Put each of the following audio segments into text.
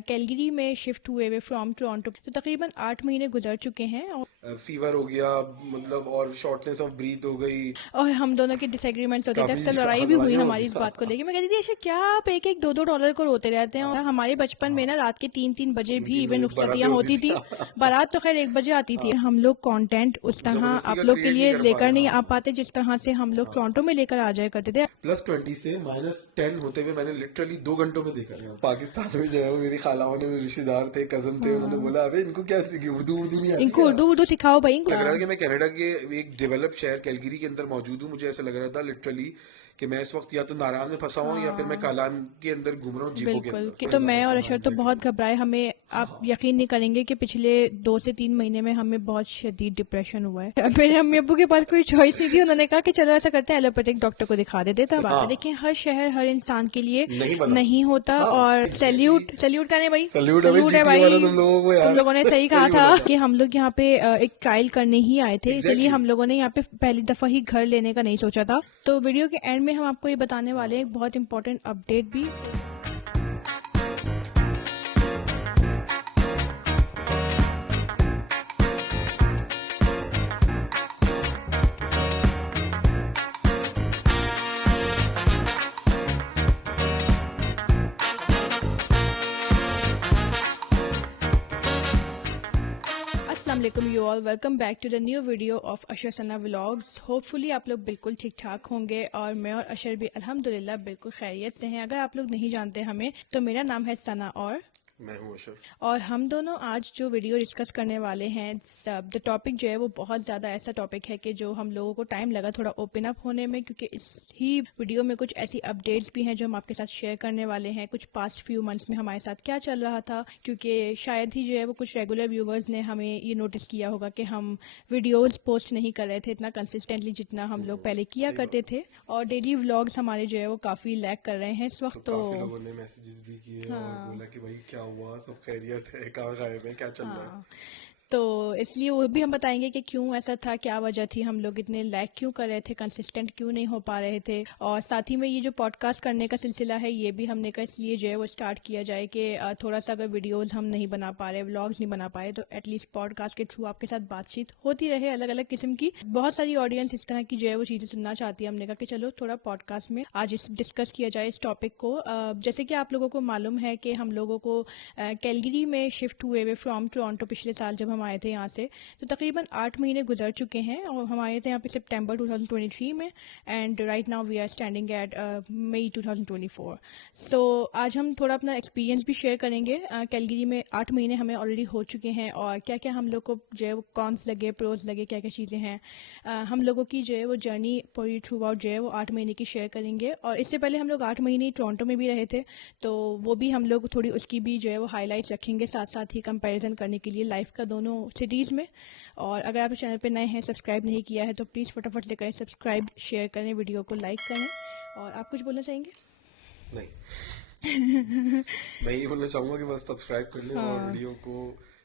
Calgary में shift हुए हुए फ्रॉम टोरंटो। तो तकरीबन 8 महीने गुजर चुके हैं और फीवर हो गया, मतलब और शॉर्टनेस ऑफ ब्रीथ हो गई। हम दोनों के डिसएग्रीमेंट्स होते थे, काफी अक्सर लड़ाई भी हुई लड़ाइयाँ हमारी होती इस है। बात को लेके। मैं कहती थी अच्छा क्या आप एक एक दो दो डॉलर को रोते रहते हैं। और हमारे बचपन में ना रात के 3-3 बजे भी 3-3 इवन बजे बारातें रुखसतियां होती होती थी। थी। बारात तो खैर 1 बजे आती थी। हम लोग कंटेंट उस तरह जबरदस्ती का आप लोग के क्रिएट नहीं लिए कर पा लेकर रहे। नहीं आ हाँ, पाते जिस तरह से हम लोग टोरंटो में लेकर आ जाया करते थे। +20 से -10 होते हुए मैंने लिटरली 2 घंटों में देखा है। पाकिस्तान में जो है वो मेरी खालाओं ने, मेरे रिश्तेदार थे, कजन थे, उन्होंने बोला अबे इनको क्या सीखी, उर्दू उर्दू नहीं आती इनको क्या? उर्दू उर्दू सिखाओ भाई इनको। लग रहा था कि मैं कनाडा के एक डेवलप्ड शहर कैलगरी के अंदर मौजूद हूँ। मुझे ऐसा लग रहा था लिटरली कि मैं इस वक्त या तो नारायण में फंसा हुआ हूँ या फिर मैं कालान के अंदर घूम रहा हूँ, जीपों के बिल्कुल अंदर। कि तो पढ़ना मैं पड़ता और है अशर नाइन तो बाई बहुत ट्वेल्व। घबराए। हमें आप यकीन नहीं करेंगे कि पिछले 2 से 3 महीने में हमें बहुत शदीद डिप्रेशन हुआ है। मेरे अम्मी अब्बू के पास कोई चॉइस नहीं थी, उन्होंने कहा कि चलो ऐसा करते हैं एलोपैथिक डॉक्टर को दिखा देते। तब बात है, लेकिन हर शहर हर इंसान के लिए नहीं बना। नहीं होता। और एग्जैक्टली। सैल्यूट करें भाई, सल्यूट है भाई, सैल्यूट है जीटीए वाला भाई। तुम लोगों को तुम यार। लोगों ने सही कहा सही था बोला था। कि हम लोग यहाँ पे एक ट्रायल करने ही आए थे, इसीलिए एग्जैक्टली। हम लोगों ने यहाँ पे पहली दफा ही घर लेने का नहीं सोचा था। तो वीडियो के एंड में हम आपको ये बताने वाले हैं एक बहुत इंपॉर्टेंट अपडेट भी। अस्सलाम वालेकुम you all, welcome back to the new video of Ashar Sana vlogs. Hopefully आप लोग बिल्कुल ठीक ठाक होंगे और मैं और अशर भी अल्हम्दुलिल्लाह बिल्कुल खैरियत से हैं। अगर आप लोग नहीं जानते हमें तो मेरा नाम है सना और मैं हूँ अशर। और हम दोनों आज जो वीडियो डिस्कस करने वाले हैं, द टॉपिक जो है वो बहुत ज़्यादा ऐसा टॉपिक है कि जो हम लोगों को टाइम लगा थोड़ा ओपन अप होने में, क्योंकि इस ही वीडियो में कुछ ऐसी अपडेट्स भी हैं जो हम आपके साथ शेयर करने वाले हैं। कुछ पास्ट फ्यू मंथ्स में हमारे साथ क्या चल रहा था, क्योंकि शायद ही जो है वो कुछ रेगुलर व्यूवर्स ने हमें ये नोटिस किया होगा कि हम वीडियोज़ पोस्ट नहीं कर रहे थे इतना कंसिस्टेंटली जितना हम लोग पहले किया करते थे। और डेली व्लॉग्स हमारे जो है वो काफ़ी लैग कर रहे हैं इस वक्त। तो काफी लोगों ने मैसेजेस भी किए और बोला कि भाई क्या हुआ, सब खैरियत है, कहाँ गायब है, क्या चल रहा है। तो इसलिए वो भी हम बताएंगे कि क्यों ऐसा था, क्या वजह थी, हम लोग इतने लैग क्यों कर रहे थे, कंसिस्टेंट क्यों नहीं हो पा रहे थे। और साथ ही में ये जो पॉडकास्ट करने का सिलसिला है ये भी हमने कहा इसलिए जो है वो स्टार्ट किया जाए कि थोड़ा सा अगर वीडियोस हम नहीं बना पा रहे, व्लॉग्स नहीं बना पाए, तो एटलीस्ट पॉडकास्ट के थ्रू आपके साथ बातचीत होती रहे अलग अलग किस्म की। बहुत सारी ऑडियंस इस तरह की जो है वो चीज़ें सुनना चाहती है। हमने कहा कि चलो थोड़ा पॉडकास्ट में आज डिस्कस किया जाए इस टॉपिक को। जैसे कि आप लोगों को मालूम है कि हम लोगों को कैलगरी में शिफ्ट हुए हुए फ्रॉम टोरंटो पिछले साल जब हम आए थे यहाँ से, तो तकरीबन 8 महीने गुजर चुके हैं। और हम आए थे यहाँ पे सितंबर 2023 में and right now we are standing at May 2024। So आज हम थोड़ा अपना एक्सपीरियंस भी शेयर करेंगे। कैलगरी में 8 महीने हमें ऑलरेडी हो चुके हैं और क्या क्या हम लोग को जो है वो कॉन्स लगे, प्रोज लगे, क्या क्या चीज़ें हैं। हम लोगों की जो है वो जर्नी पूरी थ्रू आउट जो है वो 8 महीने की शेयर करेंगे। और इससे पहले हम लोग 8 महीने टोरंटो में भी रहे थे, तो वो भी हम लोग थोड़ी उसकी भी जो है वो हाईलाइट्स रखेंगे, साथ साथ ही कंपैरिजन करने के लिए लाइफ का दोनों सिटीज़ में। और अगर आप चैनल पे नए हैं, सब्सक्राइब नहीं किया है, तो प्लीज़ फटाफट से करें सब्सक्राइब, शेयर करें, वीडियो को लाइक करें। और आप कुछ बोलना चाहेंगे? नहीं। मैं ये बोलना चाहूंगा कि बस सब्सक्राइब कर लें और वीडियो को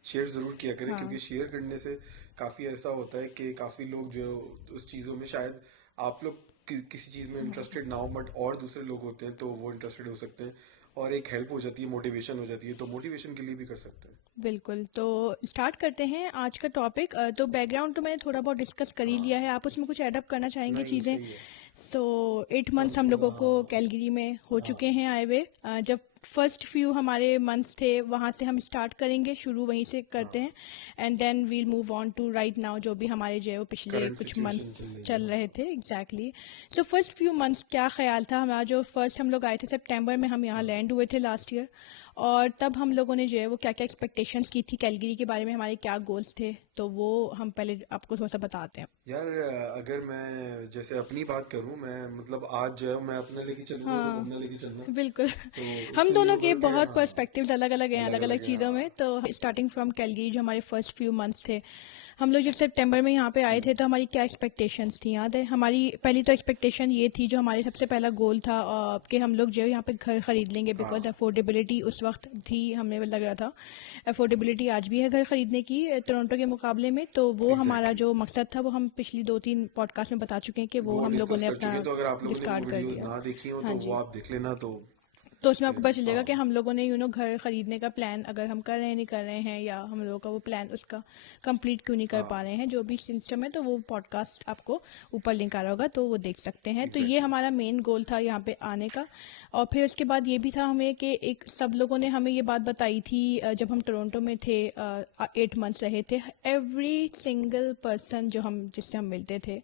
शेयर जरूर किया करें, क्योंकि शेयर करने से काफी ऐसा होता है कि काफी लोग जो उस चीजों में, शायद आप लोग किसी चीज में इंटरेस्टेड ना हो बट और दूसरे लोग होते हैं तो वो इंटरेस्टेड हो सकते हैं और एक हेल्प हो जाती है, मोटिवेशन हो जाती है, तो मोटिवेशन के लिए भी कर सकते हैं। बिल्कुल, तो स्टार्ट करते हैं आज का टॉपिक। तो बैकग्राउंड तो मैंने थोड़ा बहुत डिस्कस कर ही लिया है, आप उसमें कुछ एडअप करना चाहेंगे नहीं, चीज़ें? सही है। सो 8 मंथ्स हम लोगों को कैलगरी में हो चुके हैं आए हुए। जब फर्स्ट फ्यू हमारे मंथ्स थे वहाँ से हम स्टार्ट करेंगे, शुरू वहीं से करते हैं and then we'll move on to right now जो भी हमारे जो है वो पिछले करंट कुछ सिचुएशन मंथ्स चल रहे थे। Exactly. So first few months क्या ख्याल था हमारा? जो फर्स्ट हम लोग आए थे सितंबर में, हम यहाँ लैंड हुए थे लास्ट ईयर, और तब हम लोगों ने जो है वो क्या क्या एक्सपेक्टेशंस की थी कैलगरी के बारे में, हमारे क्या गोल्स थे, तो वो हम पहले आपको थोड़ा सा बताते हैं। यार अगर मैं जैसे अपनी बात करूं, मैं मतलब आज जो है मैं अपना लेके चलूंगा तो अपना लेके चलना, बिल्कुल। तो हम इससे ये दोनों के होगा कि बहुत पर्सपेक्टिव्स अलग अलग हैं, अलग अलग अलग अलग है। चीज़ों में। तो स्टार्टिंग फ्रॉम कैलगरी, जो हमारे फर्स्ट फ्यू मंथ्स थे, हम लोग जब सितंबर में यहाँ पे आए थे तो हमारी क्या एक्सपेक्टेशंस थी याद है? हमारी पहली तो एक्सपेक्टेशन ये थी, जो हमारे सबसे पहला गोल था कि हम लोग जो है यहाँ पे घर खरीद लेंगे, बिकॉज अफोर्डेबिलिटी उस वक्त थी, हमें लग रहा था अफोर्डेबिलिटी आज भी है घर खरीदने की टोरंटो के मुकाबले में। तो वो हमारा जो मकसद था वो हम पिछली 2-3 पॉडकास्ट में बता चुके हैं कि वो वो हम लोगों डिस्कस ने कर अपना चुके हैं, तो अगर आप लोगों ने वो डिस्कार्ड कर वीडियोस दिया। ना देखी हो हाँ तो वो जी। आप देख लेना, तो तो उसमें आपको पता चलेगा हाँ कि हम लोगों ने घर खरीदने का प्लान अगर हम कर रहे हैं नहीं कर रहे हैं, या हम लोगों का वो प्लान उसका कंप्लीट क्यों नहीं कर पा हाँ रहे हैं, जो भी सिस्टम है। तो वो पॉडकास्ट आपको ऊपर लिंक आ रहा होगा, तो वो देख सकते हैं। तो ये एग्जैक्टली। हमारा मेन गोल था यहाँ पे आने का। और फिर उसके बाद ये भी था हमें कि एक सब लोगों ने हमें ये बात बताई थी जब हम टोरंटो में थे, 8 मंथ्स रहे थे। एवरी सिंगल पर्सन जो हम जिससे हम मिलते थे,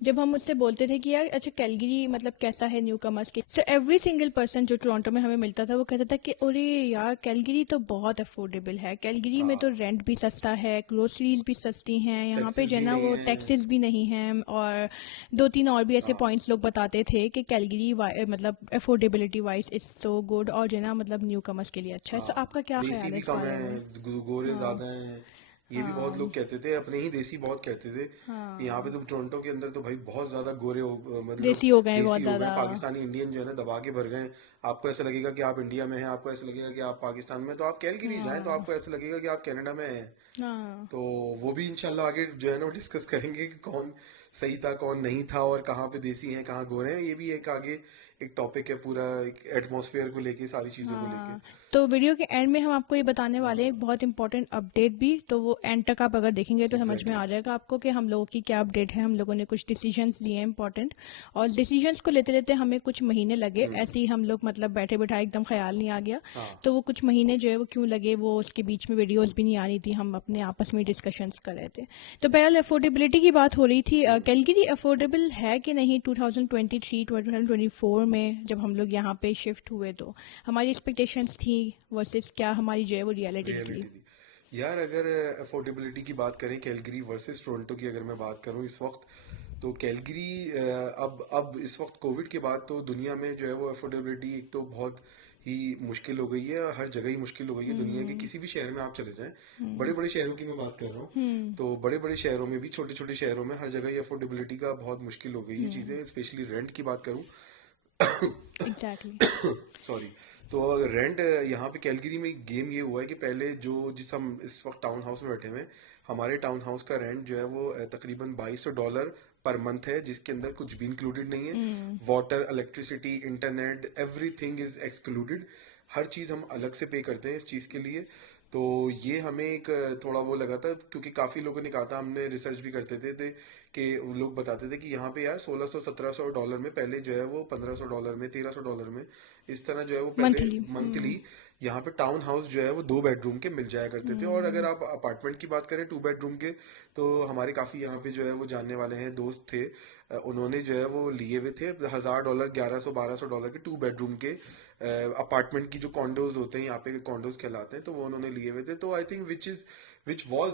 जब हम उससे बोलते थे कि यार अच्छा कैलगरी मतलब कैसा है न्यू कमर्स के, सो एवरी सिंगल पर्सन जो टोरंटो में हमें मिलता था वो कहता था कि अरे यार कैलगरी तो बहुत अफोर्डेबल है, कैलगरी में तो हाँ, रेंट भी सस्ता है, ग्रोसरीज भी सस्ती हैं यहाँ पे, टैक्सेस जो है भी ना नहीं वो है। टैक्सेस भी नहीं हैं। और दो तीन और भी ऐसे हाँ, पॉइंट्स लोग बताते थे कि कैलगरी मतलब affordability wise is so good, और जो है ना मतलब न्यू कमर्स के लिए अच्छा है। सो हाँ, आपका क्या देसी ख्याल है भी इस कम बारे में? है, गोरे हाँ। ज्यादा हैं। ये भी बहुत हाँ। लोग कहते थे, अपने ही देसी बहुत कहते थे कि यहाँ पे हाँ। तो टोरंटो के अंदर तो भाई बहुत ज्यादा मतलब देसी हो गए बहुत देसी हो गए ज्यादा। हैं, पाकिस्तानी इंडियन जो है ना दबा के भर गए हैं। आपको ऐसा लगेगा कि आप इंडिया में हैं, आपको ऐसा लगेगा कि आप पाकिस्तान में हैं। तो आप कैलगरी जाएं तो हाँ। आपको ऐसा लगेगा कि आप कनाडा में हैं। हाँ। तो वो भी इंशाल्लाह आगे जो है ना डिस्कस करेंगे कि कौन सही था कौन नहीं था और कहाँ पे देसी हैं कहाँ गोरे हैं। ये भी एक आगे एक टॉपिक है पूरा, एक एटमॉस्फेयर को लेके, सारी चीज़ों को लेके। हाँ। तो वीडियो के एंड में हम आपको ये बताने वाले हैं एक बहुत इंपॉर्टेंट अपडेट भी, तो वो एंड तक आप अगर देखेंगे तो समझ में एग्जैक्टली। आ जाएगा आपको कि हम लोगों की क्या अपडेट है। हम लोगों ने कुछ डिसीजंस लिए हैं इंपॉर्टेंट, और डिसीजंस को लेते लेते हमें कुछ महीने लगे, ऐसे ही हम लोग मतलब बैठे बैठाए एकदम ख्याल नहीं आ गया। हाँ तो वो कुछ महीने जो है वो क्यों लगे, वो उसके बीच में वीडियोस भी नहीं आ रही थी, हम अपने आपस में डिस्कशंस कर रहे थे। तो बहरहाल अफोर्डेबिलिटी की बात हो रही थी। कैलगरी अफोर्डेबल है कि नहीं 2023 2024 में जब हम लोग यहाँ पे शिफ्ट हुए, तो हमारी एक्सपेक्टेशंस थी वर्सेस क्या हमारी जो है वो रियलिटी निकली। रियलिटी थी यार। अगर अफोर्डेबिलिटी की बात करें कैलगरी वर्सेस टोरंटो की, अगर मैं बात करूं इस वक्त, तो कैलगरी अब इस वक्त कोविड के बाद तो दुनिया में जो है वो अफोर्डेबिलिटी एक तो बहुत ही मुश्किल हो गई है, हर जगह ही मुश्किल हो गई है। दुनिया के हम्म। किसी भी शहर में आप चले जाएं, बड़े हम्म। बड़े शहरों की मैं बात कर रहा हूँ, हम्म। तो बड़े बड़े शहरों में भी छोटे छोटे शहरों में हर जगह ये अफोर्डेबिलिटी का बहुत मुश्किल हो गई है हम्म। चीज़ें। स्पेशली रेंट की बात करूँ एग्जैक्टली। सॉरी। तो रेंट यहाँ पे कैलगरी में गेम ये हुआ है कि पहले जिस हम इस वक्त टाउन हाउस में बैठे हुए हैं, हमारे टाउन हाउस का रेंट जो है वो तकरीबन $2200 पर मंथ है, जिसके अंदर कुछ भी इंक्लूडेड नहीं है। Hmm. Water, electricity, internet, everything is excluded. हर चीज़ हम अलग से पे करते हैं इस चीज़ के लिए। तो ये हमें एक थोड़ा वो लगा था, क्योंकि काफ़ी लोगों ने कहा था, हमने रिसर्च भी करते थे कि वो लोग बताते थे कि यहाँ पे यार $1600-1700 में पहले जो है वो $1500 में, $1300 में, इस तरह जो है वो पहले मंथली। हम्म। मंथली यहाँ पे टाउन हाउस जो है वो 2 बेडरूम के मिल जाया करते थे। और अगर हम्म। आप अपार्टमेंट की बात करें 2 बेडरूम के, तो हमारे काफ़ी यहाँ पे जो है वो जानने वाले हैं, दोस्त थे, उन्होंने जो है वो लिए हुए थे $1000, 1100-1200 के 2 बेडरूम के अपार्टमेंट की, जो कॉन्डोज होते हैं यहाँ पे कॉन्डोज कहलाते हैं, तो वो उन्होंने लिए हुए थे। तो I think which was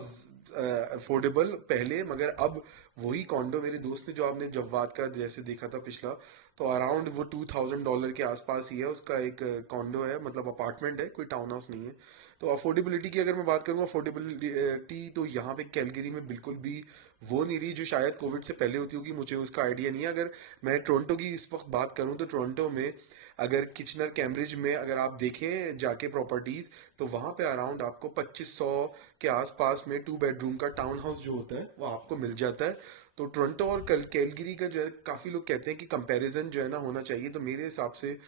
affordable पहले, मगर अब वही कॉन्डो, मेरे दोस्त ने जो आपने जवाद का जैसे देखा था पिछला, तो अराउंड वो $2000 के आसपास ही है उसका एक कॉन्डो है, मतलब अपार्टमेंट है, कोई टाउन हाउस नहीं है। तो अफोर्डेबिलिटी की अगर मैं बात करूँ, अफोर्डेबिलिटी तो यहाँ पे कैलगरी में बिल्कुल भी वो नहीं रही जो शायद कोविड से पहले होती होगी, मुझे उसका आइडिया नहीं है। अगर मैं टोरंटो की इस वक्त बात करूँ, तो टोरंटो में अगर किचनर कैम्ब्रिज में अगर आप देखें जाके प्रॉपर्टीज, तो वहाँ पे अराउंड आपको 2500 के आसपास में 2 बेडरूम का टाउन हाउस जो होता है वो आपको मिल जाता है। तो टोरंटो और कैलगरी का जो है, काफ़ी लोग कहते हैं कि कंपैरिजन जो है ना होना चाहिए, तो मेरे हिसाब से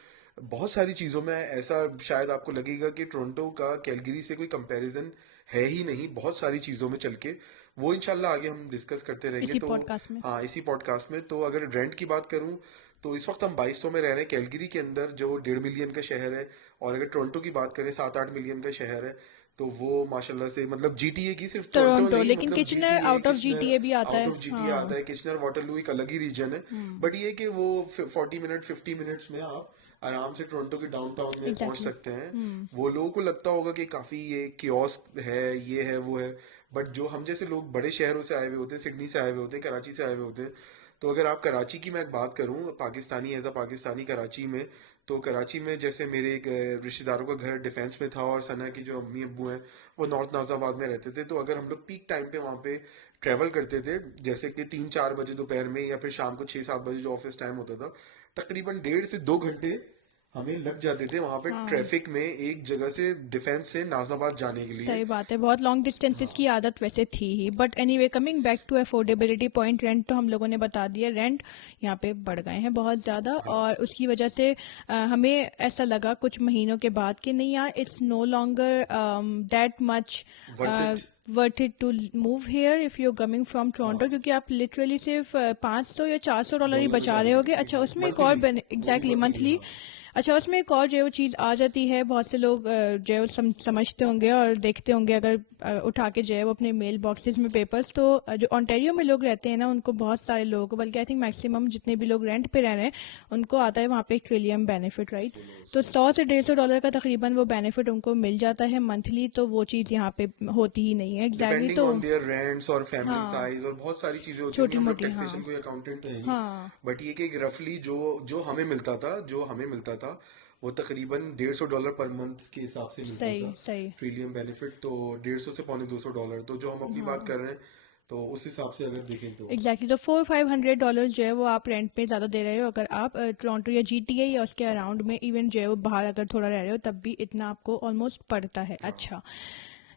बहुत सारी चीज़ों में ऐसा शायद आपको लगेगा कि टोरंटो का कैलगरी से कोई कंपैरिजन है ही नहीं, बहुत सारी चीज़ों में चल के। वो इंशाल्लाह आगे हम डिस्कस करते रहेंगे। इसी तो पॉडकास्ट में। हाँ, इसी पॉडकास्ट में। तो अगर रेंट की बात करूं, तो इस वक्त हम 2200 में रह रहे हैं कैलगरी के अंदर, जो 1.5 मिलियन का शहर है। और अगर टोरंटो की बात करें, 7-8 मिलियन का शहर है। तो वो माशाल्लाह से, मतलब जीटीए की, सिर्फ टोरंटो टोरंटो, नहीं, लेकिन मतलब Kitchener GTA, out of Kitchener GTA भी आता आउट है। ऑफ जीटीए आता हाँ। है। किचनर वाटरलू एक अलग ही रीजन है। हम्म। बट ये कि वो 40 मिनट 50 मिनट्स में आप आराम से टोरंटो के डाउनटाउन में पहुंच एग्जैक्टली। सकते हैं। हम्म। वो लोगों को लगता होगा कि काफी ये कियोस्क है, ये है वो है, बट जो हम जैसे लोग बड़े शहरों से आए हुए होते हैं, सिडनी से आए हुए होते हैं, कराची से आए हुए होते हैं, तो अगर आप कराची की मैं बात करूं, पाकिस्तानी एज अ पाकिस्तानी कराची में, तो कराची में जैसे मेरे एक रिश्तेदारों का घर डिफेंस में था, और सना की जो अम्मी अब्बू हैं वो नॉर्थ नाजाबाद में रहते थे। तो अगर हम लोग पीक टाइम पे वहाँ पे ट्रैवल करते थे, जैसे कि 3-4 बजे दोपहर में, या फिर शाम को 6-7 बजे जो ऑफिस टाइम होता था, तकरीबन 1.5 से 2 घंटे हमें लग जाते थे वहां पे हाँ ट्रैफिक में, एक जगह से डिफेंस से नाजाबाद जाने के लिए। सही बात है, बहुत लॉन्ग डिस्टेंसेस की आदत वैसे थी ही। But anyway, coming back to affordability point, rent तो हम लोगों ने बता दिया, रेंट यहाँ पे बढ़ गए हैं बहुत ज़्यादा, हाँ, और उसकी वजह से हमें ऐसा लगा कुछ महीनों के बाद कि नहीं यार, it's no longer that much worth it. Worth it to move here if you coming from Toronto, हाँ, क्योंकि आप लिटरली सिर्फ 500 या $400 ही डॉलर बचा बचा रहे रहे होगे। थे अच्छा, उसमें एक और मंथली, वो भी एग्जैक्टली मंथली। मंथली। हाँ, अच्छा, उसमें एक और जो है वो चीज़ आ जाती है, बहुत से लोग जो है वो समझते होंगे और देखते होंगे, अगर उठा के जो है वो अपने मेल बॉक्सेस में पेपर्स, तो जो ऑन्टेरियो में लोग रहते हैं ना, उनको, बहुत सारे लोगों को, बल्कि आई थिंक मैक्सिमम जितने भी लोग रेंट पे रह रहे हैं, उनको आता है वहाँ पे एक ट्रिलियम बेनिफिट, राइट। तो $100 से $150 का तकरीबन वो बेनिफिट उनको मिल जाता है मंथली, तो वो चीज़ यहाँ पे होती ही नहीं है एग्जैक्टली। डिपेंडिंग तो ऑन देयर रेंट्स और फैमिली हाँ, साइज और बहुत सारी चीजें होती होंगी। छोटी हम लोग मोटी, हाँ टैक्सेशन कोई अकाउंटेंट तो है नहीं, हाँ, बट ये कि एक रफली जो जो हमें मिलता था वो तकरीबन $150 पर मंथ के हिसाब से मिलता सही था। सही, प्रीमियम बेनिफिट तो 150 से $150, तो जो हम अपनी बात हाँ कर रहे हैं, तो उस हिसाब से अगर देखें तो एग्जैक्टली। तो $400-500 जो है वो आप रेंट पे ज़्यादा दे रहे हो, अगर आप टोरंटो या जीटीए या उसके अराउंड में, इवन जो है वो बाहर अगर थोड़ा रह रहे हो, तब भी इतना आपको ऑलमोस्ट पड़ता है। हाँ। अच्छा,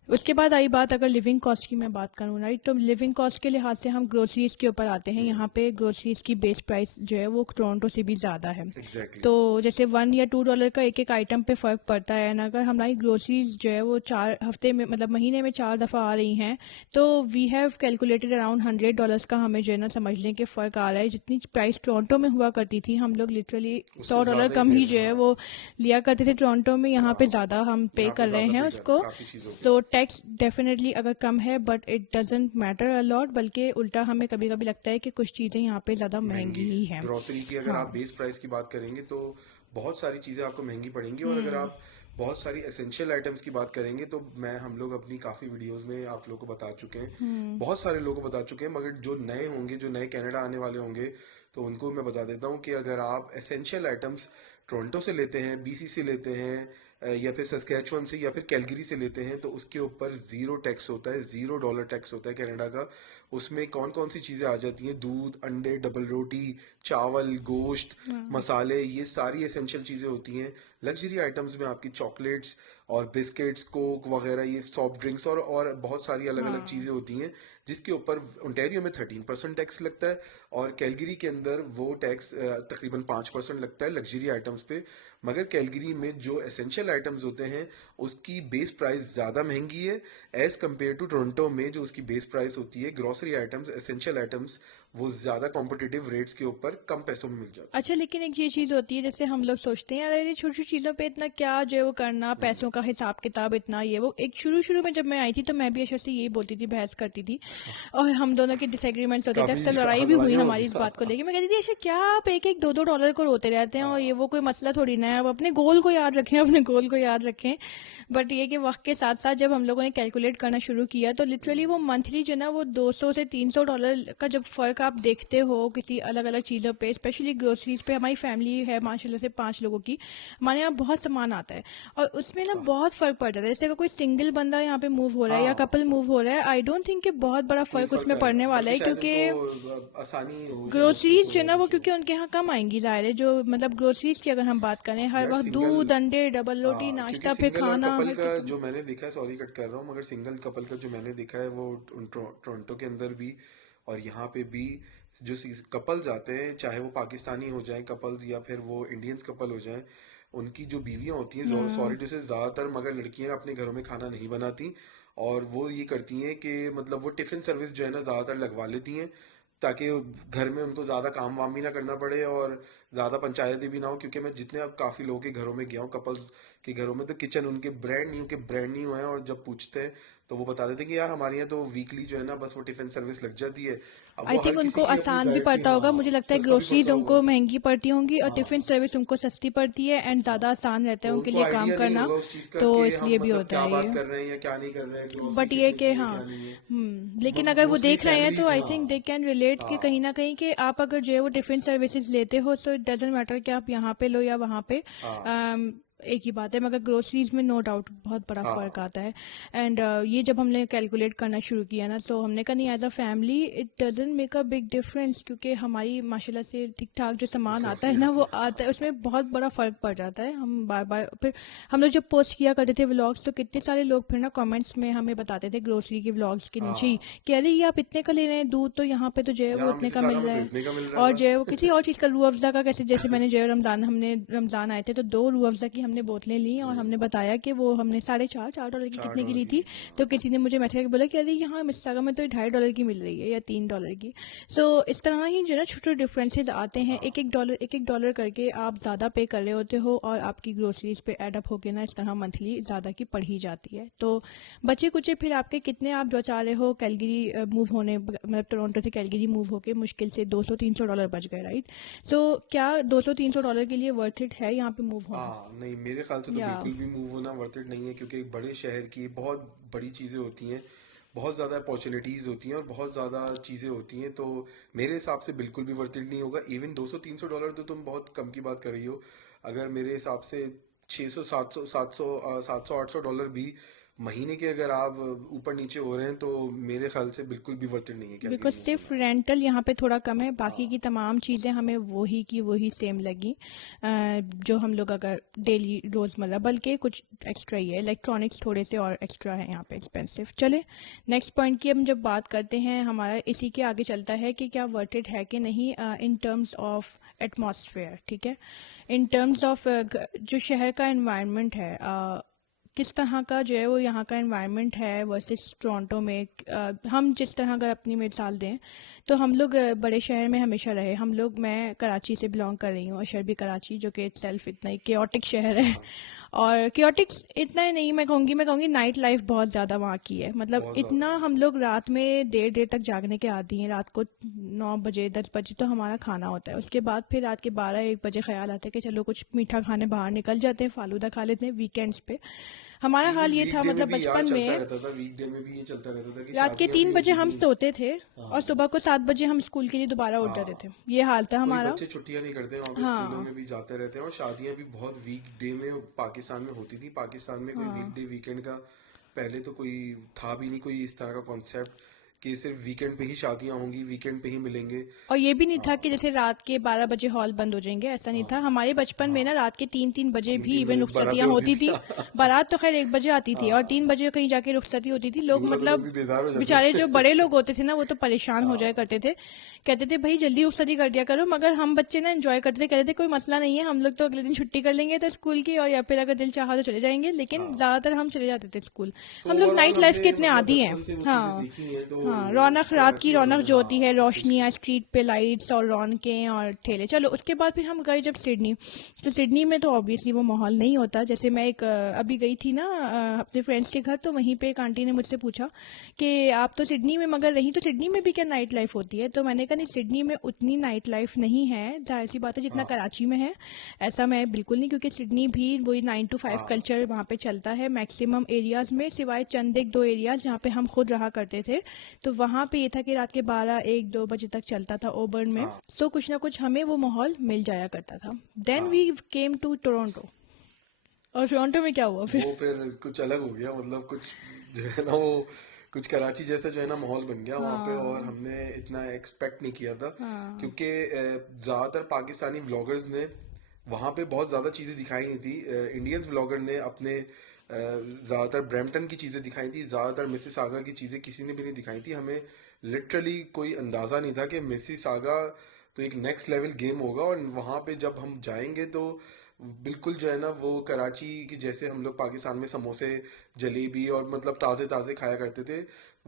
उसके बाद आई बात, अगर लिविंग कॉस्ट की मैं बात करूँ, राइट, तो लिविंग कॉस्ट के लिहाज से हम ग्रोसरीज के ऊपर आते हैं। यहाँ पे ग्रोसरीज की बेस प्राइस जो है वो टोरंटो से भी ज़्यादा है। एग्जैक्टली। तो जैसे $1 या $2 का एक एक आइटम पे फ़र्क पड़ता है ना, अगर हमारी ग्रोसरीज जो है वो 4 हफ्ते में, मतलब महीने में 4 दफ़ा आ रही हैं, तो वी हैव कैलकुलेटेड अराउंड $100 का हमें जो है ना, समझ लें कि फ़र्क आ रहा है। जितनी प्राइस टोरंटो में हुआ करती थी, हम लोग लिटरली उससे $100 ज्यादा ही कम दे ही रहे जो हैं। है हाँ, वो लिया करते थे टोरंटो में। यहाँ पे हाँ, ज़्यादा हम पे यहाँ पे कर रहे ज्यादा हैं पे कर रहे हैं उसको। काफी चीजों पे। सो टैक्स डेफिनेटली अगर कम है, but it doesn't matter a lot, बल्कि उल्टा हमें कभी कभी लगता है कि कुछ चीज़ें यहाँ पे ज़्यादा महंगी महंगी है ही हैं। ग्रोसरी की, अगर आप हाँ। बेस प्राइस की बात करेंगे तो बहुत सारी चीज़ें आपको महंगी पड़ेंगी। और अगर हम्म। आप बहुत सारी एसेंशियल आइटम्स की बात करेंगे तो हम लोग अपनी काफ़ी वीडियोस में आप लोगों को बता चुके हैं, हम्म। बहुत सारे लोगों को बता चुके हैं, मगर जो नए होंगे, जो नए कनाडा आने वाले होंगे, तो उनको मैं बता देता हूँ कि अगर आप एसेंशियल आइटम्स टोरंटो से लेते हैं, बीसी से लेते हैं, या फिर सस्कैचुअन से, या फिर कैलगरी से लेते हैं, तो उसके ऊपर ज़ीरो टैक्स होता है, $0 टैक्स होता है कनाडा का। उसमें कौन कौन सी चीज़ें आ जाती हैं? दूध, अंडे, डबल रोटी, चावल, गोश्त, हाँ। मसाले, ये सारी एसेंशियल चीज़ें होती हैं। लग्जरी आइटम्स में आपकी चॉकलेट्स और बिस्किट्स, कोक वगैरह, ये सॉफ्ट ड्रिंक्स और बहुत सारी अलग अलग हाँ। चीज़ें होती हैं, जिसके ऊपर ओंटारियो में 13% टैक्स लगता है, और कैलगरी के अंदर वो टैक्स तकरीबन 5% लगता है लग्जरी आइटम्स पे। मगर कैलगरी में जो एसेंशियल आइटम्स होते हैं उसकी बेस प्राइस ज़्यादा महंगी है एज़ कम्पेयर टू टोरंटो में, जो उसकी बेस प्राइस होती है ग्रॉसरी आइटम्स, एसेंशियल आइटम्स, वो ज़्यादा कॉम्पिटिटिव रेट्स के ऊपर कम पैसों में मिल जाती अच्छा, लेकिन एक ये चीज़ होती है, जैसे हम लोग सोचते हैं, अरे छोटी छोटी चीज़ों पे इतना क्या जो है वो करना, पैसों का हिसाब किताब इतना, ये वो। एक शुरू शुरू में जब मैं आई थी, तो मैं भी ऐसे से यही बोलती थी, बहस करती थी, और हम दोनों के डिसएग्रीमेंट्स है। होते थे, काफ़ी अक्सर लड़ाई भी हुई लड़ाइयाँ हमारी होती इस हैं। बात को लेके। मैं कहती थी, ऐसे क्या आप एक एक $2-2 को रोते रहते हैं, और ये हाँ, वो कोई मसला थोड़ी ना है, अब अपने गोल को याद रखें, अपने गोल को याद रखें। बट ये कि वक्त के साथ साथ जब हम लोगों ने कैलकुलेट करना शुरू किया, तो लिटरली वो मंथली जो है ना, वो $200 से $300 का जब फर्क आप देखते हो किसी अलग अलग चीज़ों पे, स्पेशली ग्रोसरीज पे। हमारी फैमिली है माशाल्लाह से 5 लोगों की, हमारे यहाँ बहुत सामान आता है, और उसमें ना हाँ, बहुत फर्क पड़ जाता है। जैसे अगर कोई सिंगल बंदा यहाँ पे मूव हो रहा है या हाँ, कपल मूव हो रहा है, आई डोंट थिंक कि बहुत बड़ा कोई फर्क फर्क उसमें आएगा, पड़ने वाला बल्कि है, शायद क्योंकि उनको आसानी हो जाए उसको ग्रोसरीज जो है ना वो, समझने में। क्योंकि उनके यहाँ कम आएंगी, ज़ाहिर है, जो मतलब ग्रोसरीज की अगर हम बात करें, हर यार वक्त सिंगल, दूध, अंडे, डबल रोटी, हाँ, क्योंकि नाश्ता, फिर सिंगल और खाना, कपल हर का किसी। जो मैंने देखा है, सॉरी कट कर रहा हूँ, मगर सिंगल कपल का जो मैंने देखा है वो टोरंटो के अंदर भी और यहाँ पे भी, जो कपल्स आते हैं, चाहे वो पाकिस्तानी हो जाएं कपल्स या फिर वो इंडियंस कपल हो जाएं, उनकी जो बीवियां होती हैं, हम्म। सॉरी टू से, ज़्यादातर मगर लड़कियां अपने घरों में खाना नहीं बनाती, और वो ये करती हैं कि मतलब वो टिफ़िन सर्विस जो है ना ज़्यादातर लगवा लेती हैं, ताकि घर में उनको ज़्यादा काम वाम भी ना करना पड़े और ज़्यादा पंचायतें भी ना हो। क्योंकि मैं जितने अब काफ़ी लोगों के घरों में गया हूँ, कपल्स के घरों में, तो किचन उनके ब्रांड न्यू है, और जब पूछते हैं तो वो बता देते हैं कि यार हमारे यहाँ तो वीकली जो है ना बस वो टिफ़िन सर्विस लग जाती है। अब आई वो हर थिंक किसी उनको की अपनी आसान भी प्रायोरिटी, पड़ता हाँ होगा, हाँ, मुझे लगता है सस्ता भी ग्रोसरीज पड़ता होगा। उनको महंगी पड़ती होंगी और हाँ, टिफिन सर्विस उनको सस्ती पड़ती है, एंड हाँ, ज़्यादा आसान रहता है तो उनके उनको लिए काम आइडिया नहीं करना, होगा उस चीज़ का तो कि हम इसलिए भी मतलब होता क्या है बात ये। कर रहे हैं या क्या नहीं कर रहे हैं, ग्रोसरी बट ये कितने कि की है हाँ, क्या नहीं है। लेकिन अगर वो मोस्टली देख रहे हैं, तो फैमिलीज, आई हाँ थिंक दे कैन रिलेट कि हाँ कहीं ना कहीं कि आप अगर जो है वो टिफिन सर्विसेज लेते हो, सो इट डजेंट मैटर कि आप यहाँ पे लो या वहाँ पे। हाँ एक ही बात है, मगर ग्रोसरीज में नो डाउट बहुत बड़ा फ़र्क हाँ आता है। एंड ये जब हमने कैलकुलेट करना शुरू किया ना, तो हमने कहा नहीं, as a family it doesn't make a big difference, क्योंकि हमारी माशाल्लाह से ठीक ठाक जो सामान आता है ग्रोसरी ना आती वो है। आता है, उसमें बहुत बड़ा फ़र्क पड़ जाता है। हम बार बार फिर हम लोग जब पोस्ट किया करते थे व्लॉग्स, तो कितने सारे लोग फिर ना कमेंट्स में हमें बताते थे ग्रोसरी के व्लॉग्स के नीचे ही हाँ, कि अरे ये आप इतने का ले रहे हैं दूध, तो यहाँ पे तो जो है वो यहाँ इतने का मिसिसागा मिल में रहा तो है। इतने का मिल रहा और था। जो है वो किसी और चीज़ का, रूह अफ़ज़ा का, कैसे जैसे मैंने जो है हमने रमज़ान आए थे तो 2 रूह अफ़ज़ा की हमने बोतलें ली और हमने बताया कि वो हमने $4.5 की चार कितने की डॉलर ली की थी। ली थी, तो हाँ। किसी ने मुझे मैसेज करके बोला कि अरे यहाँ मिसिसागा में तो $2.5 की मिल रही है या $3 की। सो इस तरह ही जो है ना छोटे डिफरेंसेस आते हैं, हाँ एक एक डॉलर करके आप ज़्यादा पे कर रहे होते हो और आपकी ग्रोसरीज पे एड अप होके ना इस तरह मंथली ज़्यादा की पड़ ही जाती है। तो बचे कुचे फिर आपके कितने आप बचा रहे हो कैलगरी मूव होने, मतलब टोरंटो से कैलगरी मूव होके मुश्किल से $200-300 बच गए, राइट? सो क्या $200-300 के लिए वर्थ इट है यहाँ पे मूव होना? हाँ, नहीं मेरे ख्याल से तो या बिल्कुल भी मूव होना वर्थ इट नहीं है, क्योंकि एक बड़े शहर की बहुत बड़ी चीज़ें होती हैं, बहुत ज़्यादा अपॉर्चुनिटीज़ होती हैं और बहुत ज़्यादा चीज़ें होती हैं। तो मेरे हिसाब से बिल्कुल भी वर्थ इट नहीं होगा। इवन $200-300 तो तुम बहुत कम की बात कर रही हो। अगर मेरे हिसाब से 600 700 700 $800 भी महीने के अगर आप ऊपर नीचे हो रहे हैं, तो मेरे ख्याल से बिल्कुल भी वर्थ इट नहीं है कैलगरी बिकॉज मूव सिर्फ होना। रेंटल यहाँ पे थोड़ा कम है, बाकी की हाँ तमाम चीज़ें हमें वही की वही सेम लगी। जो हम लोग अगर डेली रोज़मर्रा, बल्कि कुछ एक्स्ट्रा ही है, इलेक्ट्रॉनिक्स थोड़े से और एक्स्ट्रा है यहाँ पे एक्सपेंसिव। चले नेक्स्ट पॉइंट की हम जब बात करते हैं, हमारा इसी के आगे चलता है कि क्या वर्थ इट है कि नहीं इन टर्म्स ऑफ एटमॉस्फेयर, ठीक है। इन टर्म्स ऑफ जो शहर का एनवायरनमेंट है, किस तरह का जो है वो यहाँ का एनवायरनमेंट है वर्सेस टोरंटो में। हम जिस तरह अगर अपनी मिसाल दें, तो हम लोग बड़े शहर में हमेशा रहे हम लोग। मैं कराची से बिलोंग कर रही हूँ और शहर भी कराची, जो कि सेल्फ इतना ही केओटिक शहर है। हाँ, और केओटिक इतना ही नहीं, मैं कहूँगी नाइट लाइफ बहुत ज़्यादा वहाँ की है। मतलब बहुत ज़्यादा इतना है। हम लोग रात में देर देर तक जागने के आदी हैं। रात को 9 बजे 10 बजे तो हमारा खाना होता है, उसके बाद फिर रात के 12-1 बजे ख्याल आता है कि चलो कुछ मीठा खाने बाहर निकल जाते हैं, फालूदा खा लेते हैं वीकेंड्स पे। हमारा इवन हाल ये था, वीकडे में मतलब भी यार बचपन चलता में रहता था, वीकडे में भी ये चलता रहता था कि रात के शादियां भी 3 बजे होती हम थी। सोते थे और हाँ सुबह को 7 बजे हम स्कूल के लिए दोबारा उठ जाते थे। हाँ, ये हाल था कोई हमारा। बच्चे छुट्टियां नहीं करते वहाँ पे, स्कूलों हाँ में भी जाते रहते हैं। और शादियां भी बहुत वीकडे में पाकिस्तान में होती थी। पाकिस्तान में कोई हाँ। वीकडे वीकेंड का पहले तो कोई था भी नहीं, कोई इस तरह का कॉन्सेप्ट कि सिर्फ वीकेंड पे ही शादियां होंगी, वीकेंड पे ही मिलेंगे। और ये भी नहीं था हाँ कि जैसे रात के 12 बजे हॉल बंद हो जाएंगे, ऐसा नहीं हाँ था। हमारे बचपन में ना हाँ, रात के 3-3 बजे तीन भी तीन इवन बजे बारातें रुखसतियाँ होती होती थी। थी। बारात तो खैर 1 बजे आती थी और हाँ, 3 बजे कहीं जाके रुखसती होती थी। लोग दूल्हा दुल्हन मतलब भी बेदार हो जाते बेचारे जो थे। बड़े लोग होते थे ना, वो तो परेशान हो जाया हाँ करते थे। कहते थे भाई जल्दी रुखसती कर दिया करो, मगर हम बच्चे ना एंजॉय करते थे। कहते थे कोई मसला नहीं है, हम लोग तो अगले दिन छुट्टी कर लेंगे तो स्कूल की, और या फिर अगर दिल चाहा तो चले जाएंगे, लेकिन हाँ। ज्यादातर हम चले जाते थे स्कूल। सो हम लोग ओवरऑल नाइट लाइफ हमने के इतने मतलब आदी हैं। बचपन से वो चीजें हाँ देखी हैं, तो हाँ, रौनक, रात की कराची वालों रौनक ने, जो होती है, हाँ रोशनियाँ, स्पेशली। स्ट्रीट पे लाइट्स और रौनकें और ठेले। चलो उसके बाद फिर हम गए जब सिडनी। तो सिडनी में तो ऑब्वियसली वो माहौल नहीं होता। जैसे मैं अभी गई थी ना अपने फ्रेंड्स के घर, तो वहीं पे एक आंटी ने मुझसे पूछा कि आप तो सिडनी में मगर रही, तो सिडनी में भी क्या नाइट लाइफ होती है? तो मैंने कहा नहीं, सिडनी में उतनी नाइट लाइफ नहीं है, जाहिर सी बात है, जितना हाँ कराची में है। ऐसा मैं बिल्कुल नहीं, क्योंकि सिडनी भी वही 9 to 5 हाँ कल्चर वहाँ पे चलता है मैक्सिमम एरियाज में, सिवाय चंद एक दो एरियाज जहाँ पे हम खुद रहा करते थे। तो वहाँ पे ये था कि रात के 12-1-2 बजे तक चलता था ओबर्न में। हाँ। सो कुछ ना कुछ हमें वो माहौल मिल जाया करता था। देन हाँ वी केम टू टोरंटो। और टोरंटो में क्या हुआ फिर? वो फिर कुछ अलग हो गया, मतलब कुछ जो है ना वो कुछ कराची जैसा जो है ना माहौल बन गया वहाँ पे, और हाँ हमने इतना एक्सपेक्ट नहीं किया था। हाँ क्योंकि ज़्यादातर पाकिस्तानी व्लॉगर्स ने वहाँ पे बहुत ज़्यादा चीज़ें दिखाई नहीं थी। इंडियंस व्लॉगर ने अपने ज़्यादातर ब्रैम्पटन की चीज़ें दिखाई थी, ज़्यादातर मिसिसागा की चीज़ें किसी ने भी नहीं दिखाई थी। हमें लिटरली कोई अंदाज़ा नहीं था कि मिसिसागा तो एक नेक्स्ट लेवल गेम होगा, और वहाँ पे जब हम जाएंगे तो बिल्कुल जो है ना वो कराची की जैसे हम लोग पाकिस्तान में समोसे, जलेबी और मतलब ताज़े ताज़े खाया करते थे,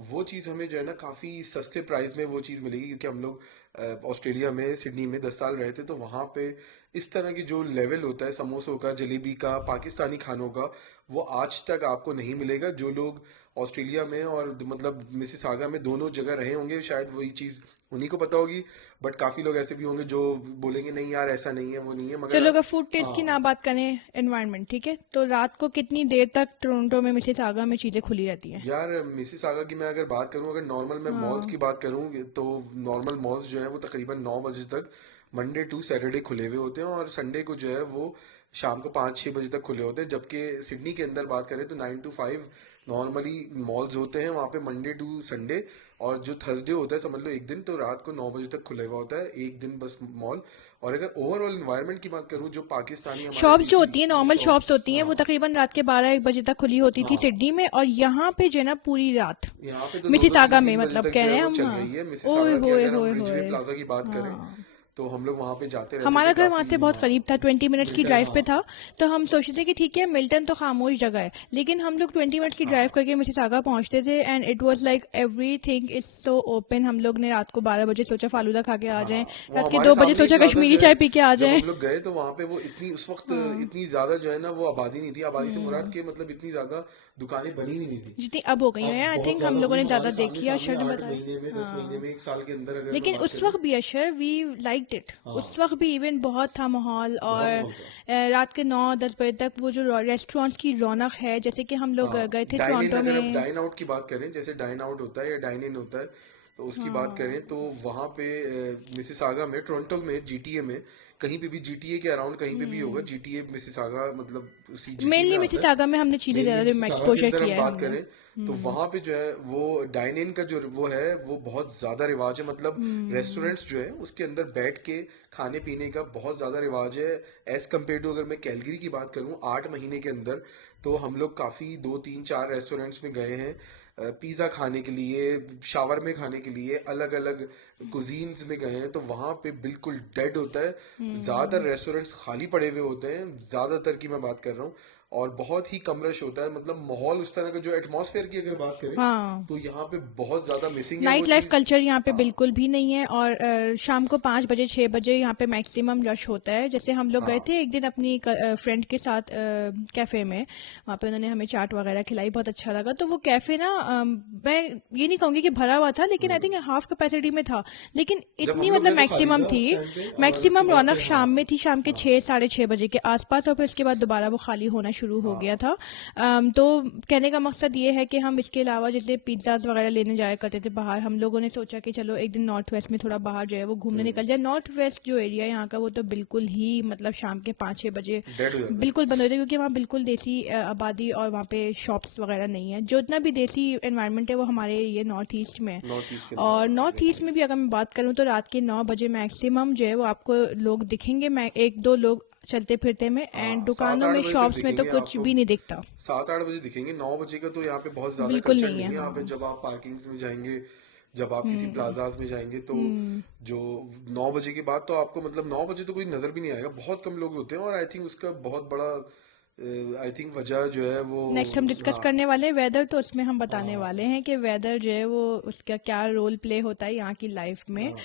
वो चीज़ हमें जो है ना काफ़ी सस्ते प्राइस में वो चीज़ मिलेगी। क्योंकि हम लोग ऑस्ट्रेलिया में सिडनी में 10 साल रहे थे, तो वहाँ पे इस तरह की जो लेवल होता है समोसों का, जलेबी का, पाकिस्तानी खानों का, वो आज तक आपको नहीं मिलेगा। जो लोग ऑस्ट्रेलिया में और मतलब मिसिसागा में दोनों जगह रहे होंगे, शायद वही चीज़ उन्हीं को पता होगी। बट काफ़ी लोग ऐसे भी होंगे जो बोलेंगे नहीं यार ऐसा नहीं है, वो नहीं है, मगर चलो अगर फूड टेस्ट की हाँ। ना बात करें, एनवायरनमेंट ठीक है, तो रात को कितनी देर तक टोरंटो में मिसिसागा में चीज़ें खुली रहती हैं? यार मिसिसागा की मैं अगर बात करूं, अगर नॉर्मल मैं मॉल्स हाँ की बात करूं, तो नॉर्मल मॉल्स जो है वो तकरीबन 9 बजे तक मंडे टू सैटरडे खुले हुए होते हैं, और संडे को जो है वो शाम को 5-6 बजे तक खुले होते हैं, जबकि सिडनी के अंदर बात करें तो 9 to 5 नॉर्मली मॉल्स होते हैं वहाँ पे, मंडे टू संडे। और जो थर्सडे होता है समझ लो एक दिन, तो रात को 9 बजे तक खुला हुआ होता है, एक दिन बस मॉल। और अगर ओवरऑल इन्वायरमेंट की बात करूँ, जो पाकिस्तानी हमारे शॉप्स जो डीसी होती है, नॉर्मल शॉप्स शॉप्स, होती हैं, वो तकरीबन रात के 12-1 बजे तक खुली होती थी हाँ, सिडनी में, और यहाँ पे जो है ना पूरी रात यहाँ पे तो 2-2 मिसिसागा में, 3-3 बजे मतलब तक कह जो है रहे हैं वो हम। चल हाँ, रही है। ओए मिसिसागा की होए अगर हम होए रिजवे होए। प्लाजा की बात करें, हाँ, तो हम लोग वहां पे जाते रहते थे हमारा घर वहां काफी। से बहुत हाँ, करीब था, 20 मिनट्स की मिल्टन, ड्राइव पे हाँ, था। तो हम सोचते थे कि ठीक है, मिल्टन तो खामोश जगह है, लेकिन हम लोग 20 मिनट्स की ड्राइव हाँ, करके मिसिसागा पहुंचते थे, and it was like everything is so open. हम लोग ने रात को 12 बजे सोचा फालूदा खा के आ जाएं, हाँ, वो रात के हमारे 2 बजे सामने ही सोचा प्लाजा कश्मीरी जो है, चाय पी के आ जब जाएं। हम लोग गए तो वहां पे वो इतनी उस वक्त हाँ। इतनी ज्यादा जो है ना वो आबादी नहीं थी, आबादी से मुराद के मतलब इतनी ज्यादा दुकानें बनी हुई नहीं थी। जितनी अब हो गई अब हैं, आई बहुत थिंक हम ज्यादा लोगों हुई ने ज्यादा हमारे सामने देखी है, सामने, शर्ट ने 8 बताया। महीने में 10 महीने हाँ, में 1 साल के अंदर अगर मैं लेकिन बात उस करूं। वक्त भी अशर वी लाइक्ड इट। हाँ, उस वक्त भी इवन बहुत था माहौल, और बहुत माहौल था। रात के 9-10 बजे तक वो जो रेस्टोरेंट्स की रौनक है, जैसे कि हम लोग हाँ, गए थे डाइन इन, टोरंटो अगर हम में। डाइन आउट की बात करें, जैसे डाइन आउट होता है या डाइन इन होता है, तो उसकी बात हाँ, करें तो वहाँ पे मिसिसागा में, टोरंटो में, जीटीए में, कहीं पे भी जीटीए के अराउंड कहीं पे भी होगा, जीटीए मिसिसागा मतलब उसी जीटी में मेनली आता है। मिसिसागा में हमने चीजें मेनली ज्यादा मिसिसागा के एक्सपोजर अंदर हम किया है बात हमने। करें तो वहाँ पे जो है वो डाइन इन का जो वो है वो बहुत ज्यादा रिवाज है, मतलब रेस्टोरेंट्स जो है उसके अंदर बैठ के खाने पीने का बहुत ज्यादा रिवाज है। एज कम्पेयर टू अगर मैं कैलगरी की बात करूँ 8 महीने के अंदर, तो हम लोग काफी 2-3-4 रेस्टोरेंट्स में गए हैं पिज़्ज़ा खाने के लिए, शावर में खाने के लिए, अलग अलग कुजीन्स में गए हैं, तो वहाँ पे बिल्कुल डेड होता है। ज़्यादातर रेस्टोरेंट्स खाली पड़े हुए होते हैं, ज़्यादातर की मैं बात कर रहा हूँ, और बहुत ही कम रश होता है, मतलब माहौल उस तरह का जो एटमॉस्फेयर की अगर बात करें हाँ, तो यहाँ पे बहुत ज़्यादा मिसिंग है वो नाइट लाइफ चीज़। कल्चर यहाँ पे हाँ, बिल्कुल भी नहीं है, और शाम को 5 बजे 6 बजे यहाँ पे मैक्सिमम रश होता है। जैसे हम लोग गए हाँ, थे एक दिन अपनी फ्रेंड के साथ कैफे में, वहाँ पे उन्होंने हमें चाट वगैरह खिलाई, बहुत अच्छा लगा। तो वो कैफे ना मैं ये नहीं कहूंगी कि भरा हुआ था, लेकिन आई थिंक हाफ कैपेसिटी में था, लेकिन जब हम इतनी लोग मतलब गए तो खाली मैक्सिमम था थी। उस टाइम पे, और उसके मैक्सिमम बाद रौनक फिर हाँ, शाम में थी, शाम के हाँ, 6-6:30 बजे के आसपास, और फिर उसके बाद दोबारा वो खाली होना शुरू हो गया हाँ, था। तो कहने का मकसद ये है कि हम इसके अलावा जैसे पिज्ज़ाज वगैरह लेने जाया करते थे बाहर, हम लोगों ने सोचा कि चलो एक दिन नॉर्थ वेस्ट में थोड़ा बाहर जो है वो घूमने निकल जाए। नॉर्थ वेस्ट जो एरिया यहाँ का वो तो बिल्कुल ही मतलब शाम के 5-6 बजे डेड हो जाता है बिल्कुल बंद हो जाता है, क्योंकि वहाँ बिल्कुल देसी आबादी और वहाँ पे शॉप्स वगैरह नहीं है। जो इतना भी देसी एनवायरनमेंट है वो हमारे ये नॉर्थ ईस्ट में है। नॉर्थ ईस्ट के अंदर। और हाँ, नॉर्थ ईस्ट एग्जैक्टली। में भी अगर मैं बात करूँ तो रात के 9 बजे मैक्सिमम जो है वो आपको लोग दिखेंगे, मैं 1-2 लोग चलते फिरते में, एंड हाँ, सात दुकानों आठ में बजे तक शॉप्स में तो दिखेंगे कुछ आपको। भी नहीं दिखता। 7-8 बजे दिखेंगे, 9 बजे का तो यहाँ पे बहुत ज्यादा बिल्कुल कल्चर नहीं है। नहीं है। यहाँ पे हाँ। जब आप पार्किंग्स में जाएंगे, जब आप किसी हम्म। प्लाजाज में जाएंगे, तो हम्म। जो 9 बजे के बाद तो आपको मतलब 9 बजे तो कोई नजर भी नहीं आएगा, बहुत कम लोग होते हैं। और आई थिंक उसका बहुत बड़ा आई थिंक वजह जो है वो, नेक्स्ट हम डिस्कस हाँ, करने वाले हैं वेदर, तो उसमें हम बताने हाँ, वाले हैं कि वेदर जो है वो उसका क्या रोल प्ले होता है यहाँ की लाइफ में। हाँ,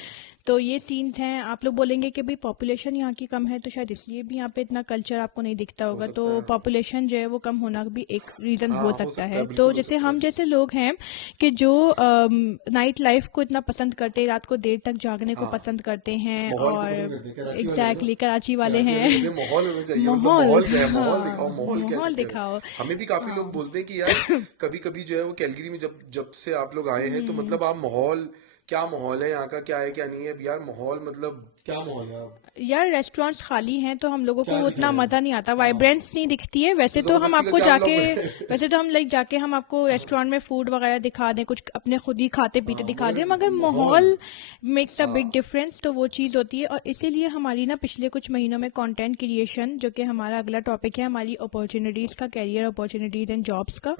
तो ये सीन्स हैं। आप लोग बोलेंगे कि भाई पॉपुलेशन यहाँ की कम है, तो शायद इसलिए भी यहाँ पे इतना कल्चर आपको नहीं दिखता हो होगा। तो सकता है, हाँ, पॉपुलेशन जो है वो कम होना भी एक रीजन हाँ, हो हो सकता सकता है। है, तो बिल्कुल हो जैसे सकता हम है। जैसे लोग हैं कि जो नाइट लाइफ को इतना पसंद करते हैं, रात को देर तक जागने को हाँ, पसंद करते हैं, माहौल को और पसंद करते हैं कराची वाले है ना। एग्जैक्टली कराची वाले कराची वाले हैं। कहते हैं माहौल होना चाहिए, मतलब माहौल, माहौल क्या है, माहौल दिखाओ, हाँ, माहौल क्या माहौल चक्कर है। दिखाओ। हमें भी काफी लोग हाँ। बोलते हैं कि यार कभी कभी जो है वो कैलगरी में जब जब से आप लोग आए हैं, तो मतलब आप माहौल, क्या माहौल है यहाँ का, क्या है क्या नहीं है यार, माहौल मतलब क्या माहौल है आप, यार रेस्टोरेंट्स खाली हैं तो हम लोगों को क्या उतना दिखाएं हम। मजा नहीं आता, हाँ, वाइब्रेंस नहीं दिखती है। वैसे तो तो हम जबरदस्ती का आपको क्या जाके ब्लॉग बने। वैसे तो हम लाइक जाके हम आपको रेस्टोरेंट में फूड वगैरह दिखा दें, कुछ अपने खुद ही खाते पीते हाँ, दिखा मगर दें, मगर माहौल, माहौल मेक्स अ बिग हाँ, डिफरेंस। तो वो चीज़ होती है, और इसीलिए हमारी ना पिछले कुछ महीनों में कंटेंट क्रिएशन, जो कि हमारा अगला टॉपिक है, हमारी अपॉर्चुनिटीज़ का, कैरियर अपॉर्चुनिटीज़ एंड जॉब्स का,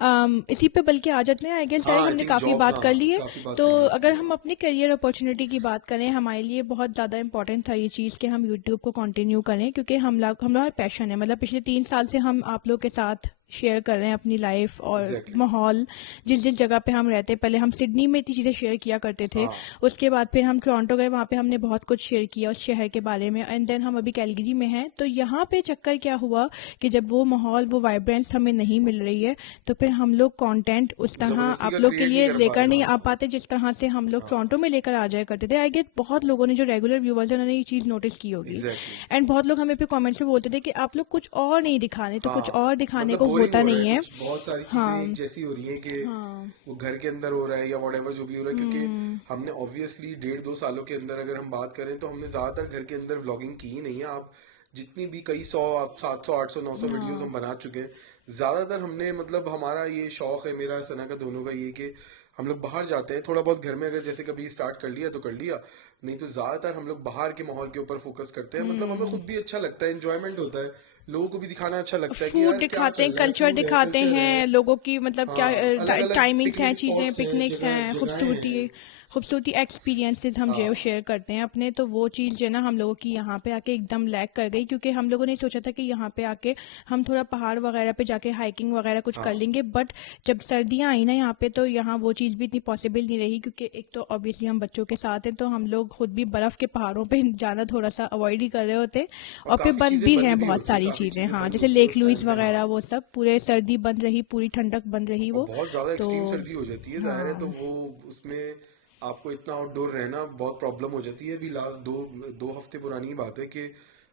हाँ, इसी पे बल्कि आ जाते हैं। आई गेस हाँ, डायरेक्ट आई हमने थिंक काफ़ी जॉब्स, बात कर हाँ, ली है। काफी बात तो कर ली इसकी, अगर हाँ, हम अपनी करियर अपॉर्चुनिटी की बात करें, हमारे लिए बहुत ज़्यादा इंपॉर्टेंट था ये चीज़ कि हम यूट्यूब को कंटिन्यू करें, क्योंकि हम लोग पैशन है, मतलब पिछले 3 साल से हम आप लोग के साथ शेयर कर रहे हैं अपनी लाइफ और एग्जैक्टली, माहौल। जिस जिस जगह पे हम रहते हैं, पहले हम सिडनी में इतनी चीज़ें शेयर किया करते थे, हाँ, उसके बाद फिर हम टोरंटो गए, वहाँ पे हमने बहुत कुछ शेयर किया उस शहर के बारे में, एंड देन हम अभी कैलगरी में हैं। तो यहाँ पे चक्कर क्या हुआ कि जब वो माहौल, वो वाइब्रेंस हमें नहीं मिल रही है, तो फिर हम लोग कंटेंट उस तरह जबरदस्ती आप का लोग के क्रिएट नहीं लिए कर पा लेकर रहे, नहीं हाँ, आ पाते जिस तरह से हम लोग हाँ, टोरंटो में लेकर आ जाया करते थे। आई गेट बहुत लोगों ने, जो रेगुलर व्यूवर्स हैं, उन्होंने ये चीज़ नोटिस की होगी, एग्जैक्टली, एंड बहुत लोग हमें पे कमेंट्स में बोलते थे कि आप लोग कुछ और नहीं दिखाने, तो कुछ हाँ, और दिखाने मतलब को बोरिंग होता हो रहा है नहीं है। कुछ, बहुत सारी चीजें हाँ। एक जैसी हो रही हैं कि हाँ। वो घर के अंदर हो रहा है या वॉटेवर जो भी हो रहा है, क्योंकि हम्म। हमने ऑब्वियसली 1.5-2 सालों के अंदर अगर हम बात करें तो हमने ज्यादातर घर के अंदर व्लॉगिंग की ही नहीं है। आप जितनी भी कई 100 700 800 900 वीडियोस हम बना चुके हैं। ज्यादातर हमने मतलब हमारा ये शौक है मेरा सना का दोनों का ये कि हम लोग बाहर जाते हैं, थोड़ा बहुत घर में अगर जैसे कभी स्टार्ट कर लिया तो कर लिया, नहीं तो ज्यादातर हम लोग बाहर के माहौल के ऊपर फोकस करते हैं। मतलब हमें खुद भी अच्छा लगता है, इंजॉयमेंट होता है, लोगों को भी दिखाना अच्छा लगता है कि फूड यार क्या दिखाते हैं, चल रहा है, कल्चर फूड है, दिखाते कल्चर है। हैं लोगों की, मतलब क्या हाँ, अलग अलग टाइमिंग्स हैं, पिकनिक चीजें, स्पॉट्स हैं, पिकनिक्स जगह हैं, जगहें खूबसूरती हैं। खूबसूरती एक्सपीरियंसेस हम जो है वो हाँ शेयर करते हैं अपने। तो वो चीज़ जो है ना हम लोगों की यहाँ पे आके एकदम लैग कर गई, क्योंकि हम लोगों ने सोचा था कि यहाँ पे आके हम थोड़ा पहाड़ वगैरह पे जाके हाइकिंग वगैरह कुछ कर हाँ लेंगे, बट जब सर्दियाँ आई ना यहाँ पे तो यहाँ वो चीज़ भी इतनी पॉसिबल नहीं रही, क्योंकि एक तो ऑब्वियसली हम बच्चों के साथ हैं तो हम लोग खुद भी बर्फ़ के पहाड़ों पे जाना थोड़ा सा अवॉइड ही कर रहे होते, और और फिर काफी बंद चीजें भी बंद हैं भी बहुत होती है, सारी काफी चीज़ें, चीजें हाँ, बंद जैसे होती है लेक उस लुइस टाइम पे। वगैरह, हाँ, वो सब पूरे सर्दी बंद रही, पूरी ठंडक बंद रही और वो। बहुत ज्यादा तो एक्सट्रीम सर्दी हो जाती है जाहिर है, तो हाँ, वो उसमें आपको इतना आउटडोर रहना बहुत प्रॉब्लम हो जाती है। अभी लास्ट दो दो हफ्ते पुरानी ही बात है कि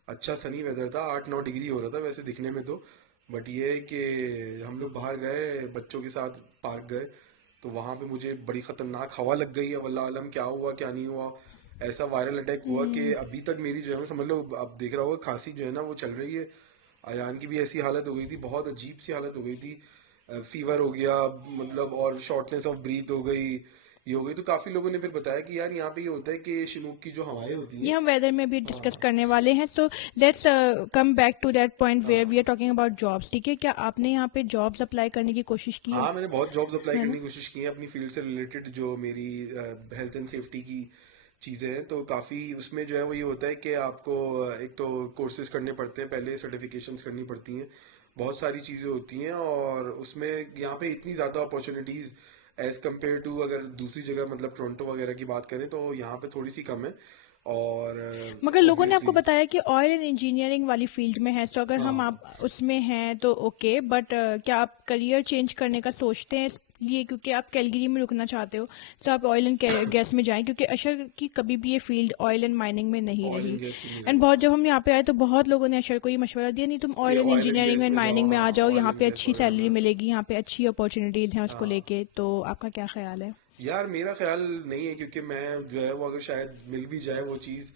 अच्छा सनी वेदर था, 8 9 डिग्री हो रहा था वैसे दिखने में तो, बट ये है कि हम लोग बाहर गए बच्चों के साथ, पार्क गए, तो वहां पे मुझे बड़ी खतरनाक हवा लग गई है, वल्लाह आलम क्या हुआ क्या नहीं हुआ। ऐसा वायरल अटैक हुआ कि अभी तक मेरी जो है ना, समझ लो आप देख रहा होगा, खांसी जो है ना वो चल रही है। अयान की भी ऐसी हालत हो गई थी, बहुत अजीब सी हालत हो गई थी, फीवर हो गया, मतलब और शॉर्टनेस ऑफ ब्रीथ हो गई, ये हो गई। तो काफी लोगों ने फिर बताया कि यार यहाँ पे ये होता है कि शिनूक की जो हवाएं होती ये हैं। हम वेदर में भी डिस्कस हाँ करने वाले हैं। So let's come back to that point where we are talking about jobs. ठीक है, क्या आपने यहाँ पे जॉब्स अप्लाई करने की कोशिश की है? हाँ, मैंने बहुत जॉब्स अप्लाई है करने ना? की कोशिश की है अपनी फील्ड से रिलेटेड, जो मेरी हेल्थ एंड सेफ्टी की चीज़ें हैं, तो काफ़ी उसमें जो है वो ये होता है कि आपको एक तो कोर्सेज करने पड़ते हैं, पहले सर्टिफिकेशंस करनी पड़ती हैं, बहुत सारी चीज़ें होती हैं, और उसमें यहाँ पे इतनी ज़्यादा अपॉर्चुनिटीज़ एज़ कम्पेयर टू अगर दूसरी जगह मतलब टोरंटो वगैरह की बात करें तो यहाँ पे थोड़ी सी कम है। और मगर लोगों ने आपको ऑब्वियसली बताया कि ऑयल एंड इंजीनियरिंग वाली फील्ड में है, तो अगर हम हाँ, आप उसमें हैं तो ओके, बट क्या आप करियर चेंज करने का सोचते हैं इसलिए क्योंकि आप कैलगरी में रुकना चाहते हो, तो आप ऑयल एंड गैस में जाएं, क्योंकि अशर की कभी भी ये फील्ड ऑयल एंड माइनिंग में नहीं ऑयल रही। एंड गैस की नहीं एंड रही। बहुत जब हम यहाँ पे आए तो बहुत लोगों ने अशर को ये मशवरा दिया, नहीं तुम कि oil and oil and engineering gas and में जाओ, माइनिंग में आ हाँ, जाओ, ऑयल यहाँ एंड पे गैस अच्छी वगैरह सैलरी में। मिलेगी, यहाँ पे अच्छी अपॉर्चुनिटीज हैं उसको हाँ लेके। तो आपका क्या ख्याल है? यार, मेरा ख्याल नहीं है, क्योंकि मैं जो है वो अगर शायद मिल भी जाए वो चीज़,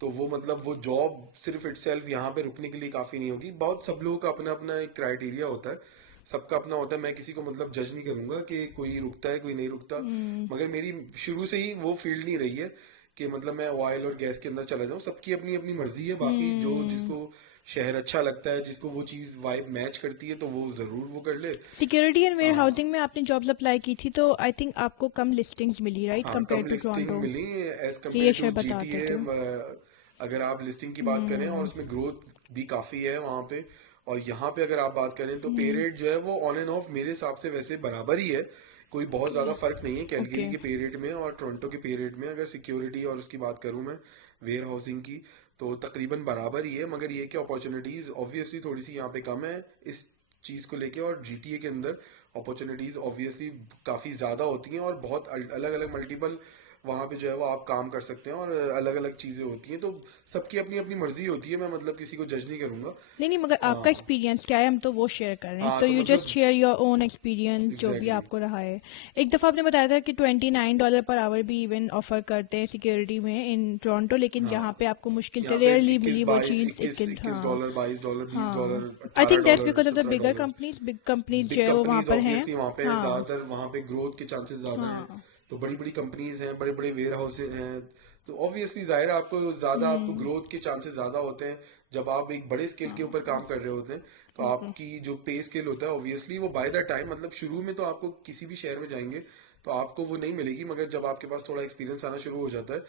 तो वो मतलब वो जॉब सिर्फ इटसेल्फ यहाँ पे रुकने के लिए काफ़ी नहीं होगी। बहुत सब लोगों का अपना अपना एक क्राइटेरिया होता है, सबका अपना होता है। मैं किसी को मतलब जज नहीं करूंगा कि कोई रुकता है कोई नहीं रुकता, हम्म। मगर मेरी शुरू से ही वो फील्ड नहीं रही है कि मतलब मैं ऑयल और गैस के अंदर चला जाऊँ। सबकी अपनी अपनी मर्जी है, बाकी जो हम्म। जिसको शहर अच्छा लगता है, जिसको वो चीज़ वाइब मैच करती है, तो वो ज़रूर वो कर ले। सिक्योरिटी एंड वेयर हाँ हाउसिंग में आपने जॉब्स अप्लाई की थी तो आई थिंक आपको कम लिस्टिंग्स मिली, राइट, हाँ, कंपेयर कम टू लिस्टिंग टोरंटो। मिली एज ये कम्पेयर टू शायद बता रहे जीटीए। थे। अगर आप लिस्टिंग की बात करें, और हम्म। उसमें ग्रोथ भी काफ़ी है वहाँ पे, और यहाँ पे अगर आप बात करें तो पे हम्म। रेट जो है वो ऑन एंड ऑफ मेरे हिसाब से वैसे बराबर ही है, कोई बहुत ओके। ज़्यादा फर्क नहीं है कैलगरी ओके। के पे रेट में और टोरंटो के पे रेट में। अगर सिक्योरिटी और उसकी बात करूँ मैं, वेयर हाउसिंग की, तो तकरीबन बराबर ही है, मगर ये कि अपॉर्चुनिटीज़ ऑब्वियसली थोड़ी सी यहाँ पे कम है इस चीज़ को लेके। और जीटीए के अंदर अपॉर्चुनिटीज़ ऑब्वियसली काफ़ी ज़्यादा होती हैं, और बहुत अलग अलग मल्टीपल वहाँ पे जो है वो आप काम कर सकते हैं, और अलग अलग चीज़ें होती हैं, तो सबकी अपनी अपनी मर्जी होती है। मैं मतलब किसी को जज नहीं करूँगा। नहीं नहीं, मगर आपका हाँ एक्सपीरियंस क्या है, हम तो वो शेयर कर रहे हैं। हाँ, सो तो यू जस्ट मतलब शेयर योर ओन एक्सपीरियंस जो भी एग्जैक्टली आपको रहा है। एक दफ़ा आपने बताया था कि $29 पर आवर भी इवन ऑफर करते हैं सिक्योरिटी में इन टोरंटो, लेकिन हाँ, यहाँ पे आपको मुश्किल से यहाँ पे रेयरली इक्कीस मिली वो बाईस चीज़। इक्कीस इक्कीस हाँ। डॉलर 22 डॉलर बीस हाँ, डॉलर आई अट्ठारह think that's dollar because of the सत्रह बिगर डॉलर कंपनीज, बिग कंपनीज जो बिग है वो वहाँ कंपनीज पर हैं। ऑब्वियसली वहाँ पे हैं हाँ। ज़्यादातर, वहाँ पे ग्रोथ के चांसेस ज़्यादा हैं, हाँ। तो बड़ी बड़ी कंपनीज हैं, बड़े बड़े वेयर हाउसेज हैं, तो ऑब्वियसली जाहिर है आपको ज़्यादा, आपको हम्म। ग्रोथ के चांसेस ज़्यादा होते हैं जब आप एक बड़े स्केल के ऊपर काम कर रहे होते हैं। तो बिल्कुल। आपकी जो पे स्केल होता है ऑब्वियसली वो बाय द टाइम, मतलब शुरू में तो आपको किसी भी शहर में जाएंगे तो आपको वो नहीं मिलेगी, मगर जब आपके पास थोड़ा एक्सपीरियंस आना शुरू हो जाता है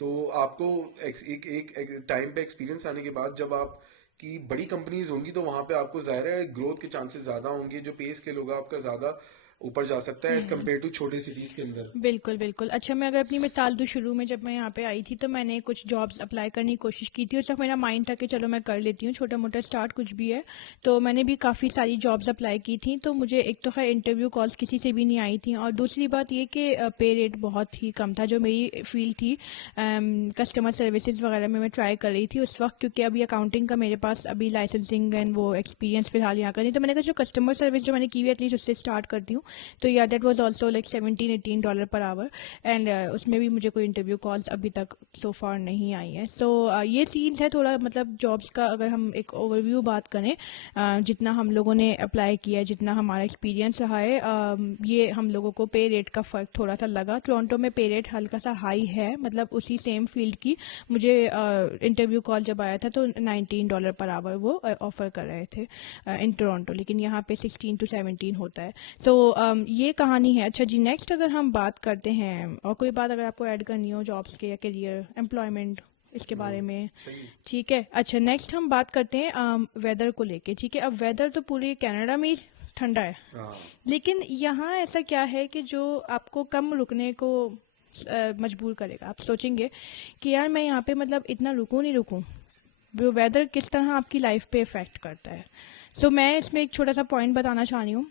तो आपको एक टाइम पे एक्सपीरियंस आने के बाद जब आप की बड़ी कंपनीज होंगी तो वहां पे आपको जाहिर है ग्रोथ के चांसेस ज्यादा होंगे, जो पे स्केल होगा आपका ज्यादा ऊपर जा सकता है एज हम्म। कम्पेयर टू छोटे सिटीज के अंदर। बिल्कुल बिल्कुल। अच्छा, मैं अगर अपनी मिसाल दूँ, शुरू में जब मैं यहाँ पे आई थी तो मैंने कुछ जॉब्स अप्लाई करने की कोशिश की थी। उस वक्त मेरा माइंड था कि चलो मैं कर लेती हूँ, छोटा मोटा स्टार्ट कुछ भी है। तो मैंने भी काफ़ी सारी जॉब्स अप्लाई की थी, तो मुझे एक तो खैर इंटरव्यू कॉल्स किसी से भी नहीं आई थी, और दूसरी बात ये कि पे रेट बहुत ही कम था। जो मेरी फील्ड थी कस्टमर सर्विसेज वगैरह में मैं ट्राई कर रही थी उस वक्त, क्योंकि अभी अकाउंटिंग का मेरे पास अभी लाइसेंसिंग एंड वो एक्सपीरियंस फिलहाल यहाँ का नहीं। तो मैंने कहा जो कस्टमर सर्विस जो मैंने की हुई एटलीस्ट उससे स्टार्ट करती हूँ, तो या that was also like $17-18 per hour, and उसमें भी मुझे कोई इंटरव्यू कॉल्स अभी तक सो फार नहीं आई है। सो ये सीन्स है थोड़ा मतलब जॉब्स का। अगर हम एक ओवरव्यू बात करें, जितना हम लोगों ने अप्लाई किया, जितना हमारा एक्सपीरियंस रहा है, ये हम लोगों को पे रेट का फ़र्क थोड़ा सा लगा। टोरंटो में पे रेट हल्का सा हाई है, मतलब उसी सेम फील्ड की मुझे इंटरव्यू कॉल जब आया था तो $19 पर आवर वो ऑफर कर रहे थे इन टोरंटो, लेकिन यहाँ पे 16 to 17 होता है। सो ये कहानी है। अच्छा जी, नेक्स्ट अगर हम बात करते हैं, और कोई बात अगर आपको ऐड करनी हो जॉब्स के या करियर एम्प्लॉयमेंट इसके बारे में, सही। ठीक है। अच्छा, नेक्स्ट हम बात करते हैं वेदर को लेके, ठीक है। अब वेदर तो पूरे कनाडा में ही ठंडा है, हाँ, लेकिन यहाँ ऐसा क्या है कि जो आपको कम रुकने को मजबूर करेगा। आप सोचेंगे कि यार मैं यहाँ पे मतलब इतना रुकूं नहीं रुकूं, वो वेदर किस तरह आपकी लाइफ पे इफेक्ट करता है। सो मैं इसमें एक छोटा सा पॉइंट बताना चाह रही हूँ।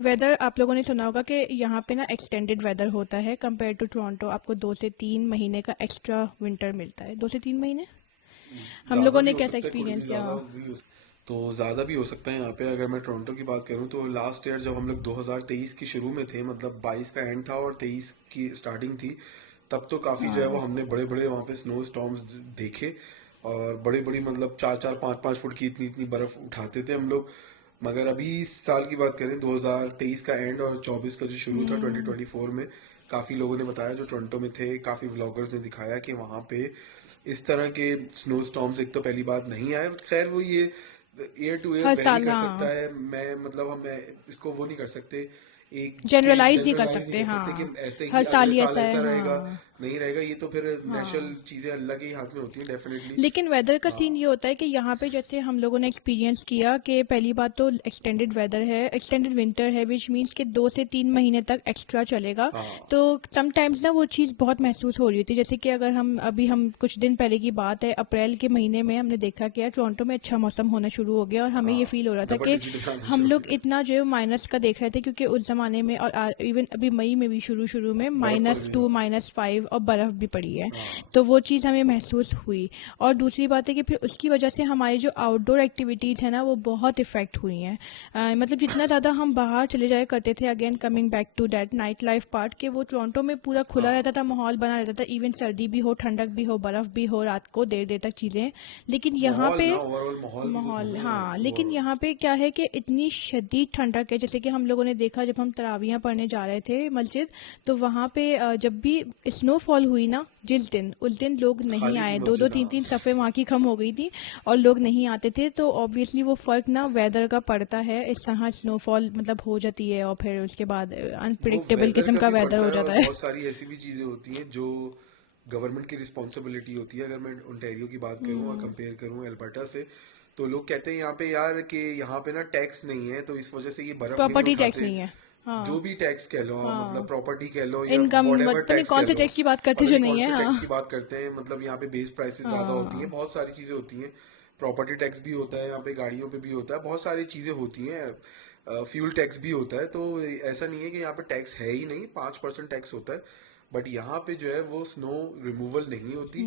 वेदर आप लोगों ने सुना होगा कि यहाँ पे ना एक्सटेंडेड वेदर होता है कंपेयर टू टोरंटो। आपको 2 से 3 महीने का एक्स्ट्रा विंटर मिलता है। 2 से 3 महीने हम ज्यादा लोगों भी ने हो कैसा सकता है, कुछ भी एक्सपीरियंस किया। ज्यादा भी तो ज्यादा भी हो सकता है यहाँ पे। अगर मैं टोरंटो की बात करूँ तो लास्ट ईयर जब हम लोग 2023 की शुरू में थे, मतलब 22 का एंड था और 23 की स्टार्टिंग थी, तब तो काफी जो है वो हाँ, हमने बड़े बड़े वहाँ पे स्नो स्टॉर्म्स देखे। और बड़ी बड़ी मतलब 4-4 5-5 फुट की इतनी इतनी बर्फ उठाते थे हम लोग। मगर अभी इस साल की बात करें, 2023 का एंड और 24 का जो शुरू था 2024 में, काफी लोगों ने बताया जो टोरंटो में थे, काफी व्लॉगर्स ने दिखाया कि वहाँ पे इस तरह के स्नो स्टॉर्म्स एक तो पहली बात नहीं आए। खैर वो ये एयर टू एयर हर वेरी साल, कर सकता हाँ, है। मैं मतलब हम इसको वो नहीं कर सकते, एक के जनरलाइज नहीं कर जनरलाइज नहीं सकते। कर सकते कि हाँ, ऐसे ही हर अगले साल ही साल ऐसा है। ऐसा रहेगा, हाँ, नहीं रहेगा। ये तो फिर नेचुरल हाँ। चीजें अल्लाह के ही हाथ में होती हैं, डेफिनेटली। लेकिन वेदर का हाँ, सीन ये होता है कि यहाँ पे जैसे हम लोगों ने एक्सपीरियंस किया कि पहली बात तो एक्सटेंडेड वेदर है, एक्सटेंडेड विंटर है, विच मीन्स कि 2 से 3 महीने तक एक्स्ट्रा चलेगा। हाँ, तो समटाइम्स ना वो चीज़ बहुत महसूस हो रही होती है। जैसे कि अगर हम कुछ दिन पहले की बात है, अप्रैल के महीने में हमने देखा कि यार टोरंटो में अच्छा मौसम होना शुरू हो गया, और हमें हाँ, ये फील हो रहा था डबल कि डिजिट आना हम शुरू हो लोग गया। इतना जो है माइनस का देख रहे थे, क्योंकि उस जमाने में और इवन अभी मई में भी शुरू शुरू में बर्फ पड़ गई, -2 हाँ। -5 और बर्फ भी पड़ी है। हाँ, तो वो चीज़ हमें महसूस हुई। और दूसरी बात है कि फिर उसकी वजह से हमारी जो आउटडोर एक्टिविटीज़ है ना वो बहुत इफेक्ट हुई हैं। मतलब जितना ज़्यादा हम बाहर चले जाया करते थे, again coming back to that night life part, के वो टोरंटो में पूरा खुला रहता हाँ, था, माहौल बना रहता था, इवन सर्दी भी हो, ठंडक भी हो, बर्फ भी हो, रात को देर देर तक चीज़ें। लेकिन यहाँ माहौल पे ना, ओवरऑल माहौल भी तो था माहौल, ना हाँ, वो। लेकिन यहाँ पे क्या है कि इतनी शदीद ठंडक है। जैसे कि हम लोगों ने देखा जब हम तरावियाँ पढ़ने जा रहे थे मस्जिद, तो वहाँ पे जब भी स्नोफॉल हुई ना, जिस दिन उस दिन लोग नहीं खाली थी आए, दो दो मस्जिद, तीन हाँ। तीन सफ़े वहाँ की कम हो गई थी और लोग नहीं आते थे। तो ऑब्वियसली वो फ़र्क ना वेदर का पड़ता है, इस तरह स्नोफॉल मतलब हो जाती है, और फिर उसके बाद वो अनप्रिडिक्टेबल वेदर किस्म का का भी वेदर पड़ता हो है और जाता है। बहुत सारी ऐसी भी चीजें होती हैं जो गवर्नमेंट की रिस्पॉन्सिबिलिटी होती है। अगर मैं ओंटारियो की बात करूं और कंपेयर करूं अल्बर्टा से, तो लोग कहते हैं यहाँ पे यार कि यहाँ पे ना टैक्स नहीं है, तो इस वजह से ये बर्फ भी नहीं प्रॉपर्टी टैक्स उठाते। नहीं है। जो हाँ, भी टैक्स कह लो, मतलब हाँ, प्रॉपर्टी कह लो या इनकम, वॉट एवर पता नहीं टैक्स कौन कह से लो, टैक्स की बात करते पता जो नहीं नहीं कौन है। से टैक्स की हाँ, बात करते हैं। मतलब यहाँ पे बेस प्राइसेस ज्यादा होती हैं, हाँ, बहुत सारी चीजें होती हैं। प्रॉपर्टी टैक्स भी होता है यहाँ पे, गाड़ियों पे भी होता है, बहुत सारी चीजें होती हैं। फ्यूल टैक्स भी होता है। तो ऐसा नहीं है कि यहाँ पे टैक्स है ही नहीं, 5% टैक्स होता है। बट यहाँ पे जो है वो स्नो रिमूवल नहीं होती।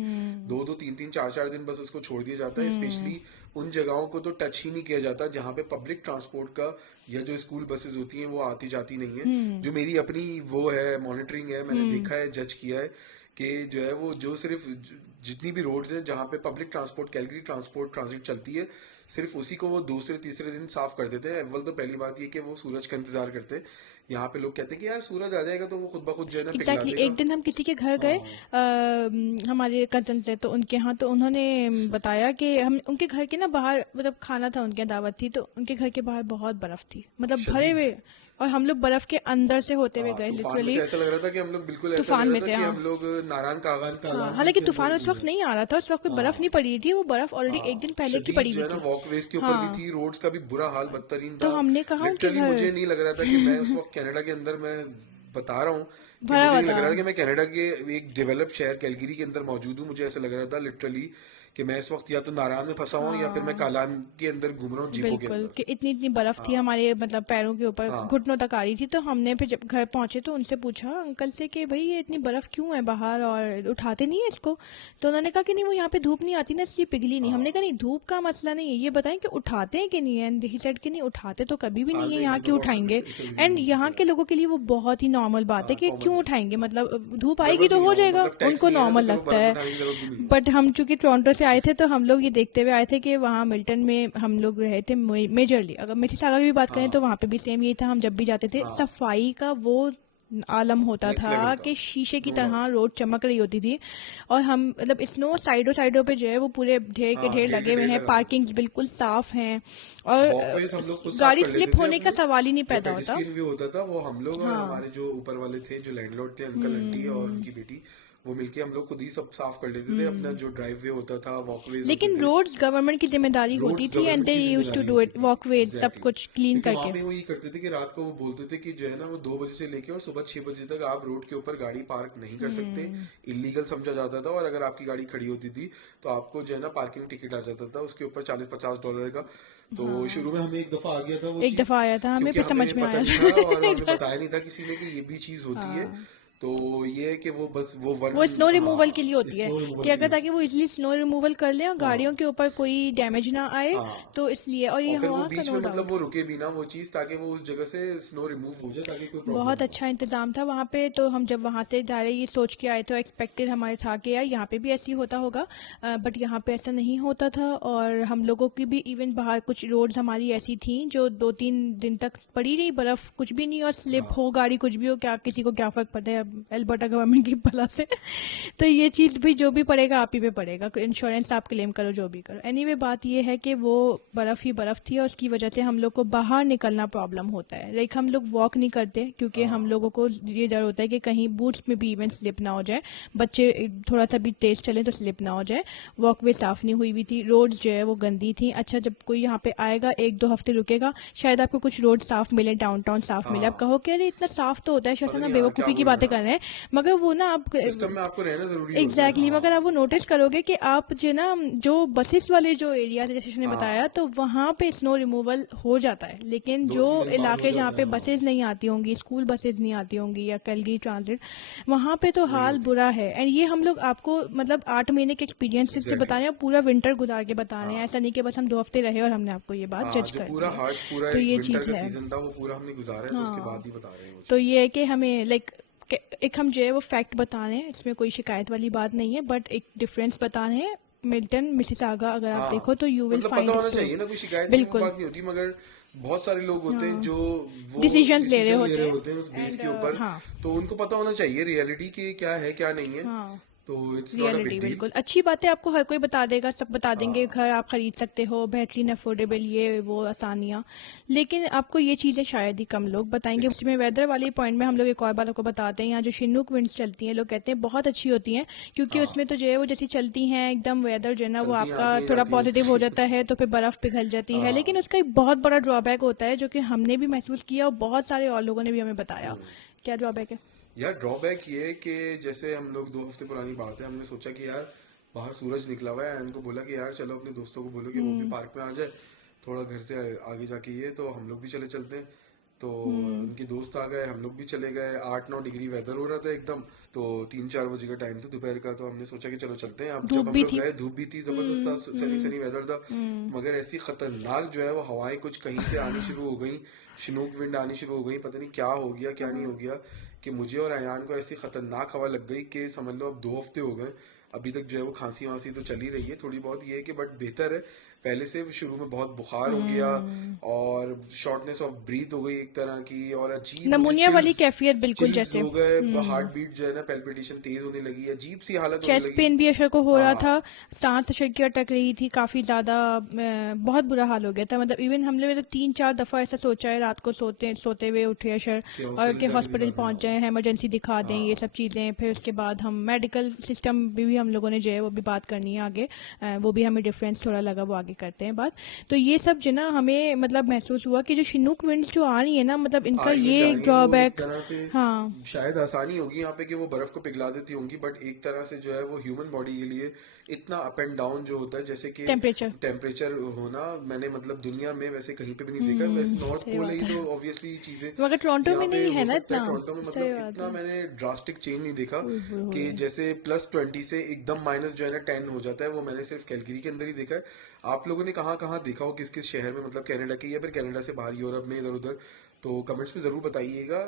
2-2 3-3 4-4 दिन बस उसको छोड़ दिया जाता है। स्पेशली उन जगहों को तो टच ही नहीं किया जाता जहाँ पे पब्लिक ट्रांसपोर्ट का या जो स्कूल बसेस होती हैं वो आती जाती नहीं है। जो मेरी अपनी वो है मॉनिटरिंग है, मैंने देखा है, जज किया है कि जो है वो जो सिर्फ जितनी भी रोड्स हैं जहाँ पे public transport, Calgary transport transit चलती है, सिर्फ उसी को वो दूसरे तीसरे दिन साफ कर देते हैं। अव्वल तो पहली बात ये कि वो सूरज का इंतजार करते हैं। यहाँ पे लोग कहते हैं कि यार सूरज आ जाएगा तो वो खुद ब खुद जो है ना पिघला एग्जैक्टली देगा। एक दिन हम किसी के घर गए, हाँ, हमारे कजन से, तो उनके यहाँ तो उन्होंने बताया कि हम उनके घर के ना बाहर, मतलब खाना था उनके यहाँ, दावत थी, तो उनके घर के बाहर बहुत बर्फ थी, मतलब भरे शदीद। हुए। और हम लोग बर्फ के अंदर से होते हुए हाँ, गए तूफान में से लिटरली, ऐसा लग रहा था कि हम लोग बिल्कुल, ऐसा लग तूफान रहा में था से। कि हाँ, हम लोग नारायण कागान हाँ, कागान हालांकि के अंदर तूफान उस घूम वक्त रहे हैं। नहीं आ रहा था, उस वक्त कोई बर्फ हाँ, नहीं पड़ी थी, वो बर्फ ऑलरेडी एक दिन हाँ, पहले की शदीद पड़ी जो हुई है ना थी। वॉकवेज के ऊपर भी हाँ, थी, रोड्स का भी बुरा हाल बदतरीन तो था। हमने कहा उनके लिटरली घर मुझे नहीं लग रहा था कि मैं उस वक्त कनाडा के अंदर, मैं बता रहा हूँ कि भरा मुझे हुआ नहीं लग था। रहा था कि मैं कनाडा के एक डेवलप्ड शहर कैलगरी के अंदर मौजूद हूँ। मुझे ऐसा लग रहा था लिटरली कि मैं इस वक्त या तो नारायण में फंसा हूँ या फिर मैं कालान के अंदर घूम रहा हूँ जीपों के बिल्कुल अंदर। कि इतनी इतनी बर्फ थी हमारे मतलब पैरों के ऊपर, हाँ घुटनों तक आ रही थी। तो हमने फिर जब घर पहुंचे तो उनसे पूछा अंकल से कि भाई ये इतनी बर्फ क्यों है बाहर और उठाते नहीं है इसको। तो उन्होंने कहा कि नहीं वो यहाँ पे धूप नहीं आती ना इसलिए पिघली नहीं। हमने कहा नहीं धूप का मसला नहीं है, ये बताएं कि उठाते हैं कि नहीं है। एंड ही सेड कि नहीं उठाते तो कभी भी साल नहीं है, में एक यहाँ दो क्यों दफा उठाएंगे। कभी एंड नहीं यहाँ किसी के लोगों के लिए वो बहुत ही नॉर्मल बात है कि कॉमन क्यों है। उठाएंगे, मतलब धूप आएगी जरूरत तो नहीं हो है, वो जाएगा, मतलब टैक्स उनको नहीं है ना, तो नॉर्मल फिर वो लगता बर्फ है। उठाने की जरूरत भी नहीं है। बट हम चूंकि टोरंटो से आए थे तो हम लोग ये देखते हुए आए थे कि वहाँ मिल्टन में हम लोग रहे थे मेजरली। अगर मिसिसागा की भी बात करें तो हाँ वहाँ पे भी सेम यही था। हम जब भी जाते थे हाँ सफाई का वो आलम होता नेक्स्ट था लेवल था, कि शीशे की नो तरह डाउट। रोड चमक रही होती थी। और हम मतलब स्नो साइडों साइडों पे जो है वो पूरे ढेर के हाँ ढेर ढेर के लगे हुए ढेर हैं, लगा हुआ था। पार्किंग्स बिल्कुल साफ हैं और वॉकवेज हम लोग खुद साफ गाड़ी कर लेते स्लिप थे होने का अपने। सवाल ही नहीं जो पैदा होता। पेडिस्ट्रियन व्यू होता था वो हम लोग और हाँ। हमारे जो ऊपर वाले थे, जो लैंडलॉर्ड थे, अंकल आंटी और उनकी बेटी, वो मिलके हम लोग खुद ही सब साफ कर लेते थे। अपना जो ड्राइव वे होता था, वॉकवेज होते लेकिन थे, रोड्स गवर्नमेंट की जिम्मेदारी होती रोड्स थी एंड गवर्नमेंट दे की यूज्ड टू जिम्मेदारी डू होती इट, थी। वॉकवेज सब एग्जैक्टली कुछ क्लीन क्योंकि वहां करके। पे वो ये करते थे कि रात को वो बोलते थे कि जो है ना वो 2 बजे से लेके और सुबह 6 बजे तक आप रोड के ऊपर गाड़ी पार्क नहीं कर सकते। इलीगल समझा जाता था और अगर आपकी गाड़ी खड़ी होती थी तो आपको जो है ना पार्किंग टिकट आ जाता था, उसके ऊपर 40-50 डॉलर का। तो शुरू में हमें एक दफा आ गया था वो एक चीज, दफा आया था, हमें क्योंकि भी समझ हमें में पता आया नहीं था और हमें था। बताया नहीं था किसी ने कि ये भी चीज होती है। हाँ तो ये है कि वो बस वो वो स्नो रिमूवल के हाँ लिए होती है स्नो रिमूवल कि के लिए अगर ताकि वो इजीली स्नो रिमूवल कर लें और गाड़ियों हाँ के ऊपर कोई डैमेज ना आए। हाँ। तो इसलिए, और ये और फिर वो वहाँ का बीच नो में मतलब डाउट वो रुके भी ना वो चीज, ताकि वो उस जगह से स्नो रिमूव हो जाए, ताकि कोई प्रॉब्लम बहुत ना हो। अच्छा इंतजाम था वहाँ पे। तो हम जब वहाँ से जा रहे ये सोच के आए तो एक्सपेक्टेड हमारे था कि यार यहाँ पे भी ऐसी होता होगा, बट यहाँ पे ऐसा नहीं होता था। और हम लोगों की भी इवन बाहर कुछ रोड्स हमारी ऐसी थी जो 2-3 दिन तक पड़ी रही बर्फ, कुछ भी नहीं, और स्लिप हाँ हो गाड़ी कुछ भी हो, क्या किसी को क्या फर्क पड़ता है अल्बर्टा गवर्नमेंट की भला से। तो ये चीज़ भी जो भी पड़ेगा आप ही पे पड़ेगा, इंश्योरेंस आप क्लेम करो जो भी करो। एनीवे बात ये है कि वो बर्फ ही बर्फ थी और उसकी वजह से हम लोग को बाहर निकलना प्रॉब्लम होता है। लाइक हम लोग वॉक नहीं करते क्योंकि हम हाँ लोगों को ये डर होता है कि कहीं बूट्स में भी इवन स्लिप ना हो जाए, बच्चे थोड़ा सा भी तेज चले तो स्लिप ना हो जाए। वॉकवे साफ नहीं हुई हुई थी, रोड जो है वो गंदी थी। अच्छा जब कोई यहाँ पे आएगा 1-2 हफ्ते रुकेगा शायद आपको कुछ रोड साफ मिले, डाउनटाउन साफ मिले, आप हाँ कहो कि अरे इतना साफ तो होता है, शायद पता ना नहीं हाँ क्या बेवकूफ़ी की बोल रहे बातें हैं कर हाँ। रहे हैं। मगर वो ना आप सिस्टम में आपको रहना जरूरी होता है। एग्जैक्टली मगर आप वो हाँ नोटिस करोगे कि आप जो ना जो बसेस वाले जो एरिया थे जैसे उसने बताया हाँ तो वहाँ पे स्नो रिमूवल हो जाता है, लेकिन जो 2-3 दिन बाद हो इलाके जहाँ जाता पे है हाँ। बसेस नहीं आती होंगी, स्कूल बसेस नहीं आती होंगी या कैलगरी ट्रांजिट, वहाँ पे तो नहीं हाल होती। बुरा है। एंड ये हम लोग आपको मतलब 8 महीने के एक्सपीरियंस से बता एग्जैक्टली रहे हैं, पूरा विंटर गुजार के बता रहे हैं। हाँ ऐसा नहीं कि बस हम 2 हफ्ते रहे और हमने आपको ये बात हाँ जज जो कर पूरा दी है। हार्श पूरा तो एक ये विंटर चीज़ का है। सीजन था वो पूरा हमने गुजारा है, तो उसके हाँ बाद ही बता रहे हैं वो तो चीज। ये है कि हमें लाइक एक हम जो है वो फैक्ट बता रहे हैं, इसमें कोई शिकायत वाली बात नहीं है, बट एक डिफरेंस बता रहे हैं। मिल्टन मिसिसागा अगर आप देखो हाँ तो यू विल मतलब पता फाइंड इट होना सो। चाहिए ना, कोई शिकायत की वो बिल्कुल। बात नहीं होती, मगर बहुत सारे लोग होते हैं हाँ जो वो डिसीजंस ले रहे डिसीजन ले होते रहे हैं होते हैं उस बेस एंड के ऊपर। हाँ तो उनको पता होना चाहिए रियलिटी की क्या है क्या नहीं है। हाँ तो it's not a reality big deal. बिल्कुल अच्छी बात है, आपको हर कोई बता देगा, सब बता देंगे, हाँ घर आप खरीद सकते हो बेहतरीन अफोर्डेबल ये वो आसानियाँ। लेकिन आपको ये चीज़ें शायद ही कम लोग बताएंगे। इस इसमें वेदर वाली पॉइंट में हम लोग एक और बात आपको बताते हैं, यहाँ जो शिन्नुक विंड्स चलती हैं लोग कहते हैं बहुत अच्छी होती हैं क्योंकि उसमें हाँ तो जो है वो जैसी चलती हैं एकदम वेदर जो है ना वो चलती हैं आपका आती हैं थोड़ा जाती पॉजिटिव हो हैं। जाता है तो फिर बर्फ़ पिघल जाती है। लेकिन हाँ उसका एक बहुत बड़ा ड्रॉबैक होता है जो कि हमने भी महसूस किया और बहुत सारे और लोगों ने भी हमें बताया। क्या ड्रॉबैक है? यार ड्रॉबैक ये है कि जैसे हम लोग 2 हफ्ते पुरानी बात है, हमने सोचा कि यार बाहर सूरज निकला हुआ है, इनको बोला कि यार चलो अपने दोस्तों को बोलो कि वो भी पार्क में आ जाए, थोड़ा घर से आगे जाके ये, तो हम लोग भी चलते हैं। तो उनके दोस्त आ गए, हम लोग भी चले गए। 8-9 डिग्री वेदर हो रहा था एकदम। तो 3-4 बजे का टाइम था दोपहर का, तो हमने सोचा कि चलो चलते हैं। अब धूप जब हम भी लोग थी। गए धूप भी थी, जबरदस्त था, सनी सनी वेदर था, मगर ऐसी खतरनाक जो है वो हवाएं कुछ कहीं से आनी शुरू हो गई, शिनूक विंड आनी शुरू हो गई, पता नहीं क्या हो गया क्या नहीं हो गया, कि मुझे और अयान को ऐसी खतरनाक हवा लग गई कि समझ लो अब 2 हफ्ते हो गए, अभी तक जो है वो खांसी वांसी तो चल ही रही है थोड़ी बहुत। ये है कि बट बेहतर है, पहले से शुरू में बहुत बुखार हो गया और शॉर्टनेस ऑफ ब्रीथ हो गई एक तरह की, और अजीब मुझे नमूनिया वाली चिल्स कैफियत बिल्कुल चिल्स जैसे हो गए, हार्ट बीट जो है ना पैल्पिटेशन तेज होने लगी, अजीब सी हालत होने चेस्ट लगी। पेन भी अशर को हो रहा था, हाँ सांस अशर की अटक रही थी काफी ज्यादा, बहुत बुरा हाल हो गया था। मतलब इवन हमने मतलब 3-4 दफा ऐसा सोचा है रात को सोते सोते हुए उठे अशर कि और हॉस्पिटल के जाके हॉस्पिटल दिखा दें। पहुंच जाए, इमरजेंसी दिखा दें, ये हाँ सब चीजें। फिर उसके बाद हम मेडिकल सिस्टम भी हम लोगों ने जो है वो भी बात करनी है आगे, वो भी हमें डिफरेंस थोड़ा लगा, वो आगे आगे करते हैं बात। तो ये सब जो ना हमें मतलब महसूस हुआ कि जो शिनूक विंड्स जो आ रही है ना, मतलब आ इनका रही है ये जा एक रही है, वो एक ड्रॉबैक। तरह से हाँ। शायद आसानी होगी यहाँ पे कि वो बर्फ को पिघला देती होंगी, बट एक तरह से जो है वो ह्यूमन बॉडी के लिए इतना अप एंड डाउन जो होता है, जैसे कि टेम्परेचर। टेम्परेचर होना, मैंने मतलब दुनिया में वैसे कहीं पे भी नहीं देखा। वैसे नॉर्थ सही पोल है बात ये है, तो ऑब्वियसली चीजें मगर टोरंटो यहाँ में पे नहीं है हो ना सकता है, इतना। टोरंटो में सही मतलब बात इतना है। मैंने ड्रास्टिक चेंज नहीं देखा ओए होए कि होए। जैसे +20 से एकदम माइनस जो है ना 10 हो जाता है। वो मैंने सिर्फ कैलगरी के अंदर ही देखा है। आप लोगों ने कहाँ कहाँ देखा हो, किस किस शहर में, मतलब कनाडा के या फिर कनाडा से बाहर यूरोप में इधर उधर, तो कमेंट्स में ज़रूर बताइएगा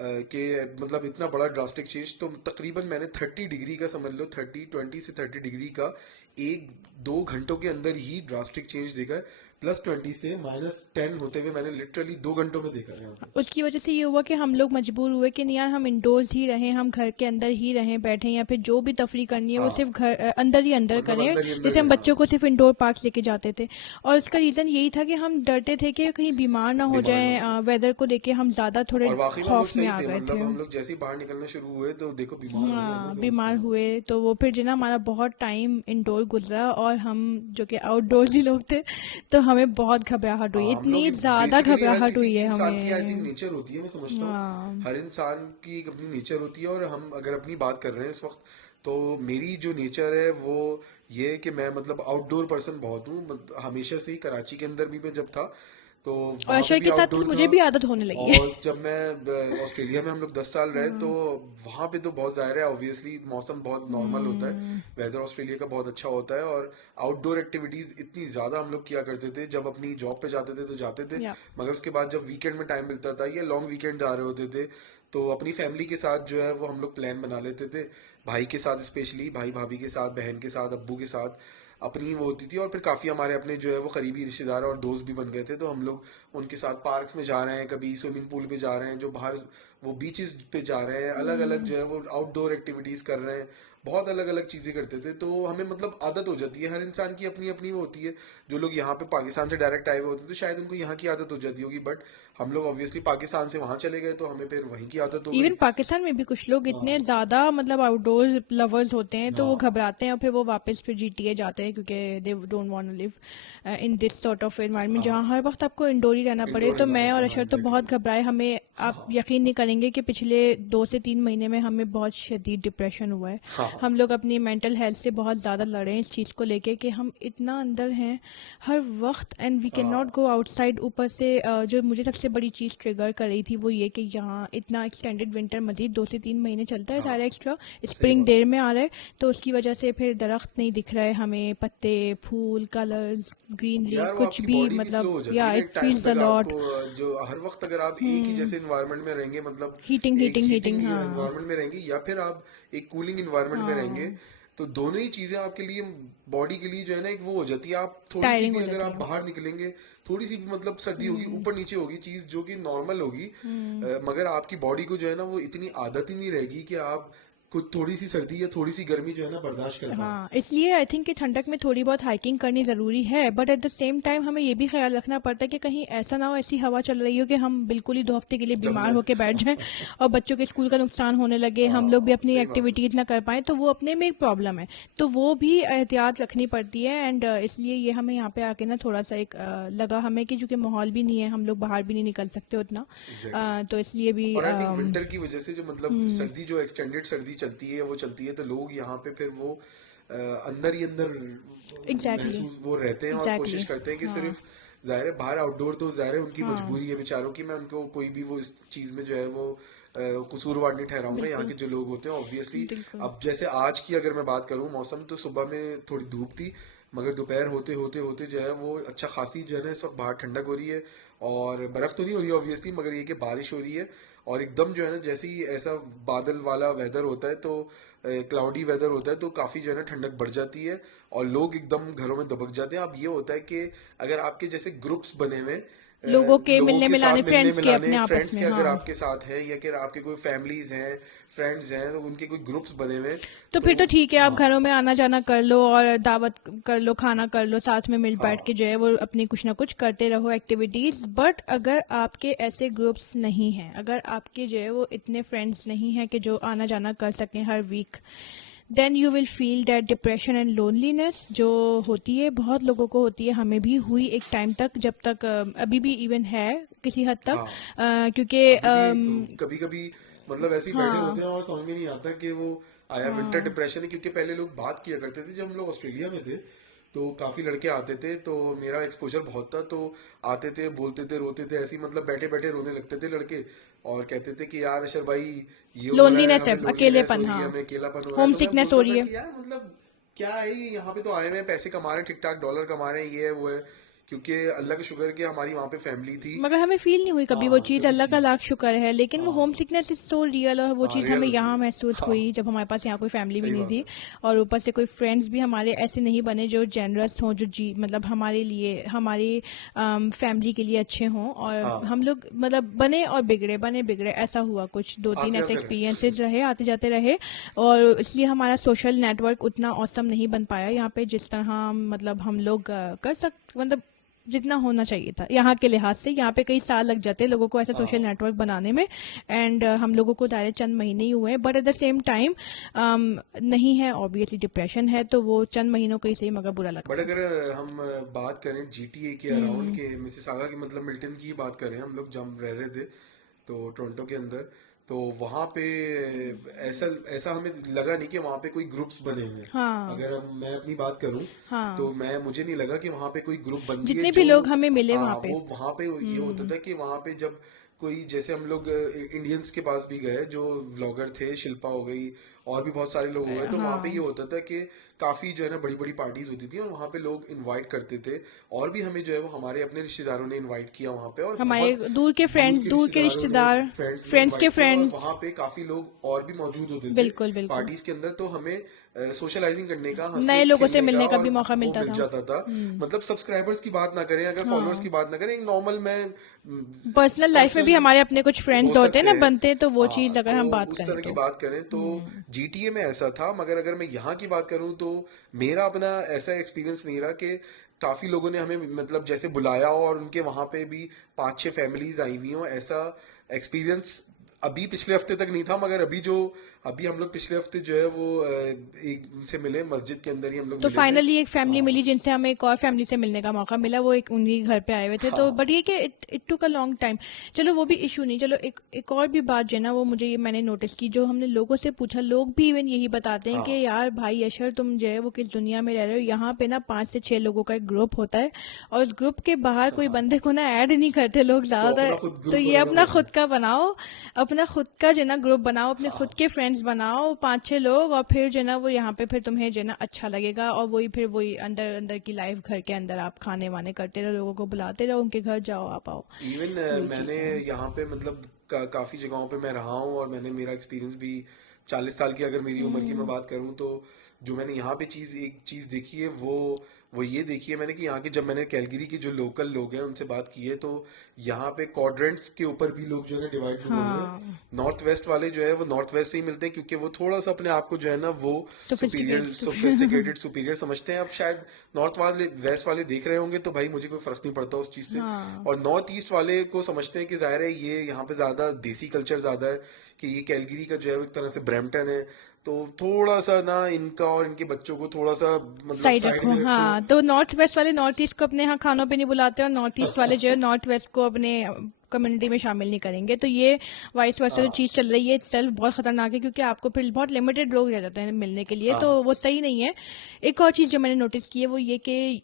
कि मतलब इतना बड़ा ड्रास्टिक चेंज। तो तकरीबन मैंने 30 डिग्री का, समझ लो 20 से 30 डिग्री का 1-2 घंटों के अंदर ही ड्रास्टिक चेंज देखा है। +20 से -10 होते हुए मैंने लिटरली 2 घंटों में देखा है यहाँ पे। उसकी वजह से ये हुआ कि हम लोग मजबूर हुए कि नहीं यार, हम इंडोर्स ही रहें, हम घर के अंदर ही रहें बैठें, या फिर जो भी तफरी करनी है वो हाँ, सिर्फ घर अंदर ही अंदर मतलब करें। अंदर ही अंदर जैसे हम करना, बच्चों हाँ। को सिर्फ इंडोर पार्क्स लेके जाते थे। और उसका रीज़न यही था कि हम डरते थे कि कहीं बीमार ना हो बीमार ना हो जाएं, वेदर को देके हम ज़्यादा थोड़े और वाकई में हम लोग खौफ में सही आ थे, गए मतलब थे। हम लोग जैसे ही बाहर निकलना शुरू हुए तो देखो बीमार हो गए हम हाँ, लोग बीमार हाँ। हुए तो वो फिर जो ना हमारा बहुत टाइम इंडोर गुजरा, और हम जो कि आउटडोर्स ही लोग थे तो हमें बहुत घबराहट हुई, हाँ, हम लोग इतनी ज़्यादा बेसिकली हर घबराहट किसी हुई की है इंसान की आई थिंक हमें। नेचर होती है, मैं समझता हूँ हाँ। हर इंसान की एक अपनी नेचर होती है। और हम अगर अपनी बात कर रहे हैं इस वक्त, तो मेरी जो नेचर है वो ये है कि मैं मतलब आउटडोर पर्सन बहुत हूँ। हमेशा से ही कराची के अंदर भी मैं जब था तो और वहाँ पे अशर भी के साथ आउटडोर था। मुझे भी आदत होने लगी है। और जब मैं ऑस्ट्रेलिया में हम लोग 10 साल रहे तो वहाँ पे तो बहुत ज़ाहिर है, ऑब्वियसली मौसम बहुत नॉर्मल होता है, हम्म। वेदर ऑस्ट्रेलिया का बहुत अच्छा होता है। और आउटडोर एक्टिविटीज़ इतनी ज़्यादा हम लोग किया करते थे। जब अपनी जॉब पे जाते थे तो जाते थे, या मगर उसके बाद जब वीकेंड में टाइम मिलता था या लॉन्ग वीकेंड जा रहे होते थे तो अपनी फैमिली के साथ जो है वो हम लोग प्लान बना लेते थे। भाई के साथ, स्पेशली भाई भाभी के साथ, बहन के साथ, अब्बू के साथ अपनी वो होती थी। और फिर काफ़ी हमारे अपने जो है वो करीबी रिश्तेदार और दोस्त भी बन गए थे, तो हम लोग उनके साथ पार्क्स में जा रहे हैं, कभी स्विमिंग पूल पे जा रहे हैं, जो बाहर वो बीचेस पे जा रहे हैं, अलग अलग जो है वो आउटडोर एक्टिविटीज़ कर रहे हैं, बहुत अलग अलग चीज़ें करते थे। तो हमें मतलब आदत हो जाती है, हर इंसान की अपनी अपनी वो होती है। जो लोग यहाँ पे पाकिस्तान से डायरेक्ट आए हुए होते तो शायद उनको यहाँ की आदत हो जाती होगी, बट हम लोग ऑब्वियसली पाकिस्तान से वहाँ चले गए तो हमें फिर वहीं की आदत हो गई। इवन पाकिस्तान में भी कुछ लोग हाँ इतने ज्यादा मतलब आउटडोर्स लवर्स होते हैं तो वो हाँ घबराते हैं और फिर वो वापस फिर जीटीए जाते हैं, क्योंकि they don't want to live in this sort of environment हाँ, जहाँ हर वक्त आपको इंडोर ही रहना पड़े। इंडोर तो रहना मैं और पड़ता है, हाँ अशर तो एग्जैक्टली। बहुत घबराए हमें। हाँ आप हाँ यकीन नहीं करेंगे कि पिछले 2 से 3 महीने में हमें बहुत शदीद डिप्रेशन हुआ है। हाँ हम लोग अपनी मेंटल हेल्थ से बहुत ज़्यादा लड़े हैं इस चीज़ को लेके कि हम इतना अंदर हैं हर वक्त, एंड वी कैन नॉट हाँ, गो आउटसाइड। ऊपर से जो मुझे सबसे बड़ी चीज़ ट्रिगर कर रही थी वो ये कि यहाँ इतना एक्सटेंडेड विंटर मजीद 2 से 3 महीने चलता है, सारा हाँ, एक्स्ट्रा सही स्प्रिंग बात है। देर में आ रहा है। तो उसकी वजह से फिर दरख्त नहीं दिख रहा है हमें, पत्ते, फूल, कलर्स, ग्रीन लीफ, यार वो कुछ आपकी भी, बॉडी भी स्लो मतलब हो जाती है या ना इट एक टाइम फील्स अ तक। लॉट। आपको जो हर वक्त अगर आप एक ही हम्म। जैसे इन्वायरमेंट में रहेंगे, मतलब हीटिंग एक हीटिंग हीटिंग हीटिंग, हाँ। इन्वायरमेंट में रहेंगे या फिर आप एक कूलिंग इन्वायरमेंट में रहेंगे, हाँ, तो दोनों ही चीजें आपके लिए, बॉडी के लिए जो है ना एक वो हो जाती है। आप थोड़ी सी टायरिंग भी हो अगर जाती आप है। बाहर निकलेंगे, थोड़ी सी भी मतलब सर्दी होगी, हम्म। ऊपर नीचे होगी चीज जो कि नॉर्मल होगी, हम्म। मगर आपकी बॉडी को जो है ना वो इतनी आदत ही नहीं रहेगी कि आप कुछ थोड़ी सी सर्दी या थोड़ी सी गर्मी जो है ना बर्दाश्त कर पाए। हाँ, इसलिए आई थिंक कि ठंडक में थोड़ी बहुत हाइकिंग करनी ज़रूरी है, but at the same time हमें ये भी ख्याल रखना पड़ता है कि कहीं ऐसा ना हो, ऐसी हवा चल रही हो कि हम बिल्कुल ही 2 हफ्ते के लिए बीमार होके बैठ जन्नत जाएं और बच्चों के स्कूल का नुकसान होने लगे, हम लोग भी हाँ अपनी सही बात है। एक्टिविटीज़ ना कर पाएं, तो वो अपने में एक प्रॉब्लम है। तो वो भी एहतियात रखनी पड़ती है। एंड इसलिए ये हमें यहाँ पे आके ना थोड़ा सा एक लगा हमें कि चूंकि माहौल भी नहीं है, हम लोग बाहर भी नहीं निकल सकते उतना, एग्जैक्टली। तो इसलिए भी और आई थिंक विंटर की वजह से जो मतलब हम्म। सर्दी, जो एक्सटेंडेड सर्दी चलती है वो चलती है, तो लोग यहाँ पे फिर वो अंदर ही अंदर एग्जैक्टली। महसूस वो रहते हैं और कोशिश एग्जैक्टली। करते हैं कि हाँ। सिर्फ, जाहिर है बाहर आउटडोर तो जाहिर है उनकी हाँ, मजबूरी है बेचारों की, मैं उनको कोई भी वो इस चीज़ में जो है वो कसूरवार नहीं ठहराऊंगा। यहाँ बिल्कुल के जो लोग होते हैं ऑब्वियसली, बिल्कुल। अब जैसे आज की अगर मैं बात करूँ, मौसम तो सुबह में थोड़ी धूप थी, मगर दोपहर होते होते होते जो है वो अच्छा खासी जो है ना इस वक्त बाहर ठंडक हो रही है। और बर्फ़ तो नहीं हो रही है ऑब्वियसली, मगर ये कि बारिश हो रही है। और एकदम जो है ना जैसे ही ऐसा बादल वाला वेदर होता है, तो क्लाउडी वेदर होता है, तो काफ़ी जो है ना ठंडक बढ़ जाती है और लोग एकदम घरों में दबक जाते हैं। अब ये होता है कि अगर आपके जैसे ग्रुप्स बने हुए लोगों के लोगों मिलने के मिलाने, साथ मिलने फ्रेंड्स के मिलाने, अपने आपस फ्रेंड्स में, के अगर हाँ। आपके साथ हैं या कि आपके कोई फैमिलीज हैं, फ्रेंड्स हैं, तो उनके कोई ग्रुप्स बने हुए हैं, तो तो फिर तो ठीक है, आप हाँ घरों में आना जाना कर लो और दावत कर लो, खाना कर लो, साथ में मिल बैठ के हाँ जो है वो अपनी कुछ ना कुछ करते रहो एक्टिविटीज। बट अगर आपके ऐसे ग्रुप्स नहीं हैं, अगर आपके जो है वो इतने फ्रेंड्स नहीं हैं कि जो आना जाना कर सकें हर week, then you will feel that depression and loneliness जो होती है, बहुत लोगों को होती है, हमें भी हुई एक टाइम तक, जब तक अभी भी इवन है किसी हद तक, हाँ क्योंकि अभी भी कभी कभी मतलब ऐसे ही बैठे होते हाँ हैं और समझ में नहीं आता कि वो आया विंटर हाँ डिप्रेशन है, क्योंकि पहले लोग बात किया करते थे जब हम लोग ऑस्ट्रेलिया में थे, तो काफी लड़के आते थे, तो मेरा एक्सपोजर बहुत था, तो आते थे बोलते थे रोते थे ऐसे ही, मतलब बैठे बैठे रोने लगते थे लड़के, और कहते थे कि यार अशर भाई ये हो रहा है, लोनलीनेस है, हमें लोनलीनेस हो अकेलेपन, रही हाँ है, हमें अकेलापन हो रहा है। होम तो मैं सिकनेस हो बोलता रही था है। कि यार मतलब क्या है ये, यहाँ पे तो आए हुए हैं, पैसे कमा रहे हैं, ठीक ठाक डॉलर कमा रहे हैं, ये है वो है, क्योंकि अल्लाह का शुक्र है कि हमारी वहाँ पे फैमिली थी। मगर हमें फील नहीं हुई कभी वो हाँ चीज़, कभी अल्लाह का थी। लाख शुक्र है, लेकिन वो होम हाँ सिकनेस इज सो रियल, और वो हाँ चीज़ रियल हमें होती यहाँ है। महसूस हाँ हुई जब हमारे पास यहाँ कोई फैमिली भी सही नहीं बात थी, है। और ऊपर से कोई फ्रेंड्स भी हमारे ऐसे नहीं बने जो जेनरस हों, जो जी मतलब हमारे लिए, हमारी फैमिली के लिए अच्छे हों, और हाँ हम लोग मतलब बने और बिगड़े, बने बिगड़े, ऐसा हुआ, कुछ दो तीन आते ऐसे जाते रहे। एक्सपीरियंसेस रहे, आते जाते रहे, और इसलिए हमारा सोशल नेटवर्क उतना औसम नहीं बन पाया यहाँ पे, जिस तरह मतलब हम लोग कर सकते, मतलब जितना होना चाहिए था यहाँ के लिहाज से। यहाँ पे कई साल लग जाते हैं लोगों को ऐसा सोशल हाँ नेटवर्क बनाने में, एंड हम लोगों को डायरेक्ट चंद महीने ही हुए हैं, but at the same time नहीं है, ऑब्वियसली डिप्रेशन है, तो वो चंद महीनों का ही सही, मगर बुरा बट लगता है। अगर हम बात करें जीटीए के अराउंड हम्म। के मिसिसागा की, मतलब मिल्टन की बात करें, हम लोग जब रह रहे थे तो टोरंटो के अंदर, तो वहाँ पे ऐसा ऐसा हमें लगा नहीं कि वहाँ पे कोई ग्रुप्स बने हुए हैं। हाँ अगर हम मैं अपनी बात करूं तो हाँ, मुझे नहीं लगा कि वहाँ पे कोई ग्रुप बन दिए जितने भी जो, लोग हमें मिले हाँ वहाँ पे। वो वहाँ पे ये होता हम्म। था कि वहाँ पे जब कोई, जैसे हम लोग इंडियंस के पास भी गए जो व्लॉगर थे, शिल्पा हो गई और भी बहुत सारे लोग हो गए, तो वहाँ पे ये हाँ, होता था कि काफी जो है ना बड़ी बड़ी पार्टीज होती थी, और वहाँ पे लोग इनवाइट करते थे, और भी हमें जो है वो हमारे अपने रिश्तेदारों ने इनवाइट किया वहाँ पे, और हमारे बहुत दूर के दूर फ्रेंड्स, के दूर के रिश्तेदारों ने, रिश्तेदार, फ्रेंड्स ने फ्रेंड्स के इनवाइट किया, और फ्रेंड्स, वहाँ पे काफी लोग और भी मौजूद होते थे बिल्कुल बिल्कुल, पार्टीज के अंदर, तो हमें सोशलाइजिंग करने का, हंसने नए लोगों से खेलने का मिलने का और भी मौका वो मिलता मिल था। जाता था। हम्म। मतलब सब्सक्राइबर्स की बात ना करें, अगर फॉलोअर्स की हाँ, बात ना करें, एक नॉर्मल मैं पर्सनल लाइफ में भी पर्सनल हमारे अपने कुछ हो फ्रेंड्स होते हैं सकते ना, हैं। बनते हैं, तो वो हाँ चीज़ अगर तो हम बात उस करें तरह की तो। बात करें तो हम्म। जीटीए में ऐसा था, मगर अगर मैं यहाँ की बात करूँ तो मेरा अपना ऐसा एक्सपीरियंस नहीं रहा कि काफी लोगों ने हमें मतलब जैसे बुलाया हो और उनके वहां पे भी 5-6 फैमिलीज आई हुई हो, ऐसा एक्सपीरियंस अभी पिछले हफ्ते तक नहीं था, मगर अभी हम लोग पिछले हफ्ते जो है वो एक उनसे मिले, मस्जिद के अंदर ही हम लोग तो मिले थे। फाइनली एक फैमिली हाँ मिली जिनसे हमें एक और फैमिली से मिलने का मौका मिला, वो एक उन्हीं घर पे आए हुए थे, तो हाँ बट ये कि it took a long time. चलो वो भी इशू नहीं, चलो एक और भी बात जो है ना, वो मुझे ये मैंने नोटिस की, जो हमने लोगों से पूछा, लोग भी इवन यही बताते हैं कि हाँ यार भाई अशर, तुम जो है वो किस दुनिया में रह रहे हो, यहाँ पे ना 5 से 6 लोगों का एक ग्रुप होता है, और उस ग्रुप के बाहर कोई बंदे को ना ऐड नहीं करते लोग तो ज्यादातर। अपना खुद तो ग्रुप ये बनाना अपना पड़ता खुद है। का बनाओ, अपना खुद का जो है ना ग्रुप बनाओ, अपने खुद के फ्रेंड्स बनाओ, 5-6 लोग, और फिर जो है ना वो यहाँ पे फिर तुम्हें जो है ना अच्छा लगेगा, और वही फिर वही अंदर अंदर की लाइफ, घर के अंदर आप खाने वाने करते रहो, लोगों को बुलाते रहो, उनके घर जाओ, आप आओ, इवन वही मैंने चीज है। यहाँ पे मतलब काफी जगहों पे मैं रहा हूँ, और मैंने मेरा एक्सपीरियंस भी 40 साल की अगर मेरी उम्र की मैं हम्म। बात करूँ तो जो मैंने यहाँ पे एक चीज देखी है वो ये देखी है मैंने कि यहाँ के, जब मैंने कैलगरी के जो लोकल लोग हैं उनसे बात की है, तो यहाँ पे क्वाड्रेंट्स के ऊपर भी लोग जो है ना डिवाइड हो गए हैं। हाँ, नॉर्थ वेस्ट वाले जो है वो नॉर्थ वेस्ट से ही मिलते हैं, क्योंकि वो थोड़ा सा अपने आप को जो है ना वो सुपीरियर सोफिस्टिकेटेड। सोफिस्टिकेटेड सुपीरियर समझते हैं। अब शायद नॉर्थ वाले वेस्ट वाले देख रहे होंगे तो भाई मुझे कोई फर्क नहीं पड़ता उस चीज से, हाँ, और नॉर्थ ईस्ट वाले को समझते हैं कि जाहिर है ये यहाँ पे ज्यादा देसी कल्चर ज्यादा है, कि ये कैलगरी का जो है वो एक तरह से ब्रैम्पटन है, तो थोड़ा सा ना इनका और इनके बच्चों को थोड़ा सा मतलब साइड साइड रखो, में रखो। हाँ, तो नॉर्थ वेस्ट वाले नॉर्थ ईस्ट को अपने यहाँ खानों पे नहीं बुलाते, और नॉर्थ ईस्ट वाले जो है नॉर्थ वेस्ट को अपने कम्युनिटी में शामिल नहीं करेंगे, तो ये वाइस वर्सा जो हाँ चीज चल रही है सेल्फ बहुत खतरनाक है, क्योंकि आपको फिर बहुत लिमिटेड लोग रह जाते हैं मिलने के लिए, तो हाँ वो सही नहीं है। एक और चीज जो मैंने नोटिस की है वो ये कि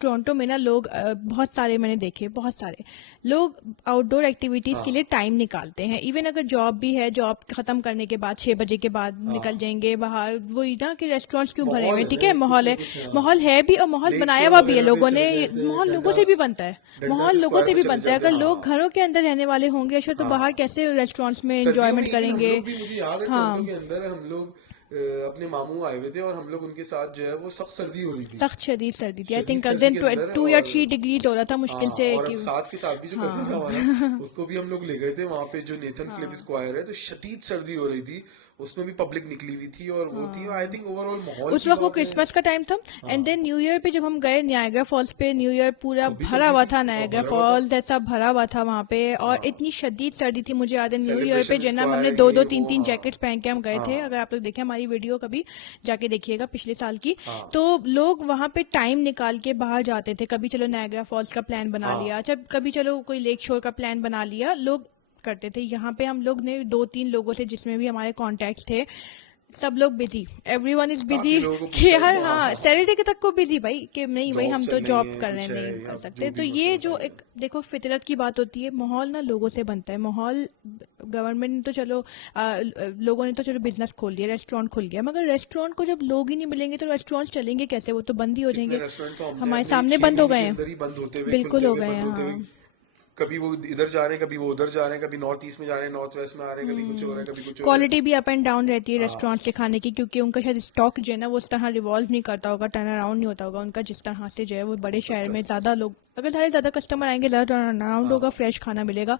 टोरंटो में ना लोग बहुत सारे मैंने देखे, बहुत सारे लोग आउटडोर एक्टिविटीज के हाँ लिए टाइम निकालते हैं, इवन अगर जॉब भी है, जॉब खत्म करने के बाद 6 बजे के बाद निकल हाँ जाएंगे बाहर, वही ना कि रेस्टोरेंट्स क्यों भरे हुए माहौल हैं, है ठीक ना है, कुछ माहौल ना है, कुछ। माहौल है भी, और माहौल लेक बनाया शोर हुआ भी है वगैरह पे लोगों ने, चले जाते हैं, माहौल लोगों से भी डंडास बनता है, डंडास माहौल लोगों स्क्वायर से पे भी चले बनता है। जाते अगर हैं। लोग हाँ घरों के अंदर रहने वाले होंगे अच्छा, तो बाहर हाँ कैसे रेस्टोरेंट्स में सर्दियों में एंजॉयमेंट इवन हम करेंगे। लोग भी, मुझे याद है हाँ, टोरंटो के अंदर हम लोग अपने मामू आए हुए थे, और हम लोग उनके साथ जो है वो सख्त सर्दी हो रही थी, सख्त शदीद सर्दी थी, आई शदीद थिंक सर्दी दिन के अंदर। 2 या 3 डिग्री हो रहा था मुश्किल हाँ से और अब कि साथ के साथ भी जो कजिन है हाँ हमारा, उसको भी हम लोग ले गए थे वहां पे, जो नेथन फिलिप हाँ स्क्वायर है, तो शदीद सर्दी हो रही थी, उसमें भी पब्लिक निकली हुई थी, और वो थी, आई हाँ, थिंक ओवरऑल माहौल उस थी वक्त वो वहां पे। क्रिसमस का टाइम था, एंड हाँ देन न्यू ईयर पे जब हम गए नायग्रा फॉल्स पे, न्यू ईयर पूरा तब भी भरा सर्दी हुआ थी था, और नायग्रा भरा हुआ था। फॉल्स ऐसा भरा हुआ था वहां पे, और हाँ इतनी शदीद सर्दी थी, मुझे याद है न्यू ईयर पे सेलिब्रेशन जो है ना हमने स्क्वायर दो ये दो तीन वो। तीन हाँ जैकेट्स पहन के हम गए थे, हाँ अगर आप लोग देखें हमारी वाली वीडियो कभी जाके देखिएगा पिछले साल की। हाँ। तो लोग वहां पे टाइम निकाल के बाहर जाते थे, कभी चलो नायग्रा फॉल्स का प्लान बना हाँ। लिया, जब कभी चलो कोई लेक शोर का प्लान बना लिया, लोग करते थे। यहाँ पे हम लोग ने 2-3 लोगों से जिसमें भी हमारे कॉन्टेक्ट थे, सब लोग बिजी, एवरीवन इज बिजी काफी लोगों को कि पूछा यार तो हाँ सैटरडे के तक को बिजी भाई कि नहीं भाई जॉब हम तो चल रही जॉब है, कर रहे कुछ हैं, है नहीं या कर जो सकते। तो भी ये मसला जो चल एक देखो फितरत की बात होती है, माहौल ना लोगों से बनता है। माहौल गवर्नमेंट ने तो चलो लोगों ने तो चलो बिजनेस खोल लिया, रेस्टोरेंट खुल गया, मगर रेस्टोरेंट को जब लोग ही नहीं मिलेंगे तो रेस्टोरेंट चलेंगे कैसे? वो तो बंद ही हो कितने जाएंगे, रेस्टोरेंट तो हमने हमारे अपने सामने 6 बंद हो महीने गए के हैं, अंदर ही बंद होते हुए, बिल्कुल खुलते हो हुए, गए बंद हैं। होते हुए, हाँ कभी वो इधर जा रहे हैं, कभी वो उधर जा रहे हैं, कभी नॉर्थ ईस्ट में जा रहे हैं, नॉर्थ वेस्ट में आ रहे हैं, कभी कुछ हो रहा है, कभी कुछ हो रहा है। क्वालिटी भी अप एंड डाउन रहती है हाँ। रेस्टोरेंट्स के खाने की, क्योंकि उनका शायद स्टॉक जो है ना वो उस तरह रिवॉल्व नहीं करता होगा, टर्न अराउंड नहीं होता होगा उनका जिस तरह से जो है वो बड़े हो शहर सकता में है। ज्यादा लोग, अगर ज्यादा कस्टमर आएंगे ज्यादा टर्न अराउंड होगा, हाँ। फ्रेश खाना मिलेगा।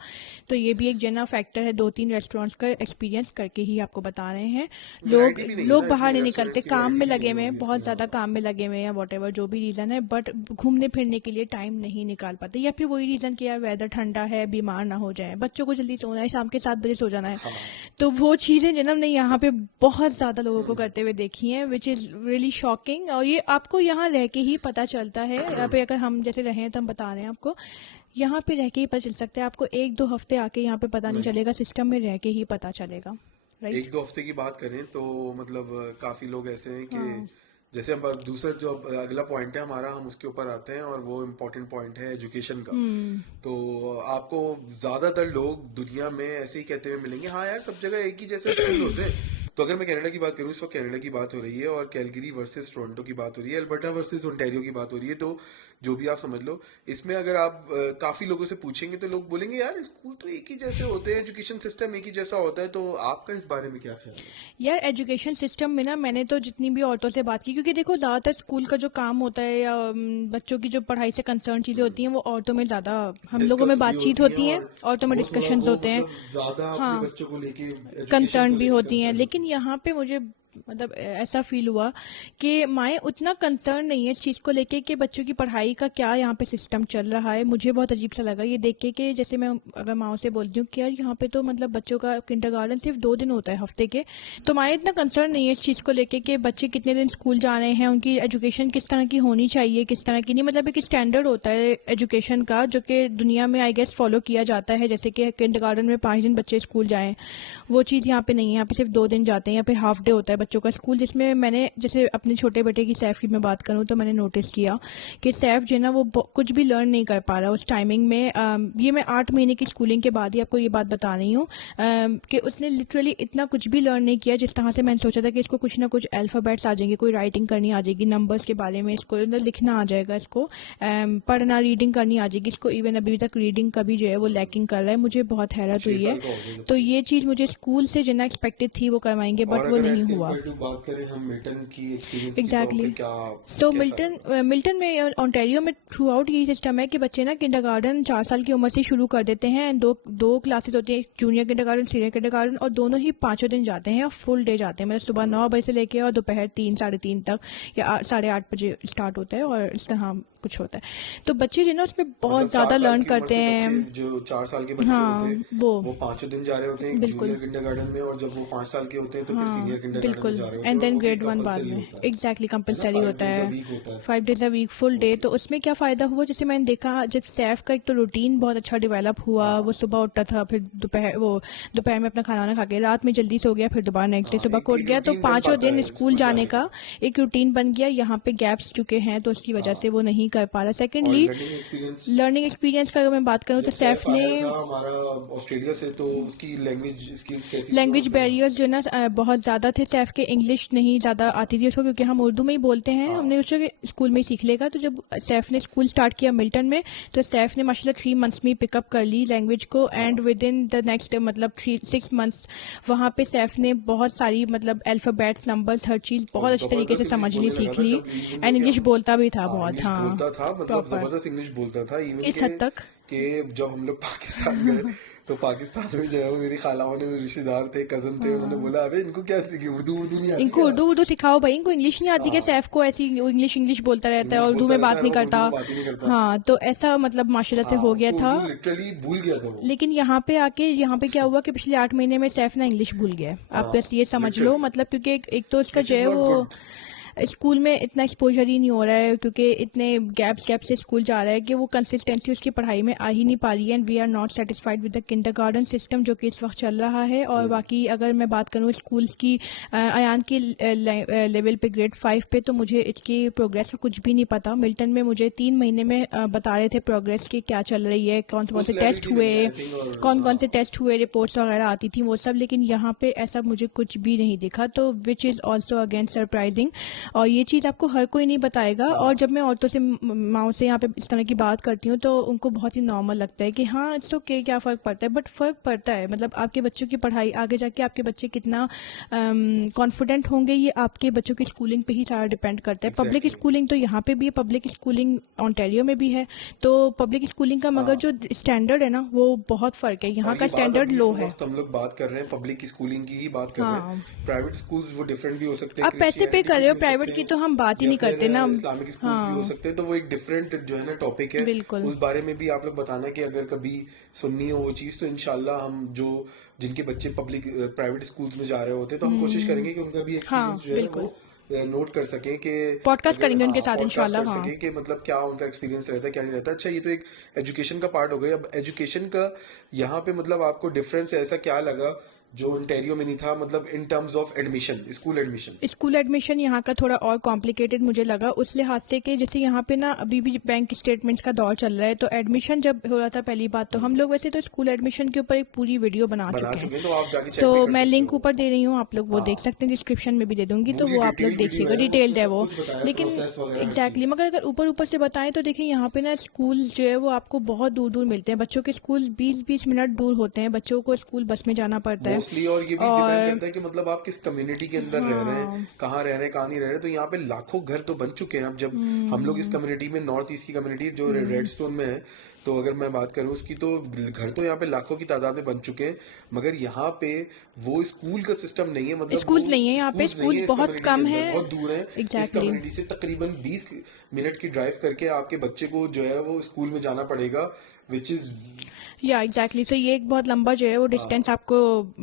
तो ये भी एक जना फैक्टर है। 2-3 रेस्टोरेंट्स का एक्सपीरियंस करके ही आपको बता रहे हैं। लोग वैरायटी भी नहीं है लोग ना, बाहर इतनी नहीं निकलते, रेस्टोरेंट्स की काम में वैरायटी भी लगे नहीं हुए है हैं, बहुत ऑब्वियसली। ज्यादा हाँ। काम में लगे हुए हैं, वॉट एवर जो भी रीजन है, बट घूमने फिरने के लिए टाइम नहीं निकाल पाते, या फिर वही रीजन कि यार वेदर ठंडा है, बीमार ना हो जाए, बच्चों को जल्दी सोना है, शाम के 7 बजे सो जाना है। हाँ। तो वो चीजें जन्म ने यहाँ पे बहुत ज्यादा लोगों को करते हुए देखी हैं, विच इज रियली शॉकिंग। और ये आपको यहाँ रह के ही पता चलता है। यहाँ पे अगर हम जैसे रहे हैं तो हम बता रहे हैं आपको, यहाँ पे रह के ही पता चल सकता है आपको। 1-2 हफ्ते आके यहाँ पे पता नहीं नहीं, चलेगा, सिस्टम में रह के ही पता चलेगा, राइट? 1-2 हफ्ते की बात करें तो मतलब काफी लोग ऐसे हैं कि हाँ। जैसे हम दूसरा जो अगला पॉइंट है हमारा, हम उसके ऊपर आते हैं, और वो इम्पोर्टेंट पॉइंट है एजुकेशन का। तो आपको ज्यादातर लोग दुनिया में ऐसे ही कहते हुए मिलेंगे, हाँ यार सब जगह एक ही जैसे स्कूल होते हैं। तो अगर मैं कनाडा की बात करूँ, इस वक्त कनाडा की बात हो रही है, और कैलगरी वर्सेस टोरंटो की बात हो रही है, अल्बर्टा वर्सेस ओंटारियो की बात हो रही है, तो जो भी आप समझ लो, इसमें अगर आप काफी लोगों से पूछेंगे तो लोग बोलेंगे यार स्कूल तो एक ही जैसे होते हैं, एजुकेशन सिस्टम एक ही जैसा होता है। तो आपका इस बारे में क्या ख्याल है? यार एजुकेशन सिस्टम में ना, मैंने तो जितनी भी औरतों से बात की, क्योंकि देखो ज्यादातर स्कूल का जो काम होता है या बच्चों की जो पढ़ाई से कंसर्न चीजें होती हैं वो औरतों में ज्यादा, हम लोगों में डिस्कस भी बातचीत होती होती हैं, है, और औरतों में वो थोड़ा डिस्कशंस वो होते हैं, मतलब ज्यादा अपने हाँ बच्चों को लेके, एजुकेशन कंसर्न को भी लेके होती हैं। कंसर्न लेकिन होती हैं। यहाँ पे मुझे मतलब ऐसा फील हुआ कि माएँ उतना कंसर्न नहीं है इस चीज को लेके कि बच्चों की पढ़ाई का क्या यहाँ पे सिस्टम चल रहा है। मुझे बहुत अजीब सा लगा ये देख के कि जैसे मैं अगर माओ से बोलती हूँ कि यार यहाँ पे तो मतलब बच्चों का किंडरगार्टन सिर्फ 2 दिन होता है हफ्ते के, तो माएँ इतना कंसर्न नहीं है इस चीज को लेके कि बच्चे कितने दिन स्कूल जा रहे हैं, उनकी एजुकेशन किस तरह की होनी चाहिए, किस तरह की नहीं। मतलब एक स्टैंडर्ड होता है एजुकेशन का जो कि दुनिया में आई गेस फॉलो किया जाता है, जैसे कि किंडरगार्टन में 5 दिन बच्चे स्कूल जाएं, वो चीज यहाँ पे नहीं है। यहाँ पे सिर्फ 2 दिन जाते हैं, या फिर हाफ डे होता है बच्चों का स्कूल, जिसमें मैंने जैसे अपने छोटे बेटे की सैफ की मैं बात करूं तो मैंने नोटिस किया कि सैफ जो है ना वो कुछ भी लर्न नहीं कर पा रहा उस टाइमिंग में। ये मैं 8 महीने की स्कूलिंग के बाद ही आपको ये बात बता रही हूँ कि उसने लिटरली इतना कुछ भी लर्न नहीं किया जिस तरह से मैंने सोचा था कि इसको कुछ ना कुछ अल्फाबेट्स आ जाएंगे, कोई राइटिंग करनी आ जाएगी, नंबर्स के बारे में इसको लिखना आ जाएगा, इसको पढ़ना रीडिंग करनी आ जाएगी इसको। इवन अभी तक रीडिंग का भी जो है वो लैकिंग कर रहा है। मुझे बहुत हैरत 6 हुई है। साल का हो गया जब तो तक। ये चीज मुझे स्कूल से जितना एक्सपेक्टेड थी वो करवाएंगे, और बट वो अगर नहीं एज हुआ। कम्पेयर टू बात करें हम मिल्टन की एक्सपीरियंस की, तो एग्जैक्टली। फिर क्या सो कैसा रहा? मिल्टन में ओंटारियो में थ्रू आउट यही सिस्टम है कि बच्चे ना किंडरगार्टन 4 साल की उम्र से शुरू कर देते हैं। दो क्लासेस होती है, जूनियर किंडरगार्टन, सीनियर किंडरगार्टन, और दोनों ही 5 दिन जाते हैं और फुल डे जाते हैं। मतलब सुबह 9 बजे से लेके और दोपहर 3-3:30 तक, या 8:30 बजे स्टार्ट होता है, और इस तरह कुछ होता है। तो बच्चे जो है ना उसमें बहुत मतलब 4 ज्यादा साल लर्न की उम्र करते से हैं। बच्चे, जो 4 साल के बच्चे हाँ होते हैं वो 5 दिन जा रहे होते हैं बिल्कुल जूनियर किंडरगार्टन में, और जब वो 5 साल के होते हैं तो फिर हाँ सीनियर किंडरगार्टन में बिल्कुल, जा रहे होते एंड हैं, और देन वो भी ग्रेड 1 बाद कंपलसरी में। होता है एग्जैक्टली है ना, कंपलसरी 5 होता डेज अ है, वीक होता है। 5 days a week full day. Okay. तो उसमें क्या फायदा हुआ, जैसे मैंने देखा जब सैफ का एक तो रूटीन बहुत अच्छा डेवलप हुआ, हाँ वो सुबह उठता था, फिर दोपहर में अपना खाना वाना खा के रात में जल्दी सो गया, फिर दोबारा नेक्स्ट डे हाँ, सुबह एक को उठ एक गया, तो रूटीन बन 5 पाता दिन है स्कूल स्कूल जाने जाने का का। एक रूटीन बन गया। यहाँ पे गैप्स चुके हैं तो उसकी वजह से हाँ, वो नहीं कर पा रहा। और secondly learning experience, learning experience का अगर मैं बात करूँ जब तो सैफ सैफ ने आया था हमारा ऑस्ट्रेलिया से, तो उसकी लैंग्वेज स्किल्स कैसी थी वहाँ लैंग्वेज पे? बैरियर्स जो ना बहुत ज्यादा थे सैफ के। इंग्लिश नहीं ज्यादा आती थी उसको, क्योंकि हम उर्दू में ही बोलते हैं। हाँ। हमने सोचा कि स्कूल में ही सीख लेगा। तो जब सैफ ने स्कूल स्टार्ट किया मिल्टन में, तो सैफ ने माशाल्लाह 3 मंथ्स में पिकअप कर ली लैंग्वेज को, एंड हाँ। विद इन द नेक्स्ट मतलब 6 मंथ्स वहां पे सैफ ने बहुत सारी मतलब अल्फाबेट्स, नंबर्स, हर चीज और बहुत अच्छे तरीके से जबरदस्त इंग्लिश समझनी बोलने लगा सीख था, ली। जब इवन एंड दो कि इंग्लिश हम, बोलता भी था हाँ बहुत, इंग्लिश हाँ बोलता था, मतलब प्रॉपर जबरदस्त इंग्लिश बोलता था, इवन इस के हद तक। कि जब हम लोग पाकिस्तान गए तो पाकिस्तान में जो है वो मेरी खालाओं ने, मेरे रिश्तेदार थे, कजन थे, उन्होंने बोला अबे इनको क्या सीखी, उर्दू उर्दू नहीं आती इनको क्या? उर्दू सिखाओ भाई, इनको इंग्लिश नहीं आती, कि हाँ, सैफ को ऐसी इंग्लिश इंग्लिश बोलता रहता है इंग्लिश और उर्दू बोलता में रहता बात है नहीं और उर्दू करता। में बात ही नहीं करता। हाँ, तो ऐसा मतलब माशाल्लाह से हाँ, हो गया उसको था। उर्दू लिटरली भूल गया था वो। लेकिन यहाँ पे आके, यहाँ पे क्या हुआ कि पिछले 8 महीने में सैफ ना इंग्लिश भूल गया है। आप हाँ, बस ये समझ लो, लिटरली, मतलब क्योंकि एक तो इसका विच जो इज है नॉट वो गुड। स्कूल में इतना एक्सपोजर ही नहीं हो रहा है, क्योंकि इतने गैप से स्कूल जा रहा है कि वो कंसिस्टेंसी उसकी पढ़ाई में आ ही नहीं पा रही है। And we are not satisfied with the kindergarten system जो कि इस वक्त चल रहा है। और बाकी अगर मैं बात करूँ स्कूल्स की, अयान की लेवल पे ग्रेड 5 पे, तो मुझे इसकी प्रोग्रेस का कुछ भी नहीं पता। मिल्टन में मुझे 3 महीने में बता रहे थे प्रोग्रेस की क्या चल रही है, कौन कौन उस से लेवल टेस्ट की हुए, नहीं है आई थिंक, और कौन कौन से हाँ, टेस्ट हुए, रिपोर्ट्स वगैरह आती थी वो सब। लेकिन यहाँ पे ऐसा मुझे कुछ भी नहीं दिखा, तो which is also again surprising. और ये चीज़ आपको हर कोई नहीं बताएगा। और जब मैं औरतों से, माओ से यहाँ पे इस तरह की बात करती हूँ, तो उनको बहुत ही नॉर्मल लगता है कि हाँ इट्स ओके, क्या फ़र्क पड़ता है। बट फ़र्क पड़ता है, मतलब आपके बच्चों की पढ़ाई आगे जाके आपके बच्चे कितना कॉन्फिडेंट होंगे, ये आपके बच्चों की स्कूलिंग पे ही सारा डिपेंड करता है। पब्लिक एग्जैक्टली, स्कूलिंग तो यहाँ पे भी है, पब्लिक स्कूलिंग ऑन्टेरियो में भी है। तो पब्लिक स्कूलिंग का मगर हाँ। जो स्टैंडर्ड है ना, वो बहुत फ़र्क है, यहाँ और का ये बात स्टैंडर्ड अभी इस लो है। वक्त हम लोग बात कर रहे हैं पब्लिक स्कूलिंग की ही बात कर रहे हाँ, हैं। प्राइवेट स्कूल्स वो डिफरेंट भी हो सकते हैं, आप पैसे पे क्रिश्चियनिटी कर के रहे भी हो, हो सकते प्राइवेट की हैं, तो हम बात ही या नहीं फिर करते ना। इस्लामिक स्कूल्स भी हो हाँ, सकते हैं। तो वो एक डिफरेंट जो है ना टॉपिक है, बिल्कुल। उस बारे में भी आप लोग बताना कि अगर कभी सुननी हो वो चीज़, तो इंशाल्लाह हम जो जिनके बच्चे पब्लिक प्राइवेट स्कूल्स में जा रहे होते हैं, तो हम कोशिश करेंगे कि उनका भी हाँ, एक्सपीरियंस जो है बिल्कुल। वो नोट कर सकें कि पॉडकास्ट अगर करेंगे हाँ उनके साथ पॉडकास्ट कर इंशाल्लाह। हाँ, सकें कि मतलब क्या उनका एक्सपीरियंस रहता है, क्या नहीं रहता। अच्छा, ये तो एक एजुकेशन का पार्ट हो गया। अब एजुकेशन का यहाँ पे मतलब आपको डिफरेंस ऐसा क्या लगा जो ओंटारियो में नहीं था, मतलब in terms of admission, school admission? School admission यहाँ का थोड़ा और कॉम्प्लिकेटेड मुझे लगा, उस लिहाज से कि जैसे यहाँ पे ना अभी भी बैंक स्टेटमेंट्स का दौर चल रहा है। तो एडमिशन जब हो रहा था, पहली बात तो हम लोग वैसे तो स्कूल एडमिशन के ऊपर एक पूरी वीडियो बना बना चुके हैं। चुके हैं, तो आप जाके सो चेक भी कर मैं सकते लिंक हो। ऊपर दे रही हूँ, आप लोग वो देख हाँ, सकते हैं, डिस्क्रिप्शन में भी दे दूंगी, तो पूरी वो आप लोग डिटेल्ड वीडियो देखिएगा, है, डिटेल्ड उसमें है सब वो। कुछ बताया, लेकिन प्रोसेस वगैरह हर एग्जैक्टली, चीज। मगर अगर ऊपर ऊपर से बताएं तो देखिए यहाँ पे ना स्कूल जो है वो आपको बहुत दूर दूर मिलते हैं। बच्चों के स्कूल 20-20 मिनट दूर होते हैं, बच्चों को स्कूल बस में जाना पड़ता है। मोस्टली, और ये भी डिपेंड और करता है कि मतलब आप किस कम्युनिटी के अंदर रह रहे हैं, हाँ, कहाँ रह रहे हैं, कहाँ नहीं रह रहे हैं। तो यहाँ पे लाखों घर तो बन चुके हैं। अब जब हम लोग इस कम्युनिटी में, नॉर्थ ईस्ट की कम्युनिटी जो रेड स्टोन में है, तो अगर मैं बात करूँ उसकी, तो घर तो यहाँ पे लाखों की तादाद में बन चुके हैं। मगर यहाँ पे वो स्कूल का सिस्टम नहीं है, मतलब वो स्कूल्स नहीं है यहाँ पे, स्कूल्स नहीं स्कूल्स है इस बहुत कम्युनिटी के कम अंदर, है। बहुत दूर है। इस एग्जैक्टली। कम्युनिटी से तकरीबन 20 मिनट की ड्राइव करके आपके बच्चे को जो है वो स्कूल में जाना पड़ेगा, विच इज या एग्जैक्टली, सो ये एक बहुत लंबा जो है वो डिस्टेंस आपको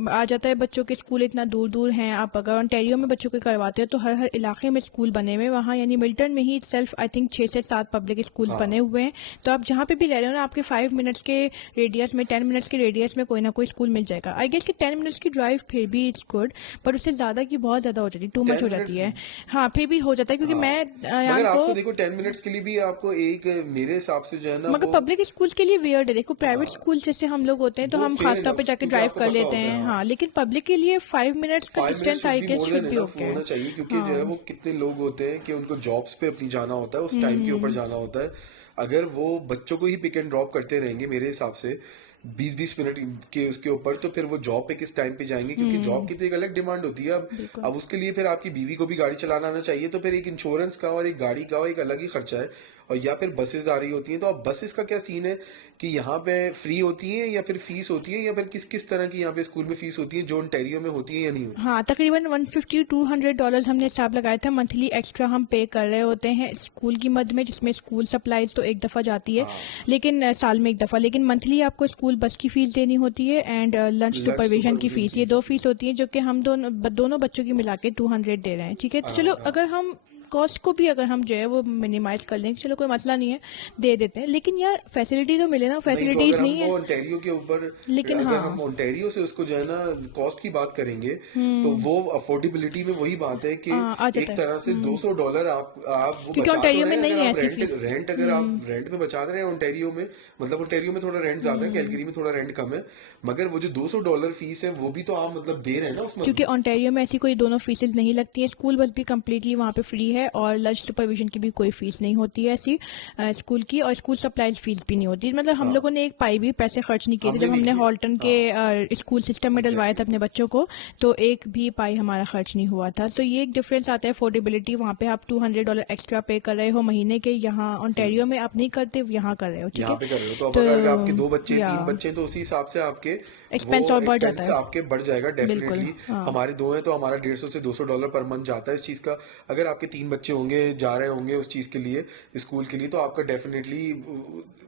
आ जाता है। बच्चों के स्कूल इतना दूर दूर हैं। आप अगर ओंटारियो में बच्चों को करवाते हो तो हर हर इलाके में स्कूल बने हुए हैं। वहाँ यानी मिल्टन में ही सेल्फ आई थिंक 6 से 7 पब्लिक स्कूल हाँ। बने हुए हैं। तो आप जहाँ पे भी रह रहे हो ना, आपके 5 मिनट्स के रेडियस में, 10 मिनट्स के रेडियस में कोई ना कोई स्कूल मिल जाएगा। आई गेस कि 10 मिनट्स की ड्राइव फिर भी इट्स गुड, पर उससे ज़्यादा की बहुत ज़्यादा हो जाती है, टू मच 10 हो जाती मिनट्स है। हाँ, फिर भी हो जाता है, क्योंकि हाँ, मैं मगर यान को, आपको देखो 10 मिनट्स के लिए भी आपको एक, मेरे हिसाब से जो है ना मगर वो, पब्लिक स्कूल्स के लिए वियर्ड है। देखो प्राइवेट हाँ, स्कूल जैसे हम लोग होते हैं तो वो हम फेयर खास तौर पे इनफ, जाके क्योंकि ड्राइव आपको कर पता लेते होता है। हैं। हाँ, हाँ, लेकिन पब्लिक के लिए 5 मिनट्स का 5 minute distance should I be guess more should then be enough okay. होना चाहिए, क्योंकि जो है हाँ, वो कितने लोग होते हैं कि उनको जॉब्स पे अपनी जाना होता है, उस टाइम के ऊपर जाना होता है। अगर वो बच्चों को ही पिक एंड ड्रॉप करते रहेंगे मेरे हिसाब से 20-20 मिनट के उसके ऊपर, तो फिर वो जॉब पे किस टाइम पे जाएंगे, क्योंकि जॉब की तो एक अलग डिमांड होती है। अब बिल्कुल। अब उसके लिए फिर आपकी बीवी को भी गाड़ी चलाना आना चाहिए, तो फिर एक इंश्योरेंस का और एक गाड़ी का एक अलग ही खर्चा है। और या फिर बसेस आ रही होती हैं, तो अब बसेस का क्या सीन है कि यहाँ पे फ्री होती है या फिर फीस होती है, या फिर किस किस तरह की यहाँ पे स्कूल में फीस होती है, जो ओंटारियो में होती है या नहीं होती? हाँ, तकरीबन $150-200 हमने हिसाब लगाया था मंथली, एक्स्ट्रा हम पे कर रहे होते हैं स्कूल की मद में, जिसमें स्कूल सप्लाईज तो एक दफ़ा जाती है, हाँ, लेकिन साल में एक दफ़ा। लेकिन मंथली आपको स्कूल बस की फीस देनी होती है एंड लंच लंच सुपरविजन की सुपरविजन फीस, ये फीस 2 होती फीस होती है, जो कि हम दोनों बच्चों की मिला के 200 दे रहे हैं। ठीक है, है। तो हाँ चलो हाँ, अगर हम कॉस्ट को भी अगर हम जो है वो मिनिमाइज कर लें, चलो कोई मसला नहीं है, दे देते हैं। लेकिन यार फैसिलिटी तो मिले ना, नहीं तो अगर फैसिलिटीज हम नहीं वो है। ओंटारियो के ऊपर, लेकिन अगर हाँ, हम ओंटारियो से उसको जो है ना कॉस्ट की बात करेंगे, तो वो अफोर्डेबिलिटी में वही बात है कि आ जाता एक है, तरह से $200 आप वो क्योंकि बचा तो ओंटारियो रहे में हैं। अगर नहीं है आप ऐसी फीस। रेंट अगर आप रेंट में बचा रहे हैं ओंटारियो में, मतलब ओंटारियो में थोड़ा रेंट ज्यादा है, कैलगरी में थोड़ा रेंट कम है, मगर वो जो $200 फीस है वो भी तो आप मतलब दे रहे हैं ना उस मंथ क्योंकि में। ओंटारियो में ऐसी कोई दोनों फीसेज नहीं लगती हैं। स्कूल बस भी कम्प्लीटली वहाँ पे फ्री है। है और लंच सुपरविजन की भी कोई फीस नहीं होती है ऐसी स्कूल की, और स्कूल सप्लाईज फीस भी नहीं होती। मतलब हम हाँ, लोगों ने एक पाई भी पैसे खर्च नहीं किए थे हमने जब नहीं हमने किया। हॉल्टन हाँ, के स्कूल सिस्टम में डलवाया था एग्जैक्टली। अपने बच्चों को, तो एक भी पाई हमारा खर्च नहीं हुआ था। तो ये एक डिफरेंस आता है अफोर्डेबिलिटी, वहाँ पे आप $200 एक्स्ट्रा पे कर रहे हो महीने के, यहाँ ओंटारियो में आप नहीं करते, यहाँ कर रहे हो, ठीक यहाँ है। पे कर रहे हो तो अब तो अगर आपके दो बच्चे या तीन बच्चे हैं तो उसी हिसाब से आपके वो एक्सपेंस और बढ़ जाता एक्सपेंस है। आपके बढ़ जाएगा बिल्कुल, डेफिनेटली। हाँ। हमारे दो हैं तो हमारा $150 से $200 पर मंथ जाता है इस चीज का। अगर आपके तीन बच्चे होंगे जा रहे होंगे उस चीज के लिए स्कूल के लिए तो आपका डेफिनेटली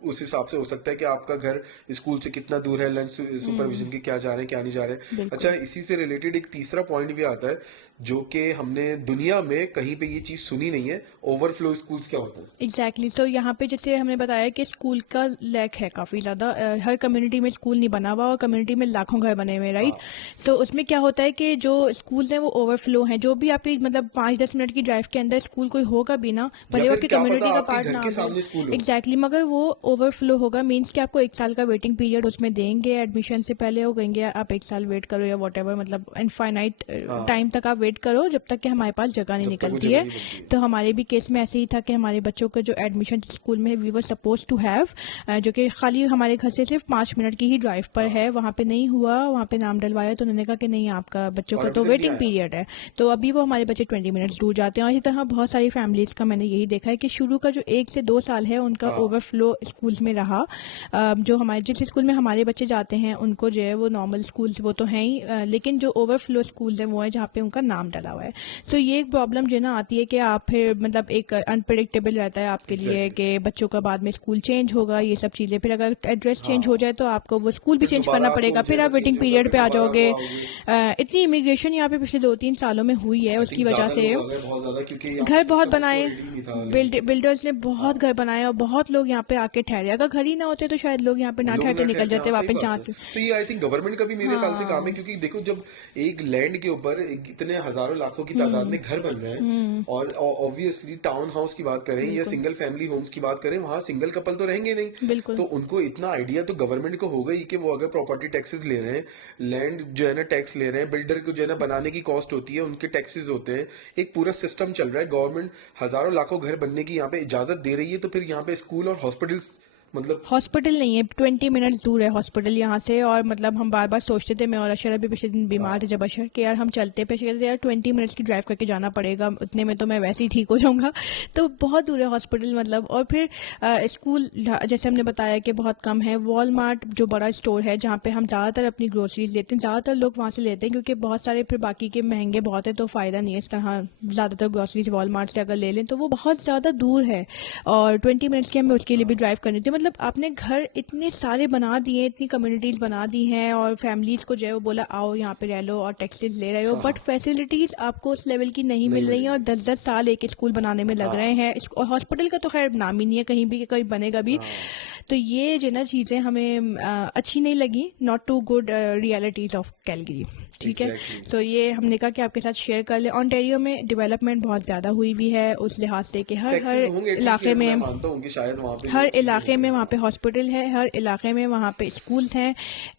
उस हिसाब से हो सकता है कि आपका घर स्कूल से कितना दूर है, लंच सुपरविजन के क्या जा रहे हैं क्या नहीं जा रहे हैं। अच्छा, बिल्कुल। इसी से रिलेटेड एक तीसरा पॉइंट भी आता है जो कि हमने दुनिया में कहीं पे ये चीज सुनी नहीं है, ओवरफ्लो स्कूल्स क्या होते हैं। एग्जैक्टली तो यहाँ पे जैसे हमने बताया कि स्कूल का लैक है काफ़ी ज़्यादा, हर कम्युनिटी में स्कूल नहीं बना हुआ और कम्युनिटी में लाखों घर बने हुए, राइट। हाँ, सो उसमें क्या होता है कि जो स्कूल हैं वो ओवरफ्लो हैं, जो भी आपकी मतलब 5-10 मिनट की ड्राइव के अंदर स्कूल कोई होगा भी ना, या भले वो फिर आपकी क्या पता कम्युनिटी का आपके पार्ट घर ना के हो। सामने स्कूल हो। एग्जैक्टली मगर वो ओवरफ्लो होगा मीन्स कि आपको 1 साल का वेटिंग पीरियड उसमें देंगे, एडमिशन से पहले वो कहेंगे आप 1 साल वेट करो या वॉट एवर, मतलब इनफाइनाइट हाँ, टाइम तक आप वेट करो जब तक कि हमारे पास जगह नहीं जब तक वो निकलती जगह है। नहीं बनती है। तो हमारे भी केस में ऐसे ही था कि हमारे बच्चों का जो एडमिशन स्कूल में we were suppose to have, जो कि खाली हमारे घर से सिर्फ 5 मिनट की ही ड्राइव पर है, हाँ, वहाँ पे नहीं हुआ, वहाँ पे नाम डलवाया तो उन्होंने कहा कि नहीं आपका बच्चों और का अभी तो तक नहीं वेटिंग आया। पीरियड है। तो अभी वो हमारे बच्चे 20 मिनट्स दूर जाते हैं, और इसी तरह बहुत सारी फैमिलीज का मैंने यही देखा है कि शुरू का जो 1 से 2 साल है उनका हाँ, ओवरफ्लो स्कूल्स में रहा। जो हमारे जिस स्कूल में हमारे बच्चे जाते हैं उनको जो है वो नॉर्मल स्कूल्स वो तो हैं ही, लेकिन जो ओवरफ्लो स्कूल्स हैं वो है जहाँ पे उनका नाम डला हुआ है। सो ये एक प्रॉब्लम जो है ना आती है कि आप फिर मतलब एक अनप्रेडिक्टेबल रहता है आपके लिए एग्जैक्टली। कि बच्चों का बाद में स्कूल चेंज होगा, ये सब चीज़ें, फिर अगर एड्रेस चेंज हो हाँ, जाए तो आपको वो स्कूल भी फिर चेंज दोबारा करना आपको पड़ेगा, फिर उज्जैन आप वेटिंग चेंज होगा पीरियड फिर पे आ दोबारा जाओगे। वो आओगे। इतनी इमिग्रेशन यहाँ पे पिछले 2-3 सालों में हुई है, आई उसकी थिंक वजह ज्यादा से लोग आ गए बहुत ज्यादा क्योंकि यहाँ पे घर बहुत सिस्टम उसको बनाए, रेडी नहीं था लेने के लिए। बिल्डर्स ने बहुत हाँ, घर बनाए और बहुत लोग यहाँ पे आके ठहरे। अगर घर ही ना होते तो शायद लोग यहाँ पे ना लोग ठहरते ना निकल ठहरते। जाते हाँ, सही वापस बात जहाँ है। से। तो ये आई थिंक गवर्नमेंट का भी मेरे ख्याल से काम है हाँ। क्योंकि देखो जब एक लैंड के ऊपर इतने हजारों लाखों की तादाद में घर बन रहे हैं और ऑब्वियसली टाउन हाउस की बात करें या बिल्कुल। सिंगल फैमिली होम्स की बात करें वहां सिंगल कपल तो रहेंगे नहीं। बिल्कुल। तो उनको इतना आइडिया तो गवर्नमेंट को होगा ही कि वो अगर प्रॉपर्टी टैक्सेस ले रहे हैं, लैंड जो है ना टैक्स ले रहे हैं, बिल्डर को जो है ना बनाने की कॉस्ट होती है उनके टैक्सेस होते हैं, एक पूरा सिस्टम चल रहा है। गवर्नमेंट हजारों लाखों घर बनने की यहाँ पे इजाजत दे रही है तो फिर यहाँ पे स्कूल और हॉस्पिटल्स मतलब। हॉस्पिटल नहीं है, 20 मिनट्स दूर है हॉस्पिटल यहाँ से। और मतलब हम बार बार सोचते थे, मैं और अशर अभी पिछले दिन बीमार थे हाँ, जब अशर, कि यार हम चलते पे कहते थे यार 20 मिनट्स की ड्राइव करके जाना पड़ेगा, उतने में तो मैं वैसे ही ठीक हो जाऊंगा। तो बहुत दूर है हॉस्पिटल मतलब। और फिर स्कूल जैसे हमने बताया कि बहुत कम है। वॉलमार्ट जो बड़ा स्टोर है जहाँ पे हम ज़्यादातर अपनी ग्रोसरीज लेते हैं, ज़्यादातर लोग वहाँ से लेते हैं क्योंकि बहुत सारे फिर बाकी के महंगे बहुत है तो फ़ायदा नहीं है इस तरह ज़्यादातर ग्रोसरीज वॉलमार्ट से अगर ले लें तो वो बहुत ज़्यादा दूर है। और 20 मिनट्स की हमें उसके लिए भी ड्राइव करनी थी। मतलब आपने घर इतने सारे बना दिए, इतनी कम्युनिटीज बना दी हैं और फैमिलीज को जो है वो बोला आओ यहाँ पे रह लो और टैक्सेस ले रहे हो, हाँ, बट हाँ, फैसिलिटीज आपको उस लेवल की नहीं नहीं मिल रही हैं और मिलेगी। 10-10 साल एक स्कूल बनाने में लग रहे हाँ, हैं। और हॉस्पिटल का तो खैर नाम ही नहीं है कहीं भी कि कोई बनेगा भी। हाँ, तो ये जो ना चीज़ें हमें अच्छी नहीं लगी, not too good realities of Calgary, ठीक है। एग्जैक्टली। तो ये हमने कहा कि आपके साथ शेयर कर ले। ऑन्टेरियो में डेवलपमेंट बहुत ज़्यादा हुई हुई है उस लिहाज से कि हर टैक्सेस हर होंगे ठीक है, इलाके मैं में, मानता हूँ कि शायद वहाँ पे हर वो चीजें इलाके होंगी। में वहाँ हाँ, पे हॉस्पिटल है, हर इलाके में वहाँ पे स्कूल्स हैं।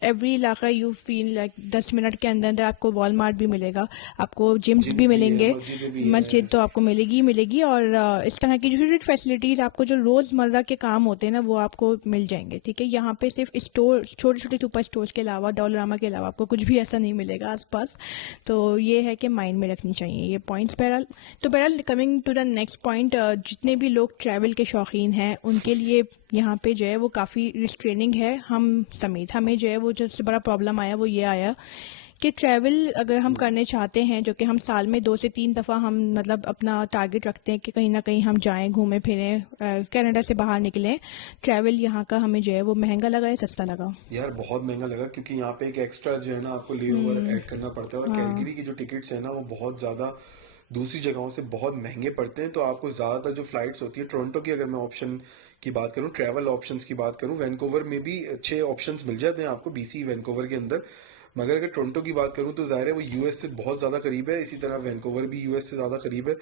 एवरी इलाका यू फील लाइक 10 मिनट के अंदर अंदर आपको वॉलमार्ट भी मिलेगा, आपको जिम्स जिम्स भी भी है, मिलेंगे, मस्जिदें भी है। मस्जिद तो आपको मिलेगी ही मिलेगी। और इस तरह की छोटी छोटी फैसिलिटीज आपको जो रोजमर्रा के काम होते हैं ना वो आपको मिल जाएंगे, ठीक है। यहाँ पे सिर्फ स्टोर, छोटे छोटे सुपर स्टोर्स के अलावा, डॉलरामा के अलावा आपको कुछ भी ऐसा नहीं मिलेगा आसपास। तो ये है कि माइंड में रखनी चाहिए ये पॉइंट्स। बहरहाल तो बहरहाल coming to the next point, जितने भी लोग ट्रैवल के शौकीन हैं उनके लिए यहाँ पे जो है वो काफ़ी रिस्ट्रेनिंग है, हम समेत। हमें जो है वो जो सबसे बड़ा प्रॉब्लम आया वो ये आया कि ट्रैवल अगर हम करने चाहते हैं, जो कि हम साल में 2 से 3 दफ़ा हम मतलब अपना टारगेट रखते हैं कि कहीं ना कहीं हम जाएं, घूमें फिरें, कनाडा से बाहर निकलें, ट्रैवल यहाँ का हमें जो है वो महंगा लगा है सस्ता लगा? यार बहुत महंगा लगा क्योंकि यहाँ पे एक एक्स्ट्रा जो है ना आपको ले ओवर ऐड करना पड़ता है और हाँ। कैलगरी की जो टिकट्स है ना वो बहुत ज़्यादा दूसरी जगहों से बहुत महंगे पड़ते हैं। तो आपको ज़्यादातर जो फ्लाइट्स होती है टोरंटो की, अगर मैं ऑप्शन की बात करूँ, ट्रैवल ऑप्शंस की बात करूँ, वैंकूवर में भी अच्छे ऑप्शंस मिल जाते हैं आपको बीसी वैंकूवर के अंदर। मगर अगर टोरंटो की बात करूँ तो ज़ाहिर है वो यूएस से बहुत ज़्यादा करीब है, इसी तरह वैंकूवर भी यूएस से ज़्यादा करीब है।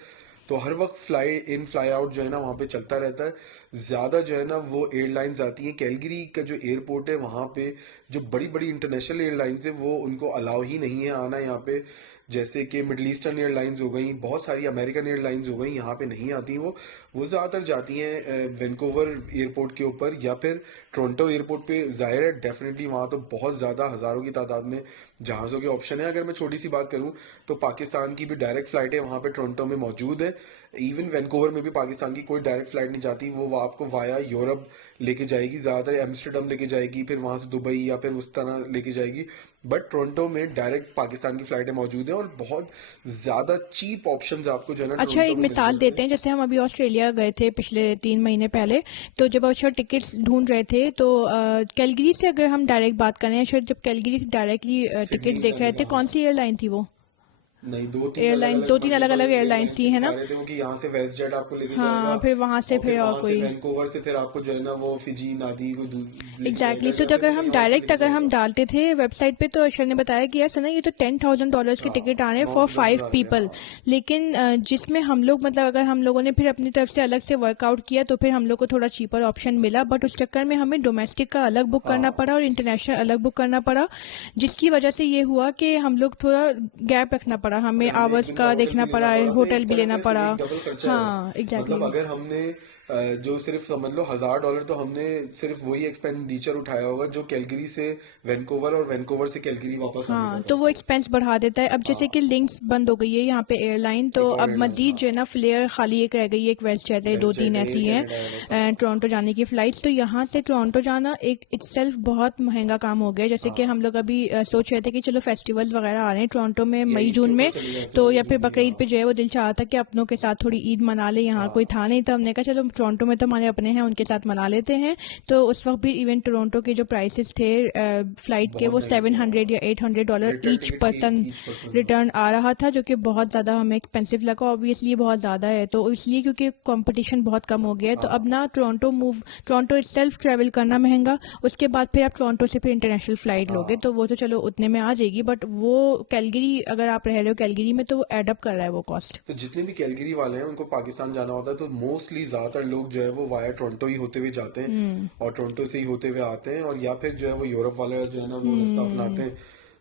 तो हर वक्त फ्लाई इन फ्लाई आउट जो है ना वहाँ पे चलता रहता है। ज़्यादा जो है ना वो एयरलाइंस आती हैं। कैलगरी का जो एयरपोर्ट है वहाँ पे जो बड़ी बड़ी इंटरनेशनल एयरलाइंस है वो उनको अलाउ ही नहीं है आना यहाँ पे। जैसे कि मिडल ईस्टर्न एयरलाइंस हो गई, बहुत सारी अमेरिकन एयरलाइंस हो गई, यहाँ पे नहीं आती वो ज़्यादातर जाती हैं वैंकूवर एयरपोर्ट के ऊपर या फिर टोरंटो एयरपोर्ट पे। जाहिर है डेफिनेटली वहाँ तो बहुत ज़्यादा हज़ारों की तादाद में जहाज़ों के ऑप्शन है। अगर मैं छोटी सी बात करूँ तो पाकिस्तान की भी डायरेक्ट फ़्लाइट है वहाँ पे टोरंटो में मौजूद है। इवन वैंकूवर में भी पाकिस्तान की कोई डायरेक्ट फ़्लाइट नहीं जाती, वो आपको वाया यूरोप लेके जाएगी, ज़्यादातर एम्स्टर्डम लेके जाएगी, फिर वहाँ से दुबई या फिर उस तरह लेके जाएगी। बट टोरंटो में डायरेक्ट पाकिस्तान की फ़्लाइटें मौजूद हैं और बहुत ज़्यादा चीप ऑप्शंस आपको जो है ना अच्छा, टोरंटो एक में मिल मिसाल जाते हैं। देते हैं, जैसे हम अभी ऑस्ट्रेलिया गए थे पिछले 3 महीने पहले, तो जब अच्छा टिकट्स ढूंढ रहे थे तो कैलगरी से अगर हम डायरेक्ट बात करें, शायद जब कैलगरी से डायरेक्टली सिडनी टिकट देख जाने रहे थे, का, कौन हाँ। सी एयरलाइन थी वो? नहीं, दो तीन अलग एयरलाइंस, अलग 2-3 अलग मल्टीपल अलग एयरलाइंस एयरलाइंस थी, भी है दिखा ना? रहे थे वो कि यहाँ से वेस्ट जेट आपको लेके जाएगा हाँ, फिर वहां से और फिर फिर और वहां से कोई। वैंकूवर से फिर आपको जो है ना वो फिजी नादी को लेके एग्जैक्टली जाएगा exactly. या तो फिर अगर कहीं हम और से डायरेक्ट लेके अगर हम जाएगा। डालते थे वेबसाइट पे, तो अशर ने बताया कि यार सना ये तो $10,000 के टिकट आ रहे हैं नौ फॉर से दस 5 हजार रुपया पीपल। हाँ। लेकिन जिसमें हम लोग मतलब अगर हम लोगों ने फिर अपनी तरफ से अलग से वर्कआउट किया तो फिर हम लोग को थोड़ा चीपर ऑप्शन मिला, बट उस चक्कर में हमें डोमेस्टिक का अलग बुक करना हाँ पड़ा और इंटरनेशनल अलग बुक करना पड़ा, जिसकी वजह से ये हुआ कि हम लोग थोड़ा गैप रखना पड़ा, हमें फिर हमें एक आवर्स दिन का का होटल भी देखना लेना पड़ा, पड़ा, तो होटल एक भी तरह लेना का पड़ा। एक डबल खर्चा है। हाँ, मतलब एग्जैक्टली अगर हमने जो सिर्फ समझ लो $1,000 तो हमने सिर्फ वही एक्सपेंडिचर उठाया होगा जो कैलगरी से वैंकूवर और वैंकूवर से कैलगरी वापस आने का हाँ, तो था वो सिर्फ। एक्सपेंस बढ़ा देता है। अब जैसे कि हाँ, लिंक्स बंद हो गई है यहाँ पे एयरलाइन, तो एक और अब एयरलाइन, मजीद हाँ, जो है ना फ्लेयर खाली एक रह गई है, एक वेस्ट जेट है, दो वेस्ट तीन जेट है, एयर ऐसी हैं कनाडा एयरवेज, हाँ। टोरंटो जाने की फ्लाइट्स। तो यहाँ से टोरंटो जाना एक इटसेल्फ बहुत महंगा काम हो गया। जैसे कि हाँ, हम लोग अभी सोच रहे थे कि चलो फेस्टिवल्स वगैरह आ रहे हैं टोरंटो में या मई ईद के जून ऊपर में, चले जाते तो हैं या फिर दूर भी, बकरीद पे हाँ। जो है वो दिल चाहा था कि अपनों के साथ थोड़ी ईद मना ले, यहाँ कोई हाँ, था नहीं, तो हमने कहा चलो टोरंटो में तो हमारे अपने हैं, उनके साथ मना लेते हैं। तो उस वक्त भी इवन टोरंटो के जो प्राइसेस थे फ्लाइट के, बहुत वो महंगे थे, हाँ। 700 या $800 रिटर्न ईच टिकट की पर्सन ईच पर्सन, हाँ। रिटर्न आ रहा था, जो कि बहुत ज़्यादा हमें एक्सपेंसिव लगा। ऑब्वियसली बहुत ज़्यादा है, तो इसलिए क्योंकि कंपटीशन बहुत कम हो गया है, तो अब हाँ, ना टोरंटो इटसेल्फ ट्रैवल करना महंगा, उसके बाद फिर आप टोरंटो से फिर इंटरनेशनल फ्लाइट लोगे, हाँ। तो वो तो चलो उतने में आ जाएगी, बट वो कैलगरी अगर आप रह रहे हो कैलगरी में, तो वो एडअप कर रहा है वो कॉस्ट। तो जितने भी कैलगरी वाले हैं उनको पाकिस्तान जाना होता है तो मोस्टली ज्यादातर लोग जो है वो वाया टोरंटो ही होते हुए जाते हैं और टोरंटो से ही होते हुए आते हैं, और या फिर जो है वो यूरोप वाले जो है ना वो रास्ता अपनाते हैं।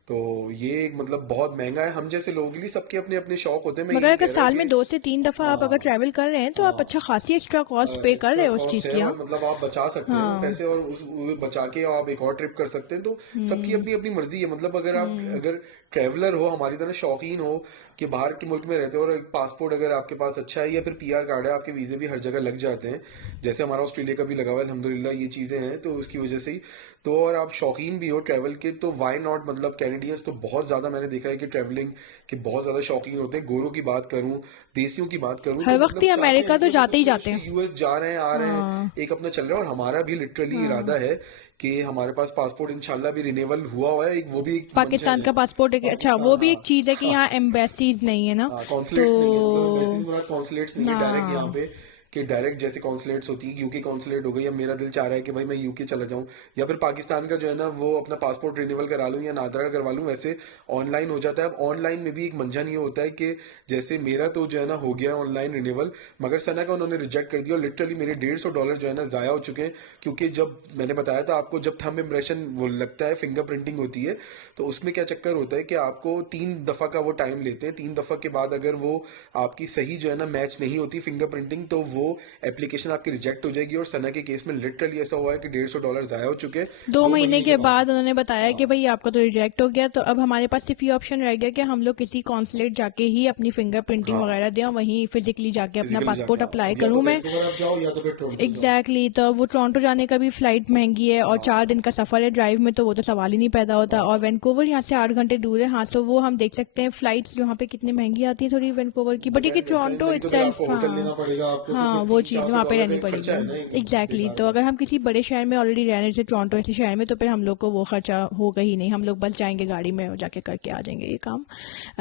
तो ये एक मतलब बहुत महंगा है हम जैसे लोगों के लिए। सबके अपने अपने शौक होते हैं, मैं ये मगर नहीं अगर कह रहा साल में कि 2 से 3 दफा आप अगर हाँ ट्रैवल कर रहे हैं, तो आप हाँ अच्छा खासी एक्स्ट्रा कॉस्ट पे कर एक्स्ट्रा रहे हो उस कॉस्ट चीज़ है की। और हाँ, मतलब आप बचा सकते हैं वो हाँ। पैसे और उस वो बचा के आप एक और ट्रिप कर सकते हैं। तो सबकी अपनी अपनी मर्जी है। मतलब अगर आप अगर ट्रैवलर हो हमारी तरह शौकीन हो कि बाहर के मुल्क में रहते हो और एक पासपोर्ट अगर आपके पास अच्छा है या फिर पीआर कार्ड है, आपके वीजे भी हर जगह लग जाते हैं, जैसे हमारा ऑस्ट्रेलिया का भी लगा हुआ है अल्हम्दुलिल्लाह, ये चीज़ें हैं तो उसकी वजह से ही। तो और आप शौकीन भी हो ट्रैवल के तो वाई नॉट। मतलब कैनेडियंस तो बहुत ज़्यादा मैंने देखा है कि ट्रैवलिंग के बहुत ज़्यादा शौकीन होते हैं। गोरों की बात करूँ, देसियों की बात करूँ, तो हर वक्त मतलब ही चाहते अमेरिका हैं तो कि मतलब जाते ही सुबह जाते हैं। सुबह यूएस जा रहे हैं, आ रहे हैं, हाँ, एक अपना चल रहा है। और हमारा भी लिटरली हाँ। इरादा है कि हमारे पास पासपोर्ट इंशाल्लाह भी रिन्यूअल हुआ है, एक वो भी एक मंजन पाकिस्तान है। का पासपोर्ट अच्छा, पाकिस्तान, वो भी हाँ। एक चीज है कि यहाँ एम्बेसीज नहीं है ना, हाँ तो कॉन्सुलेट्स नहीं है, मतलब एम्बेसीज मुराद कॉन्सुलेट्स नहीं है डायरेक्ट यहाँ हाँ। पे, कि डायरेक्ट जैसे कॉन्सुलेट्स होती है यूके कॉन्सुलेट हो गई। अब मेरा दिल चाह रहा है कि भाई मैं यूके चला जाऊँ या फिर पाकिस्तान का जो है ना वो अपना पासपोर्ट रिन्यूअल करा लूँ या नादरा का करवा लूँ, वैसे ऑनलाइन हो जाता है। अब ऑनलाइन में भी एक मंझन ये होता है कि जैसे मेरा तो जो है ना हो गया ऑनलाइन रिन्यूअल, मगर सना का उन्होंने रिजेक्ट कर दिया और लिटरली मेरे $150 जो है ना ज़ाया हो चुके हैं। क्योंकि जब मैंने बताया था आपको, जब थंब इम्प्रेशन वो लगता है, फिंगर प्रिंटिंग होती है, तो उसमें क्या चक्कर होता है कि आपको 3 दफ़ा का वो टाइम लेते हैं। 3 दफ़ा के बाद अगर वो आपकी सही जो है ना मैच नहीं होती फिंगर प्रिंटिंग, तो वो एप्लीकेशन आपकी रिजेक्ट हो जाएगी। और सना के केस में लिटरली ऐसा हुआ है कि $150 ज़ाया हो चुके हैं 2 महीने 2 महीने के के बाद। बाद उन्होंने बताया कि हाँ भाई आपका तो रिजेक्ट हो गया, तो अब हमारे पास सिर्फ ये ऑप्शन रह गया कि हम लोग किसी कॉन्सुलेट जाके ही अपनी फिंगर प्रिंटिंग हाँ वगैरह दें और वहीं फिजिकली जाके अपना फिजिकली जाके, पासपोर्ट हाँ। अप्लाई अब या तो करूं मैं। वैंकूवर आप जाओ या तो फिर टोरंटो जाओ। एग्जैक्टली तो वो टोरंटो जाने का भी फ्लाइट महंगी है और हाँ 4 दिन का सफर है ड्राइव में, तो वो तो सवाल ही नहीं पैदा होता। और हाँ वैंकूवर यहाँ से 8 घंटे दूर है। हाँ, तो वो हम देख सकते हैं फ्लाइट्स यहाँ पे कितनी महंगी आती है थोड़ी वैंकूवर की, बट ये कि डिपेंड करता है। टोरंटो नहीं तो फिर आपको इटसेल्फ। होटल हाँ, लेना पड़ेगा आपको, तो फिर वो चीज़ वहाँ पे $300-400 का रहनी एक खर्चा है पड़ेगी। ना एक एग्जैक्टली बेकार तो का। अगर हम किसी बड़े शहर में ऑलरेडी रह रहे थे, टोरंटो ऐसे शहर में, तो फिर हम लोग को वो खर्चा होगा ही नहीं, हम लोग बस जाएंगे गाड़ी में और जाके करके आ जाएंगे ये काम।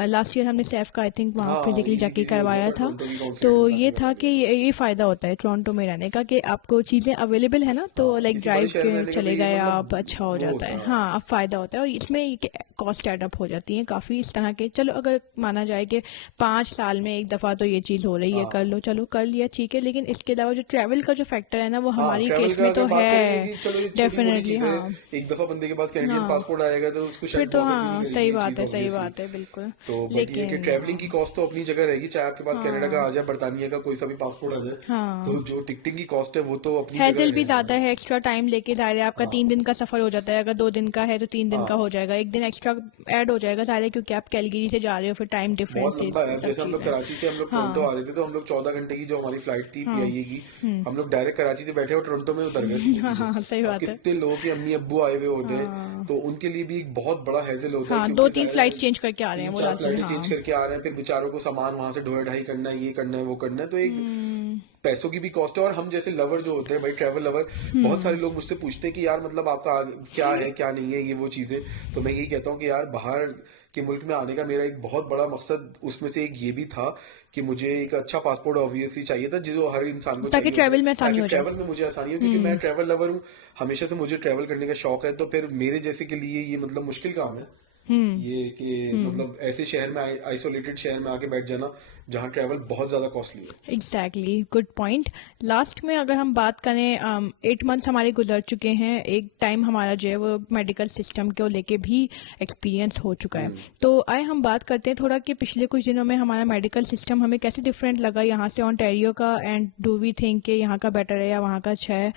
लास्ट ईयर हमने सैफ का आई थिंक वहाँ हाँ फिजिकली इजी जाके पीजी हो गया करवाया पर था। टोरंटो की तो कॉन्सुलेट में ये काफी था करना कि पड़ेगा। ये फ़ायदा होता है टोरंटो में रहने का कि आपको चीज़ें अवेलेबल है ना, तो हाँ लाइक किसी बड़े ड्राइव शहर में के रहने का चले भी गए आप, अच्छा मतलब हो वो जाता होता है। है। हाँ, अब फ़ायदा होता है और इसमें ये कॉस्ट एडअप हो जाती है काफ़ी इस तरह के। चलो अगर माना जाए कि 5 साल में एक दफ़ा तो ये चीज़ हो रही है, कर हाँ लो, चलो कर लिया ठीक है, लेकिन इसके अलावा जो ट्रैवल का जो फैक्टर है ना, वो हाँ हमारी ट्रैवल केस का में अगर तो बात है। करें ये कि चलो ये छोटी मोटी डेफिनेटली चीजें हैं, हाँ। एक दफा बंदे के पास कैनेडियन हाँ, पासपोर्ट आएगा तो उसको फिर शायद तो बॉदर भी नहीं हाँ करेगी सही ये बात चीज है, सही ऑब्वियसली। बात है, बिल्कुल। तो बट ये कि लेकिन ट्रैवलिंग की कॉस्ट तो अपनी जगह रहेगी, चाहे आपके पास कनाडा का हाँ आ जाए, बर्तानिया का कोई सा भी पासपोर्ट आ जाए, हाँ, तो जो टिकटिंग की कॉस्ट है वो तो अपनी हैजल जगह भी है ज्यादा ना। है, एक्स्ट्रा टाइम लेके जा रहे हैं, आपका हाँ 3 दिन का सफर हो जाता है, अगर 2 दिन का है तो 3 दिन का हो हाँ जाएगा, 1 दिन एक्स्ट्रा ऐड हो जाएगा सारे, क्योंकि आप कैलगरी से जा रहे हो, फिर टाइम बहुत डिफरेंसेस, लंबा है। ये अब सब जैसे हम लोग चीजें। कराची से हम लोग टोरंटो हाँ आ रहे थे तो हम लोग 14 घंटे की जो हमारी फ्लाइट थी हाँ। पीआईए की, हम्म। हम लोग डायरेक्ट कराची से बैठे और टोरंटो में उतर गए सीधे हाँ सीधे। हाँ हाँ, सही अब बात है। कितने लोगों के अम्मी अब्बू आए हुए होते हैं, हाँ तो उनके लिए भी एक बहुत बड़ा हैजल होता है, हाँ, दो क्योंकि तीन जाहिर है फ्लाइट्स चेंज करके आ रहे हैं तीन वो चार लाजमी, फ्लाइटें चेंज हाँ। करके आ रहे हैं, फिर बेचारों को सामान वहां से ढोया ढाई करना है, ये करना है वो करना है, तो एक हम्म पैसों की भी कॉस्ट है। और हम जैसे लवर जो होते हैं भाई, ट्रैवल लवर, बहुत सारे हम्म। लोग मुझसे पूछते हैं कि यार मतलब आपका क्या है क्या नहीं है ये वो चीजें। तो मैं यही कहता हूँ कि यार बाहर के मुल्क में आने का मेरा एक बहुत बड़ा मकसद उसमें से एक ये भी था कि मुझे एक अच्छा पासपोर्ट ऑब्वियसली चाहिए था, जो हर इंसान को ताकि चाहिए होता है, ट्रेवल में आसानी ताकि हो जाए। ट्रैवल में मुझे आसानी हो, क्योंकि मैं हम्म ट्रैवल लवर हूँ, हमेशा से मुझे ट्रैवल करने का शौक है। तो फिर मेरे जैसे के लिए ये मतलब मुश्किल काम है हम्म ये कि हम्म। मतलब ऐसे शहर में आइसोलेटेड शहर में आके बैठ जाना जहाँ ट्रैवल बहुत ज्यादा कॉस्टली है। Exactly, good point. लास्ट में अगर हम बात करें, 8 मंथ्स हमारे गुजर चुके हैं, एक टाइम हमारा जो है वो मेडिकल सिस्टम को लेके भी एक्सपीरियंस हो चुका है। तो आए हम बात करते हैं थोड़ा कि पिछले कुछ दिनों में हमारा मेडिकल सिस्टम हमें कैसे डिफरेंट लगा यहाँ से ओंटारियो का, एंड डू वी थिंक कि यहाँ का बेटर है या वहाँ का अच्छा है।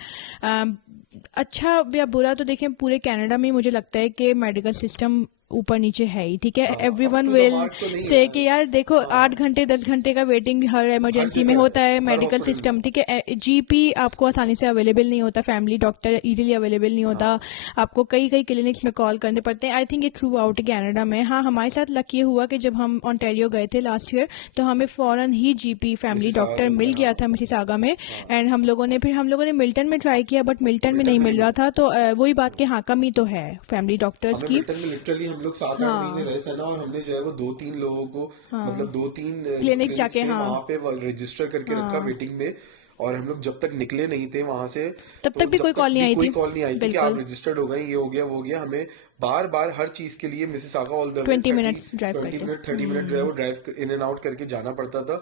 अच्छा या बुरा तो देखें, पूरे कनाडा में मुझे लगता है कि मेडिकल सिस्टम ऊपर नीचे है ही, ठीक है। हाँ up everyone to the will mark तो नहीं से है। कि यार देखो, हाँ 8 घंटे 10 घंटे का वेटिंग भी हर हर इमरजेंसी में जगह होता है, है, हर मेडिकल हॉस्पिटल सिस्टम, में। ठीक है। जीपी आपको आसानी से अवेलेबल नहीं होता, फैमिली डॉक्टर इजीली अवेलेबल नहीं होता, हाँ आपको कई कई क्लिनिक्स में कॉल करने पड़ते हैं। आई थिंक ये थ्रू आउट कनाडा में। हाँ, हमारे साथ लक ये हुआ कि जब हम ओंटारियो गए थे लास्ट ईयर, तो हमें फौरन ही जीपी फैमिली मिसिसागा डॉक्टर के मिल अंदर। गया हाँ था मिसिसागा में। हाँ एंड हम लोगों ने मिल्टन में ट्राई किया, बट मिल्टन में मिल्टन नहीं में नहीं मिल रहा मिलता। था, तो वही बात कि हाँ, कमी तो है फैमिली डॉक्टर्स हमें की। मिल्टन में लिटरली हम लोग 7-8 महीने हाँ रहे थे ना, और हमने जो है वो 2-3 लोगों को हाँ, मतलब 2-3 क्लिनिक्स क्लिनिक्स जाके, थे हाँ वहां पे रजिस्टर करके रखा हाँ, वेटिंग में। और हम लोग जब तक निकले नहीं थे वहां से, तब तो तक भी जब कोई तक कॉल नहीं भी आई कोई थी। कॉल नहीं आई थी कि आप बिल्कुल, रजिस्टर्ड हो गए, ये हो गया वो हो गया। हमें बार बार हर चीज के लिए Mississauga all the way 20 minutes 30 drive 20 करके। मिनट 30 मिनट जो है वो ड्राइव इन एंड आउट करके जाना पड़ता था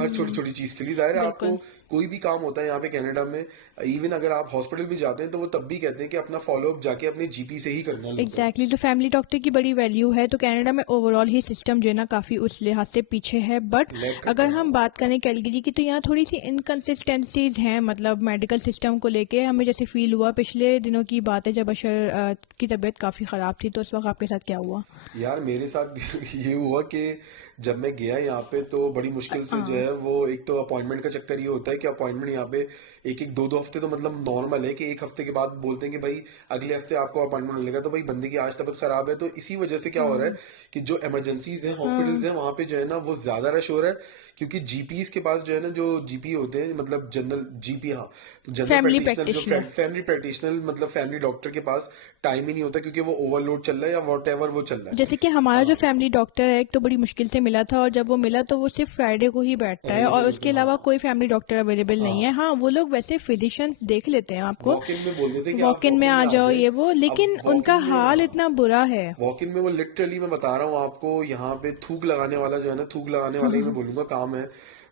हर छोटी छोटी चीज के लिए। जाहिर है आपको बिल्कुल, कोई भी काम होता है यहाँ पे कनाडा में, इवन अगर आप हॉस्पिटल भी जाते हैं तो वो तब भी कहते हैं कि अपना फॉलोअप जाके अपने जीपी से ही करना लोकल। एग्जैक्टली तो फैमिली डॉक्टर की बड़ी वैल्यू है। तो कनाडा में ओवरऑल ही सिस्टम जो है ना काफ़ी उस लिहाज से पीछे है। बट लैग अगर करता है हम हाँ। बात करें कैलगरी की, तो यहाँ थोड़ी सी इनकन्सिस्टेंसीज हैं, मतलब मेडिकल सिस्टम को लेके हमें जैसे फील हुआ। पिछले दिनों की बात है जब अशर की तबीयत काफ़ी ख़राब थी, तो उस वक्त आपके साथ क्या हुआ? यार मेरे साथ ये हुआ कि जब मैं गया यहाँ पे तो बड़ी मुश्किल से जो हाँ है वो, एक तो अपॉइंटमेंट का चक्कर ये होता है कि अपॉइंटमेंट यहाँ पे एक एक दो दो हफ्ते तो मतलब नॉर्मल है, कि एक हफ्ते के बाद बोलते हैं कि भाई अगले हफ्ते आपको अपॉइंटमेंट मिलेगा। तो भाई बंदे की आज तबीयत खराब है, तो इसी वजह से क्या हो रहा है हाँ कि जो इमरजेंसीज हैं हॉस्पिटल्स हाँ हैं वहां पे जो है ना वो ज्यादा रश हो रहा है, क्योंकि जीपीज के पास जो है ना, जो जीपी होते हैं मतलब जनरल जीपी, हाँ तो जनरल फैमिली प्रैक्टिशनर जो प्रैक्टिशनर। फैमिली प्रैक्टिशनर मतलब फैमिली डॉक्टर के पास टाइम ही नहीं होता, क्योंकि वो ओवरलोड चल रहा है या वॉट एवर वो चल रहा है। जैसे कि हमारा जो हाँ फैमिली डॉक्टर है, एक तो बड़ी मुश्किल से मिला था, और जब वो मिला तो वो सिर्फ फ्राइडे को ही बैठता है, और अवेलेबल होते उसके हैं अलावा हाँ। कोई फैमिली डॉक्टर अवेलेबल नहीं है। हाँ हाँ, वो लोग वैसे फिजिशियंस देख लेते हैं आपको, वॉक इन में बोल देते कि आप वॉक इन वॉक में इन आ में आ जाओ जाए। ये वो, अब लेकिन वॉक उनका इन में, हाल हाँ इतना बुरा है। वॉक इन में वो लिटरली मैं बता रहा हूँ आपको, यहाँ पे थूक लगाने वाला जो है ना, थूक लगाने वाला ही मैं बोलूंगा काम है।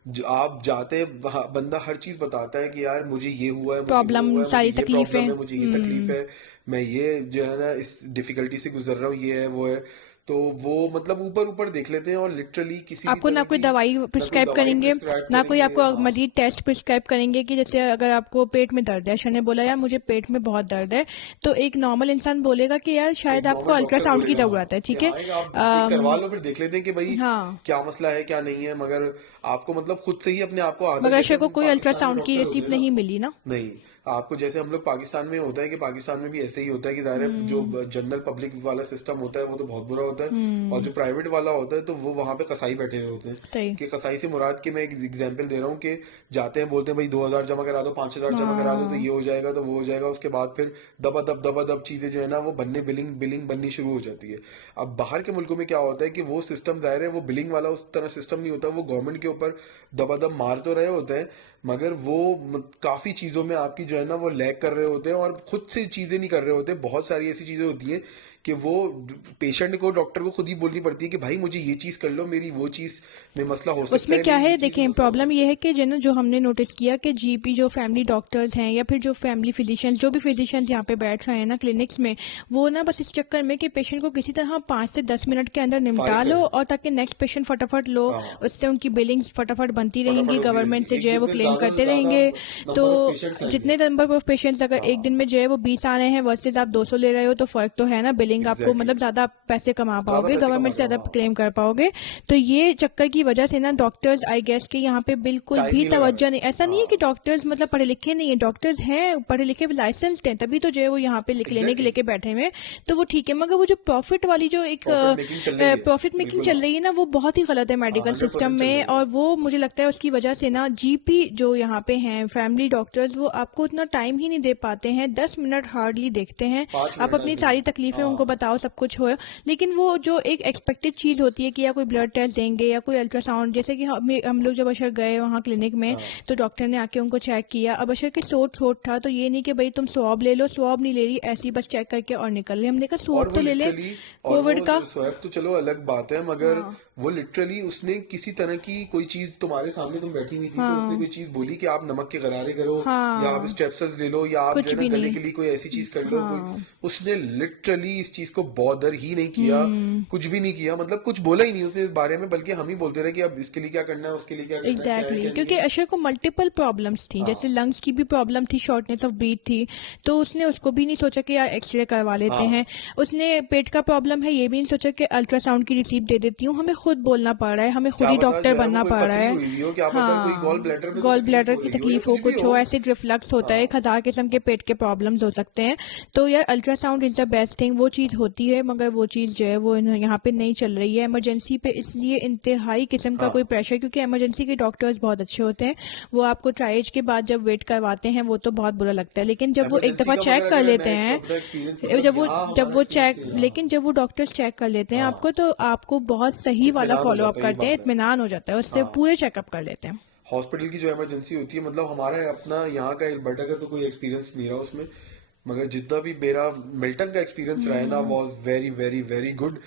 जो आप जाते हैं बंदा हर चीज बताता है कि यार मुझे ये हुआ है, मुझे वो प्रॉब्लम, हुआ है, मुझे सारी ये तकलीफें। प्रॉब्लम है, मुझे ये तकलीफ है, मैं ये जो है ना इस डिफिकल्टी से गुजर रहा हूँ, ये है वो है। तो वो मतलब ऊपर ऊपर देख लेते हैं और लिटरली किसी भी आपको ना तरह कोई की दवाई ना कोई प्रिस्क्राइब दवाई करेंगे, प्रिस्क्राइब ना कोई करेंगे। आपको हाँ मजीद टेस्ट प्रिस्क्राइब करेंगे। कि जैसे अगर आपको पेट में दर्द है, शर ने बोला यार मुझे पेट में बहुत दर्द है, तो एक नॉर्मल इंसान बोलेगा कि यार एक शायद आपको नॉर्मल डॉक्टर अल्ट्रासाउंड की बोलेगा हाँ जरूरत है, कि ठीक है। हाँ एक आप एक करवा लो, फिर देख लेते हैं कि भाई हाँ, क्या मसला है क्या नहीं है। मगर आपको मतलब खुद से ही अपने आप को आदत, मगर जैसे अशर को हम कोई पाकिस्तान में अल्ट्रासाउंड की डॉक्टर होते रिसीप्ट हैं ना, नहीं मिली ना। नहीं आपको जैसे हम लोग पाकिस्तान में होता है कि पाकिस्तान में भी ऐसे ही होता है कि जाहिर है जो जनरल पब्लिक वाला सिस्टम होता है वो तो बहुत बुरा होता है। होता है, और जो प्राइवेट वाला होता है तो वो वहां पे कसाई बैठे हुए होते हैं। सही। कि कसाई से मुराद के मैं एक एग्जांपल दे रहा हूँ कि जाते हैं, बोलते हैं भाई 2,000 जमा करा दो, 5,000 जमा करा दो, तो ये हो जाएगा, तो वो हो जाएगा। उसके बाद फिर दबा दब चीजें जो है ना वो बनने, बिलिंग बननी शुरू हो जाती है। अब बाहर के मुल्कों में क्या होता है कि वो सिस्टम जाहिर है वो बिलिंग वाला उस तरह सिस्टम नहीं होता, वो गवर्नमेंट के ऊपर दबादब मार तो रहे होते हैं, मगर वो काफी चीजों में आपकी जो है ना वो लैग कर रहे होते हैं और खुद से चीजें नहीं कर रहे होते। बहुत सारी ऐसी चीजें होती है कि वो पेशेंट को, डॉक्टर को खुद ही बोलनी पड़ती है कि भाई मुझे ये चीज कर लो, मेरी वो चीज में मसला हो सकता उसमें है, क्या मेरी है, ये चीज में देखिए मसला हो प्रॉब्लम ये है कि जो हमने नोटिस किया कि जीपी जो फैमिली डॉक्टर्स हैं या फिर जो फैमिली फिजिशियंस, जो भी फिजिशियंस यहाँ पे बैठ रहे हैं ना क्लिनिक्स में, वो ना बस इस चक्कर में कि पेशेंट को किसी तरह 5 से 10 मिनट के अंदर निपटा फारिग लो करें। और ताकि नेक्स्ट पेशेंट फटाफट लो, हाँ, उससे उनकी बिलिंग्स फटाफट बनती फटाफट रहेंगी, होती गवर्नमेंट रहेगी, से एक जो है दिन वो में क्लेम ज्यादा से करते ज्यादा रहेंगे। तो नंबर ऑफ पेशेंट्स आएंगे। जितने नंबर ऑफ पेशेंट्स अगर एक हाँ, दिन में जो है वो 20 आ रहे हैं वर्सेज आप 200 ले रहे हो, तो फर्क तो है ना, बिलिंग आपको एग्जैक्टली मतलब ज्यादा पैसे कमा ज्यादा पाओगे, पैसे गवर्नमेंट कमाते से हो। ज्यादा हाँ, क्लेम कर पाओगे। तो ये चक्कर की वजह से ना डॉक्टर्स आई गेस कि यहाँ पे बिल्कुल टाइम भी नहीं लगा तवज्जो नहीं, ऐसा रहे। नहीं है कि हाँ, डॉक्टर्स मतलब पढ़े लिखे नहीं है, डॉक्टर्स हैं पढ़े लिखे, लाइसेंस्ड हैं, तभी तो जो है वो यहाँ पे क्लिनिक एग्जैक्टली लेके बैठे हुए हैं। तो वो ठीक है, मगर वो जो प्रॉफिट वाली जो एक प्रॉफिट मेकिंग चल रही है, प्रॉफिट मेकिंग बिल्कुल। चल हाँ, रही है ना, वो बहुत ही गलत है हाँ, मेडिकल सिस्टम 100% चल में। रही है। और वो मुझे लगता है उसकी वजह से ना जीपी जो यहाँ पे हैं फैमिली डॉक्टर्स, वो आपको उतना टाइम ही नहीं दे पाते हैं, 10 मिनट हार्डली देखते हैं। 5 मिनट आप अपनी सारी 10 मिनट। तकलीफें उनको हाँ, बताओ, सब कुछ हो, लेकिन वो जो एक एक्सपेक्टेड चीज होती है कि या कोई ब्लड टेस्ट देंगे या कोई अल्ट्रासाउंड, जैसे कि हम लोग जब अशर गए वहाँ क्लिनिक में, हाँ, तो डॉक्टर ने आके उनको चेक किया। अब अशर के थ्रोट था, तो ये नहीं कि भाई तुम स्वॉब ले लो, स्वॉब नहीं ले रही, ऐसी बस चेक करके और निकल रही। हमने कहा और स्वॉब वो तो ले ले लिटरली, और कोविड का। वो स्वैप तो चलो अलग बात है, मगर हाँ वो लिटरली उसने किसी तरह की कोई चीज तुम्हारे सामने, तुम बैठी हुई थी तो उसने हाँ कोई चीज बोली कि आप नमक के गरारे करो, या आप हाँ, स्टेप्सल्स ले लो, या आप जो कुछ है ना भी गले नहीं। के लिए कोई ऐसी चीज कर लो कोई। हाँ। उसने लिटरली इस चीज को बॉदर ही नहीं किया, कुछ भी नहीं किया, मतलब कुछ बोला ही नहीं उसने इस बारे में, बल्कि हम ही बोलते रहे कि अब इसके लिए क्या करना है, उसके लिए क्या करना है, क्या है एग्जैक्टली क्या नहीं क्योंकि है। अशर को मल्टीपल प्रॉब्लम्स थी, जैसे हाँ, लंग्स की भी प्रॉब्लम थी, शॉर्टनेस ऑफ ब्रीथ थी, तो उसने उसको भी नहीं सोचा कि यार एक्सरे करवा लेते हाँ, हैं। उसने पेट का प्रॉब्लम है, ये भी नहीं सोचा कि अल्ट्रासाउंड की रिसीप्ट दे देती हूँ, हमें खुद बोलना पड़ रहा है, हमें खुद क्या ही पता डॉक्टर जो है वो बनना कोई पड़ रहा पथरी है। हुई हुई हो, क्या पता कोई गॉल हाँ, ब्लैडर में कोई गॉल तकलीफ ब्लैडर हो की रही हो, या तकलीफ हो, कुछ भी कुछ हो। हो, ऐसे रिफ्लक्स होता है, हाँ, 1000 किस्म के पेट के प्रॉब्लम्स हो सकते हैं। तो यार ultrasound is the best thing, वो चीज़ होती है, मगर वो चीज़ जो है वो यहाँ पे नहीं चल रही है इमरजेंसी पे, इसलिए इंतहाई किस्म का कोई हाँ, प्रेशर, क्योंकि इमरजेंसी के डॉक्टर्स बहुत अच्छे होते हैं, वो आपको ट्राइज के बाद जब वेट करवाते हैं वो तो बहुत बुरा लगता है, लेकिन जब वो एक इमरजेंसी दफा का चेक मगर कर अगर लेते मैं हैं, अपना एक्सपीरियंस, मतलब जब वो यहाँ जब हमारा वो एक्सपीरियंस चेक ये रहा। लेकिन जब वो डॉक्टर्स चेक कर लेते हैं हाँ, आपको, तो आपको बहुत सही वाला इत्मीनान हो फॉलो अप जाता है, यही करते हैं, बात है। इत्मीनान हो जाता है, उससे हाँ, पूरे चेकअप कर लेते हैं। हॉस्पिटल की जो इमरजेंसी होती है, मतलब हमारा अपना यहाँ का अल्बर्टा का तो कोई एक्सपीरियंस नहीं रहा उसमें, मगर जितना भी मेरा मिल्टन का एक्सपीरियंस रहा है ना, was very very very good.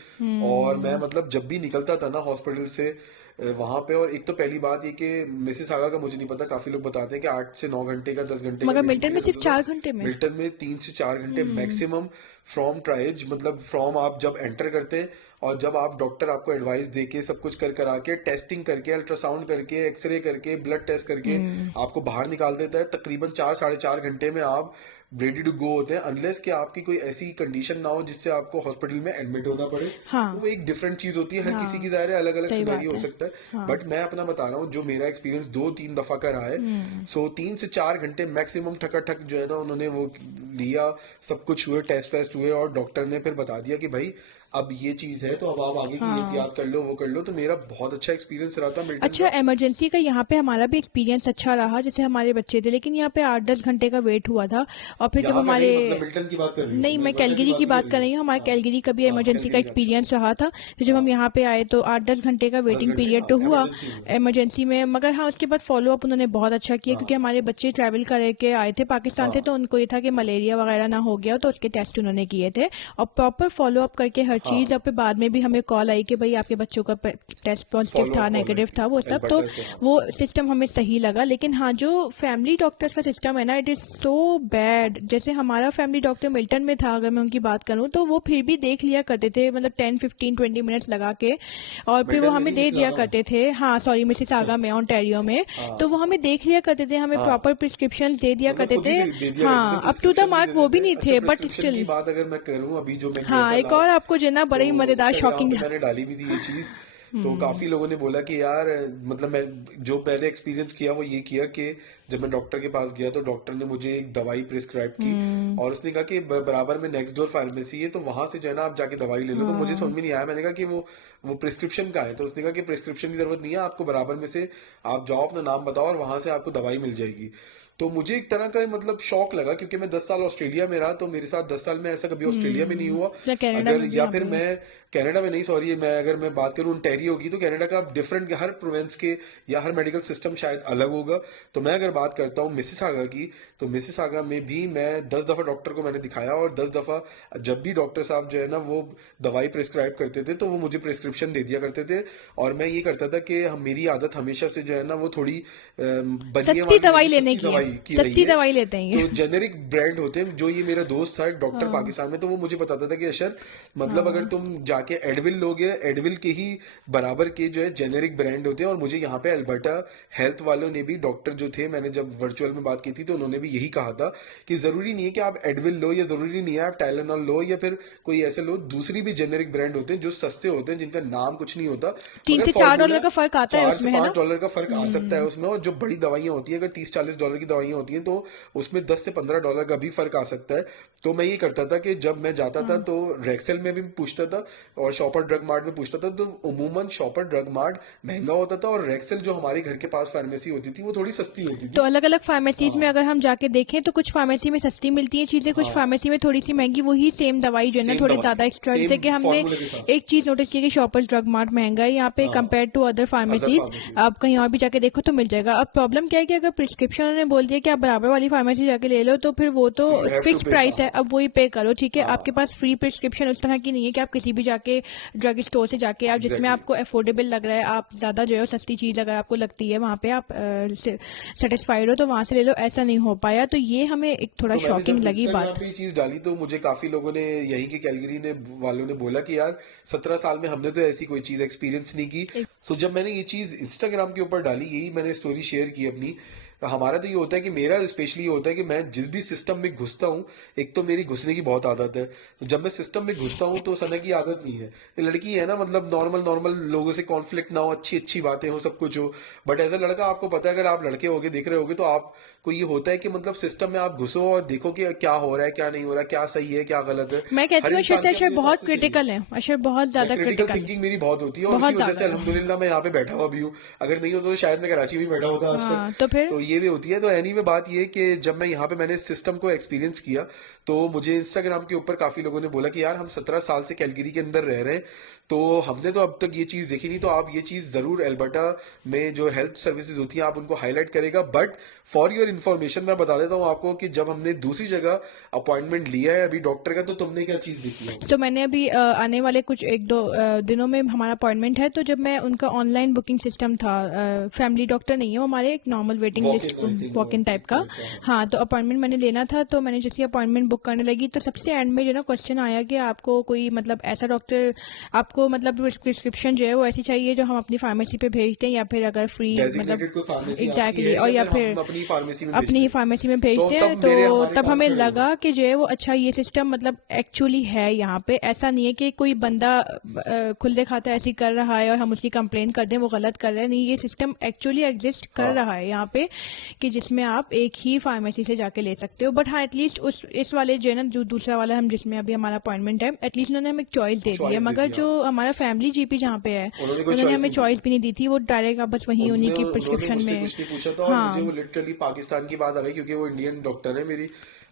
और मैं हम्म। मतलब जब भी निकलता था ना हॉस्पिटल से वहां पे, और एक तो पहली बात ये कि मिसेस आगा का मुझे नहीं पता, काफी लोग बताते हैं कि 8 से 9 घंटे का, 10 घंटे का मगर वेटिंग मिल्टन में पीरियड सिर्फ होता था। 4 घंटे में। मिल्टन में 3 से 4 घंटे हम्म। मैक्सिमम फ्रॉम ट्राइज, मतलब फ्रॉम आप जब एंटर करते हैं और जब आप डॉक्टर आपको एडवाइस देके सब कुछ कर करा के, टेस्टिंग करके, अल्ट्रासाउंड करके, एक्सरे करके, ब्लड टेस्ट करके हम्म। आपको बाहर निकाल देता है, तकरीबन 4 साढ़े 4 घंटे में आप रेडी टू गो होते हैं, अनलेस कि आपकी कोई ऐसी कंडीशन ना हो जिससे आपको हॉस्पिटल में एडमिट होना पड़े। हाँ वो एक डिफरेंट चीज होती है, हर किसी की हाँ, दायरे अलग अलग सही सिनेरियो बात हो है। सकता है। हाँ। बट मैं अपना बता रहा हूँ, जो मेरा एक्सपीरियंस 2-3 दफा का रहा है, हम्म। सो 3 से 4 घंटे मैक्सिमम ठकाठक जो है ना उन्होंने वो लिया, सब कुछ हुए, टेस्ट वेस्ट हुए, और डॉक्टर ने फिर बता दिया कि भाई अब ये चीज है, तो अब आप आगे की हाँ। एहतियात कर लो, वो कर लो। तो मेरा बहुत अच्छा एक्सपीरियंस रहा था मिल्टन अच्छा, का। इमरजेंसी का यहाँ पे हमारा भी एक्सपीरियंस अच्छा रहा, जैसे हमारे बच्चे थे, लेकिन यहाँ पे 8-10 घंटे का वेट हुआ था। और फिर जब यहाँ का हमारे, नहीं, मतलब मिल्टन की बात कर रही हो नहीं तुम, मैं अल्बर्टा की कैलगरी की बात नहीं कर बात रही कर हो। रही हूँ, हमारे हाँ, कैलगरी का भी हाँ, इमरजेंसी का कैलगरी का, अच्छा। एक्सपीरियंस रहा था। तो जब हम हाँ, यहाँ पे आए तो 8-10 घंटे का 10 वेटिंग घंटे पीरियड हाँ, तो हुआ इमरजेंसी में। इमरजेंसी में, मगर हाँ उसके बाद फॉलो अप उन्होंने बहुत अच्छा किया, क्योंकि हाँ, हमारे बच्चे ट्रैवल करके आए थे पाकिस्तान से, हाँ, तो उनको ये था कि मलेरिया वगैरह ना हो गया हो, तो उसके टेस्ट उन्होंने किए थे और प्रॉपर फॉलो अप करके हर चीज। हाँ, और फिर बाद में भी हमें कॉल आई कि भाई आपके बच्चों का टेस्ट पॉजिटिव फॉलो था, अप कॉल आई नेगेटिव थी था, वो सब। तो अल्बर्टा से। हाँ, वो सिस्टम हमें सही लगा। लेकिन हाँ, जो फैमिली डॉक्टर्स का सिस्टम है ना, इट इज सो बैड। जैसे हमारा फैमिली डॉक्टर मिल्टन में था, अगर मैं उनकी बात करूं, तो वो फिर भी देख लिया करते थे, मतलब 10-15-20 मिनट्स लगा के, और फिर वो मिल्टन में हमें नहीं, दे मिसेस दिया आगा में। करते थे। हाँ सॉरी, मिसिसागा में, ओंटारियो में। तो वो हाँ, हमें देख लिया करते थे, हमें हाँ, प्रॉपर प्रिस्क्रिप्शन दे दिया मतलब करते खुद ही थे। दे दिया करते थे, हाँ, अप टू द प्रिस्क्रिप्शन भी मार्क दे वो देते भी हैं। नहीं अच्छा, थे, बट प्रिस्क्रिप्शन की स्टिल। बात अगर मैं करूं, अभी जो मैं गया हाँ, था एक और लास्ट, आपको जो है ना तो बड़ा ही मजेदार इंस्टाग्राम शॉकिंग। पे मैंने डाली भी थी ये चीज तो काफी लोगों ने बोला कि यार मतलब मैं जो पहले एक्सपीरियंस किया वो ये किया कि जब मैं डॉक्टर के पास गया तो डॉक्टर ने मुझे एक दवाई प्रिस्क्राइब की और उसने कहा कि बराबर में नेक्स्ट डोर फार्मेसी है तो वहां से जो है ना आप जाके दवाई ले लो। तो मुझे समझ में नहीं आया, मैंने कहा कि वो प्रिस्क्रिप्शन का है, तो उसने कहा कि प्रिस्क्रिप्शन की जरूरत नहीं है, आपको बराबर में से आप जाओ अपना नाम बताओ और वहां से आपको दवाई मिल जाएगी। तो मुझे एक तरह का मतलब शौक लगा क्योंकि मैं 10 साल ऑस्ट्रेलिया में रहा, तो मेरे साथ 10 साल में ऐसा कभी ऑस्ट्रेलिया में नहीं हुआ। या कनाडा अगर में भी या यहाँ फिर पे। मैं कनाडा में नहीं, सॉरी, मैं अगर मैं बात करूं ओंटारियो की, तो कनाडा का डिफरेंट हर प्रोविंस के या हर मेडिकल सिस्टम शायद अलग होगा। तो मैं अगर बात करता हूँ मिसिसागा की, तो मिसिसागा में भी मैं 10 दफा डॉक्टर को मैंने दिखाया और 10 दफा जब भी डॉक्टर साहब जो है ना वो दवाई प्रिस्क्राइब करते थे तो वो मुझे प्रिस्क्रिप्शन दे दिया करते थे। और मैं ये करता था कि मेरी आदत हमेशा से जो है ना वो थोड़ी बनिए सस्ती वाली दवाई नहीं, लेने सस्ती की है, दवाई की रही सस्ती है। दवाई लेते हैं ये। तो जेनेरिक ब्रांड होते हैं। जो ये मेरा दोस्त था एक डॉक्टर हाँ पाकिस्तान में, तो वो मुझे बताता था कि अशर मतलब अगर हाँ तुम जाके एडविल लोगे, एडविल के ही बराबर के जो है जेनेरिक ब्रांड होते हैं। और मुझे यहाँ पे अल्बर्टा हेल्थ वालों ने भी, डॉक्टर जो थे, मैंने जब वर्चुअल में बात की थी तो उन्होंने भी यही कहा था कि जरूरी नहीं है कि आप एडविल लो या जरूरी नहीं है आप टाइलेनॉल लो या फिर कोई ऐसे लो, दूसरी भी जेनेरिक ब्रांड होते हैं जो सस्ते होते हैं जिनका नाम कुछ नहीं होता तीन मगर से चार फॉर्मूला डॉलर का फर्क आता है 4 से उसमें, है ना। 5 डॉलर का फर्क आ सकता है उसमें। और जो बड़ी दवाइयां होती है अगर 30-40 डॉलर की दवाइयां होती हैं तो उसमें 10 से 15 डॉलर का भी फर्क आ सकता है। तो मैं ये करता था कि जब मैं जाता था हाँ तो रेक्सेल में भी पूछता था और शॉपर ड्रग मार्ट में पूछता था। तो उमूमन शॉपर ड्रग मार्ट महंगा होता था और रेक्सेल जो हमारे घर के पास फार्मेसी होती थी वो थोड़ी सस्ती होती तो थी। अलग अलग फार्मेसीज में हाँ अगर हम जाके देखें तो कुछ फार्मेसी में सस्ती मिलती है चीजें, कुछ हाँ, फार्मेसी में थोड़ी सी महंगी, वही सेम दवाई जो है ना सेम थोड़े दवाई ज्यादा एक्स्ट्रा। जैसे सेम कि हमने फॉर्मूले के साथ। एक चीज नोटिस की कि शॉपर्स ड्रग मार्ट महंगा है यहाँ पे हाँ, compare to other other pharmacies. Pharmacies आप कहीं और भी जाके देखो तो मिल जाएगा। अब प्रॉब्लम क्या है कि अगर प्रिस्क्रिप्शन उन्होंने बोल दिया कि आप बराबर वाली फार्मेसी जाके ले लो तो फिर वो तो so you have to fix pay. Price है, हाँ अब वही पे करो, ठीक है। आपके हाँ, पास फ्री प्रिस्क्रिप्शन उस तरह की नहीं है कि आप किसी भी जाके ड्रग स्टोर से जाके आप जिसमें एग्जैक्टली। आपको अफोर्डेबल लग रहा है, आप ज्यादा जो है सस्ती चीज अगर आपको लगती है वहां पे आप सेटिस्फाइड हो तो वहां से ले लो, ऐसा नहीं हो पाया। तो ये हमें एक थोड़ा तो मैंने शॉकिंग जब लगी इंस्टाग्राम बात। पे ये चीज डाली तो मुझे काफी लोगों ने यहीं के कैलगरी ने वालों ने बोला कि यार 17 साल में हमने तो ऐसी कोई चीज एक्सपीरियंस नहीं की। सो जब मैंने ये चीज इंस्टाग्राम के ऊपर डाली, यही मैंने स्टोरी शेयर की अपनी, हमारा तो ये होता है कि मेरा स्पेशली ये होता है कि मैं जिस भी सिस्टम में घुसता हूँ, एक तो मेरी घुसने की बहुत आदत है। तो जब मैं सिस्टम में घुसता हूँ तो सना की आदत नहीं है। ये लड़की है ना, मतलब नॉर्मल नॉर्मल लोगों से कॉन्फ्लिक्ट ना हो, अच्छी अच्छी बातें हो, सब कुछ हो। बट एज अ लड़का आपको पता है, अगर आप लड़के होगे देख रहे होगे तो आपको ये होता है कि मतलब सिस्टम में आप घुसो और देखो कि क्या हो रहा है क्या नहीं हो रहा है, क्या सही है क्या गलत है। मैं हर कहती हूँ अशर इंसान से के अशर अपने हिसाब बहुत से चाहिए। क्रिटिकल है, अशर बहुत मैं ज्यादा क्रिटिकल क्रिटिकल है, थिंकिंग मेरी बहुत होती है और इसी बहुत वजह से ज्यादा। अल्हम्दुलिल्लाह मैं यहाँ पे बैठा हुआ भी हूँ। अगर नहीं होता तो शायद मैं कराची में बैठा होता आज तक। हाँ तो फिर तो ये भी होती है। तो एनी में बात ये कि जब मैं यहाँ पे मैंने इस सिस्टम को एक्सपीरियंस किया तो मुझे इंस्टाग्राम के ऊपर काफी लोगों ने बोला कि यार हम 17 साल से कैलगरी के अंदर रह रहे हैं तो हमने तो अब तक ये चीज देखी नहीं, तो आप ये चीज जरूर अल्बर्टा में जो हेल्थ सर्विसेज होती हैं आप उनको हाईलाइट करेगा। बट फॉर योर इन्फॉर्मेशन मैं बता देता हूँ आपको कि जब हमने दूसरी जगह अपॉइंटमेंट लिया है अभी डॉक्टर का, तो तुमने क्या चीज देखी है। तो मैंने अभी आने वाले कुछ एक दो दिनों में हमारा अपॉइंटमेंट है, तो जब मैं उनका ऑनलाइन बुकिंग सिस्टम था, फैमिली डॉक्टर नहीं है वो, हमारे एक normal waiting walk list in, I think walk in walk in type का। टाइप का। हाँ तो अपॉइंटमेंट मैंने लेना था, तो मैंने जैसे अपॉइंटमेंट बुक करने लगी तो सबसे एंड में जो ना क्वेश्चन आया कि आपको कोई मतलब ऐसा डॉक्टर, आपको मतलब प्रिस्क्रिप्शन जो है वो ऐसी चाहिए जो हम अपनी फार्मेसी पे भेज दें या फिर अगर फ्री मतलब डेजिग्नेटेड कोई फार्मेसी आपकी एग्जैक्टली है और या या फिर फिर हम अपनी फार्मेसी में अपनी भेजते ही हैं। फार्मेसी में तो भेजते हैं। तब तो हमारे तब कान हमें खड़े हो गए। लगा कि जो है वो अच्छा ये सिस्टम मतलब एक्चुअली है यहाँ पे, ऐसा नहीं है कि कोई बंदा खुले खाता ऐसी कर रहा है और हम उसकी कंप्लेन कर दें वो गलत कर रहे हैं। नहीं, ये सिस्टम एक्चुअली एग्जिस्ट कर रहा हाँ है यहाँ पे कि जिसमें आप एक ही फार्मेसी से जाके ले सकते हो। बट हाँ एटलीस्ट उस इस वाले जो है ना, जो दूसरा वाला हम जिसमें अभी हमारा अपॉइंटमेंट है, एटलीस्ट उन्होंने हमें एक चॉइस दे दी है। चॉइस दे मगर दिया। जो हमारा फैमिली जीपी जहाँ पे है उन्होंने कोई उन्होंने चॉइस हमें नहीं दी। चॉइस भी नहीं दी थी, वो डायरेक्ट आप बस वहीं उन्हीं की उन्होंने प्रिस्क्रिप्शन मुझसे में। कुछ नहीं पूछा था और मुझे वो हाँ लिटरली पाकिस्तान की बात आ गई क्योंकि वो इंडियन डॉक्टर है मेरी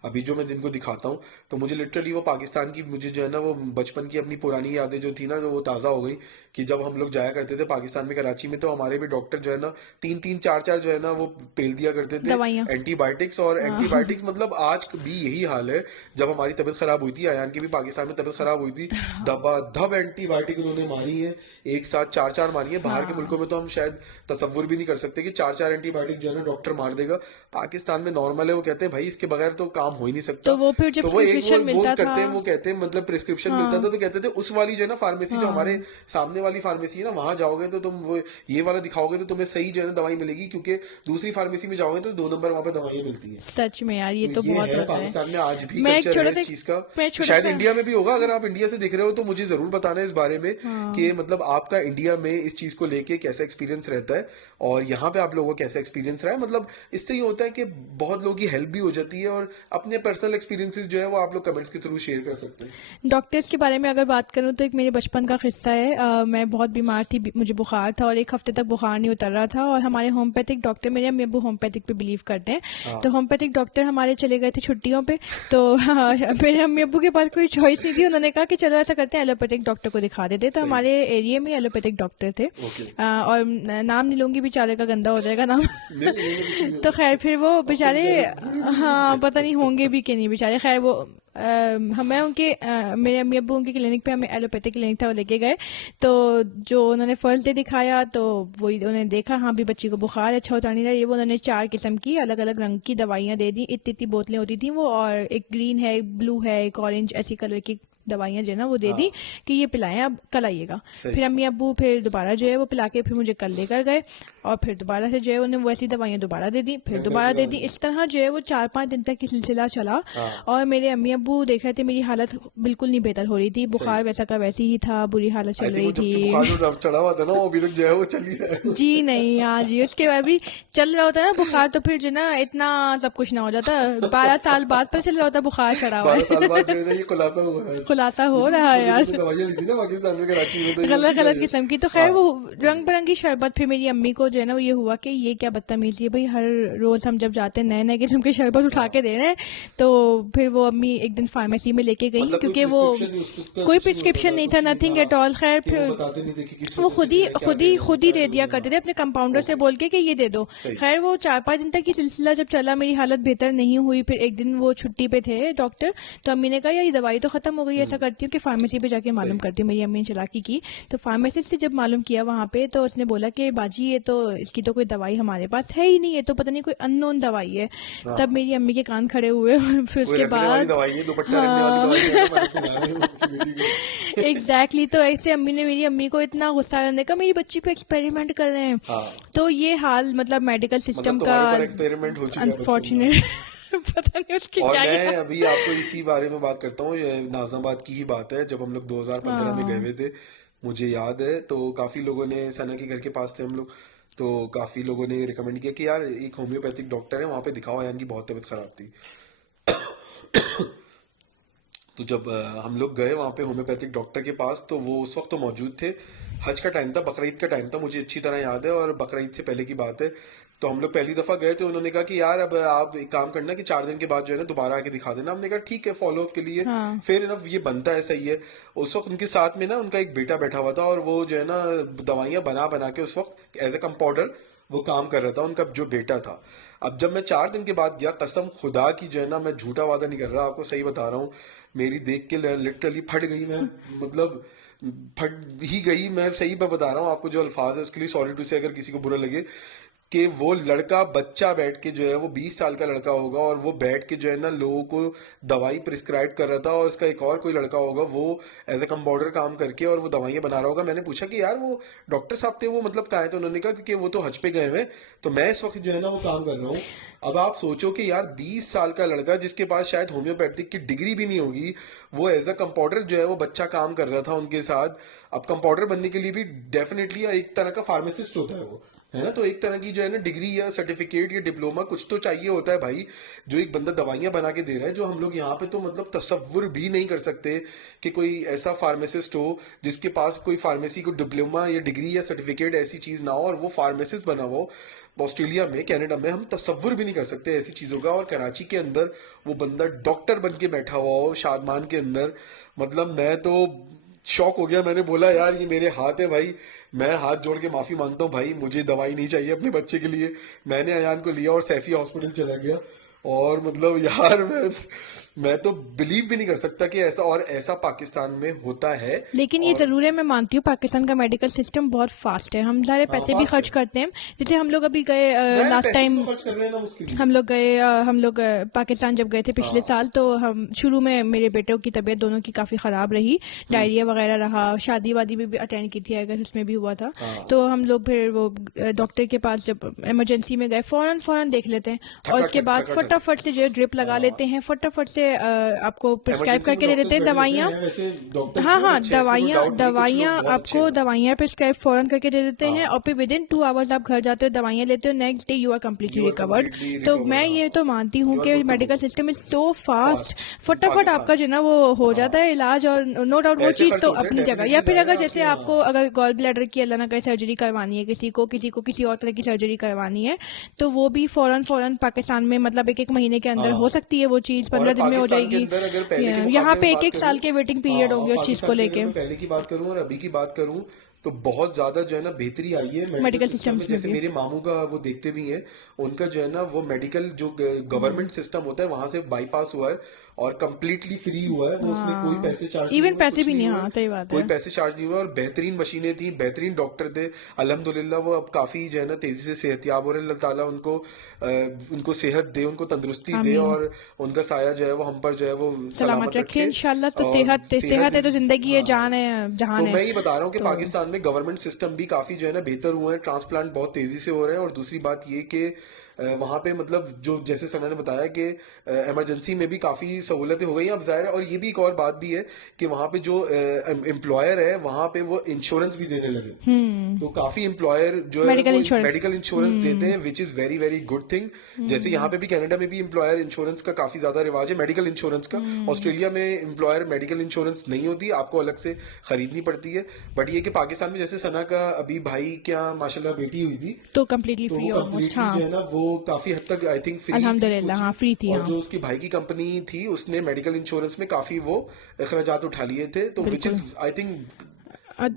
अभी जो मैं जिनको दिखाता हूँ। तो मुझे लिटरली वो पाकिस्तान की, मुझे जो है ना वो बचपन की अपनी पुरानी यादें जो थी ना जो वो ताज़ा हो गई कि जब हम लोग जाया करते थे पाकिस्तान में कराची में तो हमारे भी डॉक्टर जो है ना 3-3 4-4 जो है ना वो पेल दिया करते थे दवाइयाँ। एंटीबायोटिक्स। और हाँ एंटीबायोटिक्स मतलब आज भी यही हाल है। जब हमारी तबीयत खराब हुई थी, अयान की भी पाकिस्तान में तबीयत खराब हुई थी, धब एंटीबायोटिक उन्होंने मारी है, एक साथ 4-4 मारी है। बाहर के हाँ मुल्कों में तो हम शायद तसव्वुर भी नहीं कर सकते कि 4-4 एंटीबायोटिक जो है ना डॉक्टर मार देगा। पाकिस्तान में नॉर्मल है, वो कहते हैं भाई इसके बगैर तो काम हो ही नहीं सकता। तो वो फिर जब तो वो एक प्रिस्क्रिप्शन वो मिलता था। करते हैं, वो कहते हैं मतलब प्रिस्क्रिप्शन मिलता हाँ था तो कहते थे उस वाली जो है ना फार्मेसी जो हमारे हाँ सामने वाली फार्मेसी है ना वहां जाओगे तो तुम वो ये वाला दिखाओगे तो तुम्हें सही जो है ना दवाई मिलेगी क्योंकि दूसरी फार्मेसी फार्मेसी में जाओगे तो 2 नंबर वहां पे दवाइयाँ मिलती हैं। सच में यार, ये तो तो ये बहुत है, होता है। पाकिस्तान में आज भी मैं एक कल्चर है छोटा इस सा चीज का। मैं छोटा शायद सा इंडिया में भी होगा, अगर आप इंडिया से देख रहे हो तो मुझे जरूर बताना इस बारे में कि हाँ। मतलब आपका इंडिया में इस चीज को लेके कैसा एक्सपीरियंस रहता है और यहाँ पे आप लोगों का कैसा एक्सपीरियंस रहा है। मतलब इससे ये होता है कि बहुत लोगों की हेल्प भी हो जाती है और अपने पर्सनल एक्सपीरियंसेस जो है वो आप लोग कमेंट्स के थ्रू शेयर कर सकते हैं। डॉक्टर्स के बारे में अगर बात करूं तो एक मेरे बचपन का किस्सा है। मैं बहुत बीमार थी, मुझे बुखार था और एक हफ्ते तक बुखार नहीं उतर रहा था। और हमारे होम्योपैथिक डॉक्टर, मेरे अम्मी अब्बू होम्योपैथिक पे बिलीव करते हैं, हाँ। तो होम्योपैथिक डॉक्टर हमारे चले गए थे छुट्टियों पे। तो मेरे अम्मी अब्बू के पास कोई चॉइस नहीं थी, उन्होंने कहा कि चलो ऐसा करते हैं एलोपैथिक डॉक्टर को दिखा देते। तो सही। हमारे एरिया में एलोपैथिक डॉक्टर थे। ओके। और नाम नहीं लूंगी, बेचारे का गंदा हो जाएगा नाम। नहीं नहीं नहीं, कुछ नहीं तो खैर फिर वो आपको बेचारे, बेचारे हाँ पता नहीं होंगे भी कि नहीं बेचारे। खैर वो हमें उनके मेरे अम्मी अब्बू उनके क्लिनिक पे, हमें एलोपैथिक क्लिनिक था, वो लेके गए। तो जो उन्होंने फर्स्ट डे दिखाया तो वही उन्होंने देखा, हाँ भी बच्ची को बुखार अच्छा उतर नहीं रहा, ये वो उन्होंने 4 किस्म की अलग अलग रंग की दवाइयाँ दे दी। इतनी इतनी बोतलें होती थी वो, और एक ग्रीन है, एक ब्लू है, एक ऑरेंज, ऐसी कलर की दवाइयाँ जो है ना वो दे दी हाँ। कि ये पिलाएं, अब कल आइएगा। सही। फिर अम्मी अब्बू फिर दोबारा जो है वो पिला के फिर मुझे कल लेकर गए, और फिर दोबारा से जो है उन्हें वैसी दवाइयाँ दोबारा दे दी, फिर दोबारा दे दी। इस तरह जो है वो 4-5 दिन तक की सिलसिला चला। हाँ। और मेरे अम्मी अब्बू देख रहे थे मेरी हालत बिल्कुल नहीं बेहतर हो रही थी, बुखार वैसा का वैसी ही था, बुरी हालत आई चल थिंक वो रही जब से बुखार थी। जो चढ़ा हुआ था ना वो अभी तक जो है वो चल ही रहा है। जी नहीं, हाँ जी, उसके बाद भी चल रहा होता है ना बुखार, तो फिर जो ना इतना सब कुछ ना हो जाता। 12 साल बाद पता चल रहा होता बुखार चढ़ा हुआ 12 साल है। बाद जो है ना ये खुलासा हुआ है। खुलासा हो लेकिन रहा है वो जो यार, उसने दवाइयाँ ली थी ना पाकिस्तान में, कराची में, तो ये गलत उसी का गलत है। किस्म की। तो खैर हाँ। वो रंग बिरंगी शरबत, फिर मेरी अम्मी को जो है ना वो ये हुआ कि ये क्या बदतमीजी है भाई, हर रोज हम जब जाते हैं नए नए किस्म के शरबत उठा के दे रहे हैं। तो फिर वो अम्मी एक दिन फार्मेसी में लेके गई, मतलब कोई क्योंकि वो प्रिस्क्रिप्शन नहीं, उसका कोई कुछ नहीं होता प्रिस्क्रिप्शन था, नहीं था, कुछ नहीं नथिंग था एट ऑल। खैर कि वो फिर बताते नहीं थे कि किस वो वजह से खुद ही देना है, क्या खुद ही देना है, खुद ही क्या दे दिया डोज करते देना थे है। अपने कंपाउंडर से ओके। बोल के कि ये दे दो। सही। खैर वो 4-5 दिन तक की सिलसिला जब चला, मेरी हालत बेहतर नहीं हुई। फिर एक दिन वो छुट्टी पे थे डॉक्टर, तो अम्मी ने कहा यार ये दवाई तो खत्म हो गई, ऐसा करती हूँ कि फार्मेसी पे जाके मालूम सही। करती हूँ। मेरी अम्मी ने चालाकी की, तो फार्मेसिस्ट से जब मालूम किया वहां पे, तो उसने बोला कि बाजी ये तो, इसकी तो कोई दवाई हमारे पास है ही नहीं, ये तो पता नहीं कोई अननोन दवाई है। तब हाँ। मेरी अम्मी के कान खड़े हुए। और फिर कोई उसके रखने वाली बाद दवाई है, दुपट्टा रखने वाली हाँ दवाई है ना, मैंने तुम्हारा उसकी बेटी को। एग्जैक्टली तो ऐसे अम्मी ने, मेरी अम्मी को इतना गुस्सा आया, उन्होंने कहा मेरी बच्ची पे एक्सपेरिमेंट कर रहे हैं। हाँ। तो ये हाल मतलब मेडिकल मतलब सिस्टम का तुम्हारे ऊपर एक्सपेरिमेंट हो चुका है बचपन में। अनफॉर्चुनेट। पता नहीं उसकी और क्या मैं क्या। अभी आपको इसी बारे में बात करता हूँ, ये नाजनाबाद की ही बात है। जब हम लोग 2015 में गए हाँ हुए थे, मुझे याद है, तो काफी लोगों ने, सना के घर के पास थे हम लोग, तो काफी लोगों ने रिकमेंड किया कि यार एक होम्योपैथिक डॉक्टर है वहां पे दिखाओ, यार की बहुत तबीयत खराब थी। तो जब हम लोग गए वहाँ पे होम्योपैथिक डॉक्टर के पास, तो वो उस वक्त तो मौजूद थे। हज का टाइम था, बकरीद का टाइम था, मुझे अच्छी तरह याद है, और बकरीद से पहले की बात है। तो हम लोग पहली दफ़ा गए, तो उन्होंने कहा कि यार अब आप एक काम करना कि 4 दिन के बाद जो है ना दोबारा आके दिखा देना। हमने कहा ठीक है, फॉलो अप के लिए हाँ फिर ना ये बनता है, सही है। उस वक्त उनके साथ में ना उनका एक बेटा बैठा हुआ था, और वो जो है ना दवाइयाँ बना बना के उस वक्त एज ए कंपाउंडर वो काम कर रहा था, उनका जो बेटा था। अब जब मैं 4 दिन के बाद गया, कसम खुदा की जो है ना, मैं झूठा वादा नहीं कर रहा, आपको सही बता रहा हूँ, मेरी देख के लिटरली फट गई मैं, मतलब फट ही गई मैं, सही मैं बता रहा हूँ आपको। जो अल्फाज है उसके लिए सॉरी टू से, अगर किसी को बुरा लगे, कि वो लड़का बच्चा बैठ के जो है वो 20 साल का लड़का होगा, और वो बैठ के जो है ना लोगों को दवाई प्रिस्क्राइब कर रहा था, और उसका एक और कोई लड़का होगा वो एज ए कंपाउंडर काम करके और वो दवाइयाँ बना रहा होगा। मैंने पूछा कि यार वो डॉक्टर साहब थे, वो मतलब कहाँ है? तो उन्होंने कहा क्योंकि वो तो हज पे गए हुए, तो मैं इस वक्त जो है ना वो काम कर रहा हूँ। अब आप सोचो कि यार 20 साल का लड़का जिसके पास शायद होम्योपैथिक की डिग्री भी नहीं होगी, वो एज अ कंपाउंडर जो है वो बच्चा काम कर रहा था उनके साथ। अब कंपाउंडर बनने के लिए भी डेफिनेटली एक तरह का फार्मासिस्ट होता है वो, है ना, तो एक तरह की जो है ना डिग्री या सर्टिफिकेट या डिप्लोमा कुछ तो चाहिए होता है भाई, जो एक बंदा दवाइयां बना के दे रहा है, जो हम लोग यहाँ पे तो मतलब तसव्वुर भी नहीं कर सकते कि कोई ऐसा फार्मासिस्ट हो जिसके पास कोई फार्मेसी को डिप्लोमा या डिग्री या सर्टिफिकेट ऐसी चीज ना हो, और वो फार्मासिस्ट बना हुआ हो। ऑस्ट्रेलिया में, कनाडा में हम तसव्वुर भी नहीं कर सकते ऐसी चीज़ों का, और कराची के अंदर वो बंदा डॉक्टर बन के बैठा हुआ हो शादमान के अंदर, मतलब मैं तो शौक हो गया। मैंने बोला यार ये मेरे हाथ है भाई, मैं हाथ जोड़ के माफी मांगता हूँ भाई, मुझे दवाई नहीं चाहिए अपने बच्चे के लिए। मैंने अयान को लिया और सैफी हॉस्पिटल चला गया, और मतलब यार मैं तो बिलीव भी नहीं कर सकता कि ऐसा पाकिस्तान में होता है। लेकिन ये और जरूर है, मैं मानती हूँ पाकिस्तान का मेडिकल सिस्टम बहुत फास्ट है, हम सारे पैसे भी फास्ट खर्च है। करते हैं। जैसे हम लोग अभी गए जाहिर है, लास्ट पैसे भी टाइम, तो खर्च कर रहे हैं ना उसके लिए। हम लोग पाकिस्तान जब गए थे पिछले हाँ। साल, तो हम शुरू में मेरे बेटों की तबीयत दोनों की काफी खराब रही, डायरिया वगैरह रहा, शादी वादी भी अटेंड की थी अगर उसमें भी हुआ था। हाँ। तो हम लोग फिर वो डॉक्टर के पास जब इमरजेंसी में गए, फौरन फौरन देख लेते हैं और उसके बाद ठका ठक। फटाफट से जो है ड्रिप लगा हाँ। लेते हैं, फटाफट से आपको प्रिस्क्राइब इमरजेंसी में करके दे देते डॉक्टर्स हैं बैठे रहते दवाइयाँ। हैं, वैसे डॉक्टर्स हाँ भी और हाँ, अच्छे हैं, इसमें कोई डाउट नहीं, कुछ लोग बहुत अच्छे आपको हैं। दवाइयाँ प्रिस्क्राइब फौरन करके दे देते हैं, हाँ। और फिर विद इन 2 आवर्स आप घर जाते हो, दवाइयाँ लेते हो, next day you are completely you are recovered. Completely तो रिकवर्ड। मैं हाँ, ये तो मानती हूँ यू आर कि good to medical go. System is so fast, fast. फटाफट आपका पाकिस्तान। जो है ना वो हो हाँ। जाता है इलाज, और नो डाउट वो पैसे चीज़ खर्च तो होते हैं अपनी जगह। या डेफिनेटली, फिर जाहिर अगर है जैसे आपके। आपको हाँ। अगर गॉल ब्लैडर की अल्लाह ना करे सर्जरी करवानी है, किसी को किसी और तरह की सर्जरी करवानी है, तो वो भी फौरन फौरन पाकिस्तान में मतलब एक एक महीने के अंदर हो हाँ। सकती है, वो चीज़ और 15 दिन में हो पाकिस्तान के जाएगी। अंदर अगर पहले के यहाँ मुकाबले में पे एक बात एक करूं, साल के वेटिंग पीरियड हाँ, होगी उस चीज़ को पाकिस्तान की अगर लेके, मैं पहले की बात करूं और अभी की बात करूं, तो बहुत ज्यादा जो है ना बेहतरी आई है मेडिकल मेडिकल सिस्टम में। सिस्टम्स में जैसे भी। मेरे मामू का वो देखते भी हैं, उनका जो है ना वो मेडिकल जो गवर्नमेंट सिस्टम होता है वहां से बाईपास हुआ है और कंप्लीटली फ्री हुआ है, वो उसमें कोई हाँ, पैसे चार्ज नहीं इवन हुए, पैसे कुछ भी नहीं नहीं, हुए। हाँ सही बात कोई है। पैसे चार्ज नहीं हुए और बेहतरीन मशीनें थी, बेहतरीन डॉक्टर थे। अल्हम्दुलिल्लाह वो अब काफी जो है ना तेजी से सेहतयाब हो रहे हैं। अल्लाह ताला उनको सेहत दे, उनको तंदुरुस्ती दे, आमीन। और उनका साया जो है वो हम पर जो है वो सलामत सलामत रखे रखे। इंशाल्लाह। तो और सेहत सेहत सेहत है तो जिंदगी है, हाँ। जान है तो जहान है। मैं ये बता रहा हूँ कि तो पाकिस्तान में गवर्नमेंट सिस्टम भी काफी जो है ना बेहतर हुए हैं, ट्रांसप्लांट बहुत तेजी से हो रहे हैं। और दूसरी बात ये कि वहाँ पे मतलब जो जैसे सना ने बताया कि इमरजेंसी में भी काफी सहूलतें हो गई हैं अब, जाहिर है। और ये भी एक और बात भी है कि वहाँ पे जो एम्प्लॉयर है वहाँ पे वो इंश्योरेंस भी देने लगे। तो काफी एम्प्लॉयर जो है मेडिकल वो इंश्योरेंस। मेडिकल इंश्योरेंस देते हैं, which is very very good thing. जैसे यहाँ पे भी कनाडा में भी एम्प्लॉयर इंश्योरेंस का काफी ज्यादा रिवाज है, मेडिकल इंश्योरेंस का। ऑस्ट्रेलिया में एम्प्लॉयर मेडिकल इंश्योरेंस नहीं होती, आपको अलग से खरीदनी पड़ती है। बट ये कि पाकिस्तान में जैसे सना का अभी भाई क्या माशाल्लाह बेटी हुई थी, तो कम्प्लीटली तो फ्री वो ऑलमोस्ट, कम्प्लीटली जो हाँ है ना वो काफी हद तक आई थिंक फ्री थी अल्हम्दुलिल्लाह, कुछ। हाँ फ्री थी, और हाँ जो उसकी भाई की कंपनी थी उसने मेडिकल इंश्योरेंस में काफी वो अखराजात उठा लिए थे, तो विच बिल्कुल। इज आई थिंक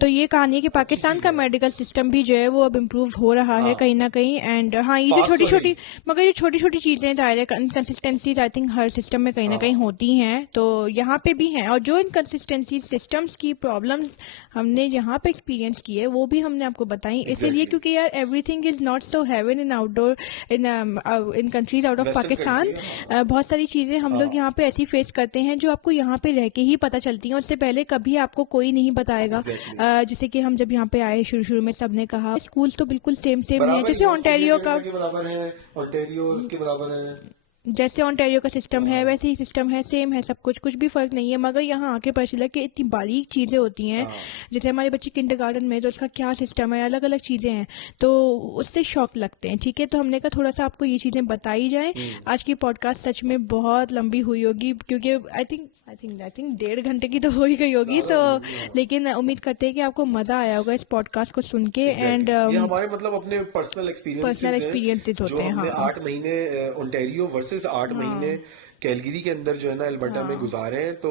तो ये कहानी है कि अच्छी पाकिस्तान चीज का है। मेडिकल सिस्टम भी जो है वो अब इम्प्रूव हो रहा है हाँ, कहीं ना कहीं। एंड हाँ, ये जो फास्ट छोटी तो है ही। छोटी, मगर ये छोटी छोटी चीजें ज़ाहिर है inconsistencies I think her system में कहीं ना कहीं हाँ, होती हैं, तो यहाँ पे भी हैं। और जो इनकन्सिस्टेंसीज सिस्टम्स की प्रॉब्लम्स हमने यहाँ पे एक्सपीरियंस की है वो भी हमने आपको बताई, इसीलिए एग्जैक्टली। क्योंकि यार everything is not so heaven in outdoor, in countries out of western Pakistan. Country है। हाँ। बहुत सारी चीजें हम लोग हाँ, यहाँ पे ऐसी फेस करते हैं जो आपको यहाँ पे रह के ही पता चलती हैं, उससे पहले कभी आपको कोई नहीं बताएगा। एग्जैक्टली। जैसे कि हम जब यहाँ पे आए शुरू शुरू में सबने कहा स्कूल तो बिल्कुल सेम सेम है, बराबर ही जैसे है, ऑस्ट्रेलिया ओंटारियो का, कनाडा के बराबर है, ओंटारियो उसके बराबर है। जैसे ओंटारियो का सिस्टम है हाँ। वैसे ही सिस्टम है, सेम है सब कुछ, कुछ भी फर्क नहीं है। मगर यहाँ आके पता चला कि इतनी बारीक चीजें होती हैं। हाँ। जैसे हमारे बच्चे किंडरगार्टन में, तो उसका क्या सिस्टम है, अलग अलग चीजें हैं, तो उससे शौक लगते हैं। ठीक है, तो हमने कहा थोड़ा सा आपको ये चीजें बताई जाए। आज की पॉडकास्ट सच में बहुत लंबी हुई होगी, क्योंकि आई थिंक 1.5 घंटे की तो हो ही गई होगी। ज्यादा सो हो गई, हाँ। लेकिन उम्मीद करते हैं कि आपको मजा आया होगा इस पॉडकास्ट को सुन के। And exactly. ये हमारे मतलब अपने पर्सनल पर्सनल एक्सपीरियंसेस एक्सपीरियंसेस हैं जो होते हैं, हमने हाँ 8 महीने ओंटारियो वर्सेस 8 महीने कैलगरी के अंदर जो है ना अल्बर्टा में हाँ। गुजारे हैं। तो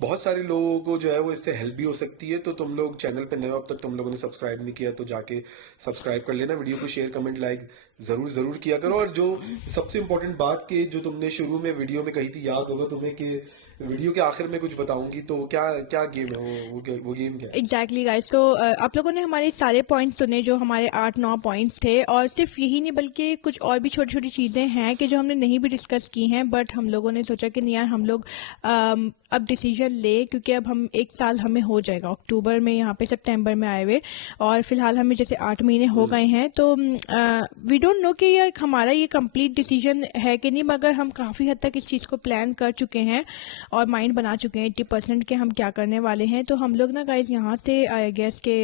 बहुत सारे लोगों को जो है वो इससे हेल्प भी हो सकती है। तो तुम लोग चैनल पे नए हो, अब तक तुम लोगों ने सब्सक्राइब नहीं किया तो जाके सब्सक्राइब कर लेना, वीडियो को शेयर कमेंट लाइक जरूर जरूर किया करो। और जो सबसे इम्पोर्टेंट बात कि जो तुमने शुरू में वीडियो में कही थी, याद होगा तुम्हें कि वीडियो के आखिर में कुछ बताऊंगी, तो क्या क्या गेम है वो गेम क्या है? एग्जैक्टली गाइस, तो आप लोगों ने हमारे सारे पॉइंट्स सुने, जो हमारे 8-9 पॉइंट्स थे। और सिर्फ यही नहीं बल्कि कुछ और भी छोटी छोटी चीज़ें हैं कि जो हमने नहीं भी डिस्कस की हैं, बट हम लोगों ने सोचा कि नहीं यार हम लोग अब डिसीजन ले, क्योंकि अब हम 1 साल हमें हो जाएगा अक्टूबर में यहाँ पे, सितंबर में आए हुए, और फिलहाल हमें जैसे 8 महीने हो गए हैं। तो वी डोंट नो कि यार हमारा ये कंप्लीट डिसीजन है कि नहीं, मगर हम काफ़ी हद तक इस चीज़ को प्लान कर चुके हैं और माइंड बना चुके हैं 80% के हम क्या करने वाले हैं। तो हम लोग ना गाइस यहाँ से आई गेस के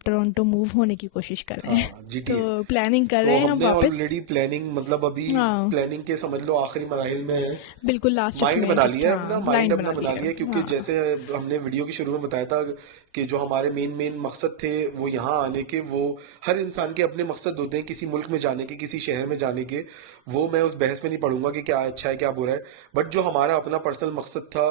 टोरंटो मूव होने की कोशिश कर रहे हैं। हाँ, GTA। तो प्लानिंग कर तो रहे हैं हम हमने वापस। ऑलरेडी प्लानिंग मतलब अभी हाँ प्लानिंग के समझ लो आखिरी मराहिल में है। बिल्कुल लास्ट माइंड में बना जस्ट, लिया है हाँ अपना, माइंड ब्लाइंड अपना बना बना लिया लिया है, है। क्योंकि हाँ जैसे हमने वीडियो के शुरू में बताया था कि जो हमारे मेन मकसद थे वो यहाँ आने के, वो हर इंसान के अपने मकसद होते हैं, किसी मुल्क में जाने के, किसी शहर में जाने के। वो मैं उस बहस में नहीं पढ़ूंगा कि क्या अच्छा है क्या बुरा है, बट जो हमारा अपना पर्सनल मकसद था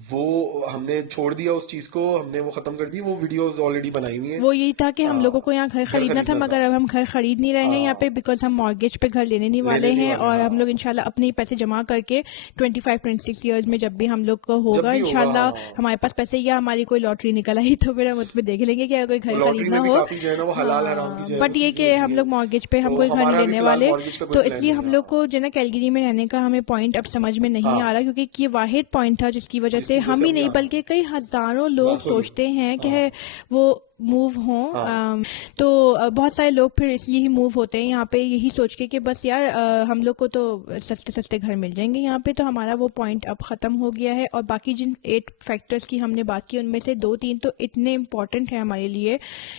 वो हमने छोड़ दिया, उस चीज को हमने वो खत्म कर दी। वो वीडियोस ऑलरेडी बनाई हुई हैं। वो यही था कि हम लोगों हाँ, को यहाँ घर घर खरीदना था, खरीदना था। मगर अब हम घर खरीद नहीं रहे हैं यहाँ पे, हाँ, बिकॉज हम मॉर्गेज पे घर लेने नहीं वाले लेने नहीं हैं। वाले। और हम लोग हाँ, इंशाल्लाह अपने ही पैसे जमा करके 25-26 ईयर्स में जब भी हम लोग को जब होगा भी होगा, इंशाल्लाह हाँ। हमारे पास पैसे, या हमारी कोई लॉटरी निकल आई तो फिर हम उसमें देख लेंगे कि अगर कोई घर लॉटरी खरीदना में भी हो। काफी जो है ना वो हलाल हराम की जो है वो बट ये चीजें कि होती हम हैं, लोग मॉर्गेज पे हम तो कोई घर नहीं हमारा भी लेने फिलहाल वाले, मॉर्गेज का कोई तो प्लान इसलिए नहीं हम है। लोग को जो है ना कैलगरी में रहने का हमें पॉइंट अब समझ में नहीं आ हाँ, रहा, क्योंकि ये वाहिद पॉइंट था जिसकी वजह से जिसकी वजह हम से ही हम नहीं यहाँ बल्कि कई हजारों लोग लाखों लोग, सोचते हैं कि हाँ वो मूव हों। हाँ तो बहुत सारे लोग फिर इसलिए ही मूव होते हैं यहाँ पे, यही सोच के कि बस यार हम लोग को तो सस्ते सस्ते घर मिल जाएंगे यहाँ पे, तो हमारा वो पॉइंट अब ख़त्म हो गया है। और बाकी जिन 8 फैक्टर्स की हमने बात की उनमें से 2-3 तो इतने इम्पॉर्टेंट है हमारे लिए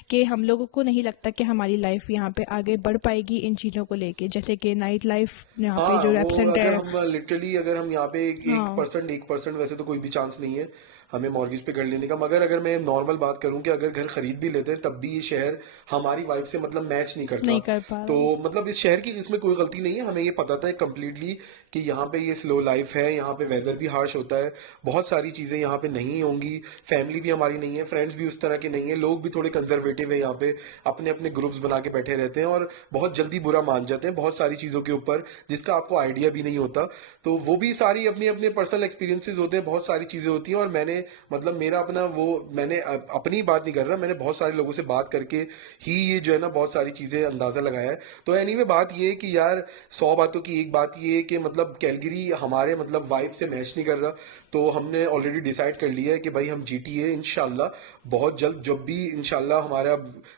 कि हम लोगों को नहीं लगता कि हमारी लाइफ यहाँ पे आगे बढ़ पाएगी इन चीज़ों को लेके, जैसे कि नाइट लाइफ यहाँ पे हाँ। जो वो एब्सेंट अगर है। हम लिटरली अगर हम यहाँ पे हाँ 1% वैसे तो कोई भी चांस नहीं है हमें मॉर्गेज पे घर लेने का, मगर अगर मैं नॉर्मल बात करूं कि अगर घर खरीद भी लेते हैं तब भी ये शहर हमारी वाइब से मतलब मैच नहीं करता। नहीं कर पा तो रहा। मतलब इस शहर की इसमें कोई गलती नहीं है, हमें ये पता था कम्प्लीटली कि यहाँ पे ये स्लो लाइफ है, यहाँ पे वेदर भी हार्श होता है, बहुत सारी चीजें यहाँ पे नहीं होंगी, फैमिली भी हमारी नहीं है, फ्रेंड्स भी उस तरह के नहीं है, लोग भी थोड़े कंजर्वेटिव है यहाँ पे, अपने अपने ग्रुप्स बना के बैठे रहते हैं और बहुत जल्दी बुरा मान जाते हैं बहुत सारी चीजों के ऊपर जिसका आपको आइडिया भी नहीं होता। तो वो भी सारी अपनी अपने पर्सनल एक्सपीरियंसेस होते हैं, बहुत सारी चीजें होती हैं, और मैंने मतलब मेरा अपना वो मैंने अपनी बात नहीं कर रहा, मैंने बहुत सारे लोगों से बात करके ही ये जो है ना बहुत सारी चीजें अंदाजा लगाया है। तो एनीवे बात ये है कि यार 100 बातों की एक बात ये है कि मतलब कैलगरी हमारे मतलब वाइब से मैच नहीं कर रहा, तो हमने ऑलरेडी डिसाइड कर लिया है कि भाई हम GTA इंशाल्लाह बहुत जल्द जब भी इंशाल्लाह हमारा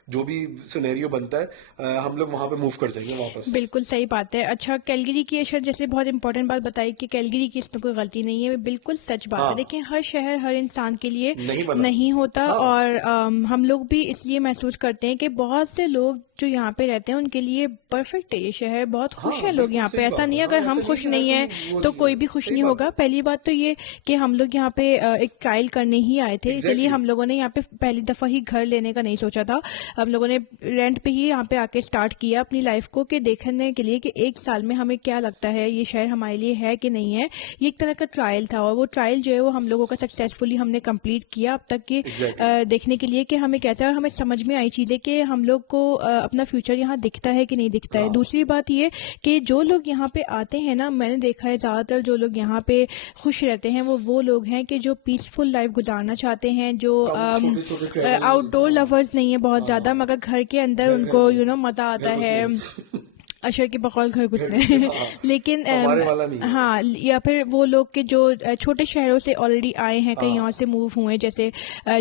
जो भी सिनेरियो बनता है हम लोग वहां पे मूव कर जाएंगे वापस। बिल्कुल सही बात है। अच्छा, कैलगरी की अशर जैसे बहुत इंपॉर्टेंट बात बताई कि कैलगरी की इसमें कोई गलती नहीं है, बिल्कुल सच बात है। हाँ देखिए हर शहर हर इंसान के लिए नहीं बना। नहीं होता, हाँ और हम लोग भी इसलिए महसूस करते हैं कि बहुत से लोग जो यहाँ पे रहते हैं उनके लिए परफेक्ट है ये शहर, बहुत खुश हाँ हैं लोग बिल्कुल यहाँ पे। सही ऐसा बात नहीं है, है हाँ अगर हम ऐसा नहीं खुश कि हर नहीं है कोई वो तो नहीं कोई है, भी खुश सही नहीं बात होगा। है। पहली बात तो ये कि हम लोग यहाँ पे एक ट्रायल करने ही आए थे, इसलिए एग्जैक्टली हम लोगों ने यहाँ पे पहली दफा ही घर लेने का नहीं सोचा था। हम लोगों ने रेंट पे ही यहाँ पे आके स्टार्ट किया अपनी लाइफ को, कि देखने के लिए कि एक साल में हमें क्या लगता है ये शहर हमारे लिए है कि नहीं है। ये एक तरह का ट्रायल था, और वो ट्रायल जो है वो हम लोगों का सक्सेसफुली हमने कंप्लीट किया अब तक की, एग्जैक्टली देखने के लिए कि हमें कैसा है, और हमें समझ में आई चीजें कि हम लोग को अपना फ्यूचर यहाँ दिखता है कि नहीं दिखता है। हाँ दूसरी बात ये कि जो लोग यहाँ पे आते हैं ना, मैंने देखा है ज्यादातर जो लोग यहाँ पे खुश रहते हैं वो लोग हैं कि जो पीसफुल लाइफ गुजारना चाहते हैं, जो कम छोटे छोटे ट्रैवल। आउटडोर हाँ लवर्स नहीं है बहुत हाँ ज्यादा, मगर घर के अंदर घर घर उनको में मजा घर आता घुसने है में अशर के बकौल घर घर घुसने घुसने हाँ लेकिन हमारे वाला नहीं है वो। हाँ, या फिर वो लोग के जो छोटे शहरों से ऑलरेडी आए हैं, कहीं और हाँ से मूव हुए हैं,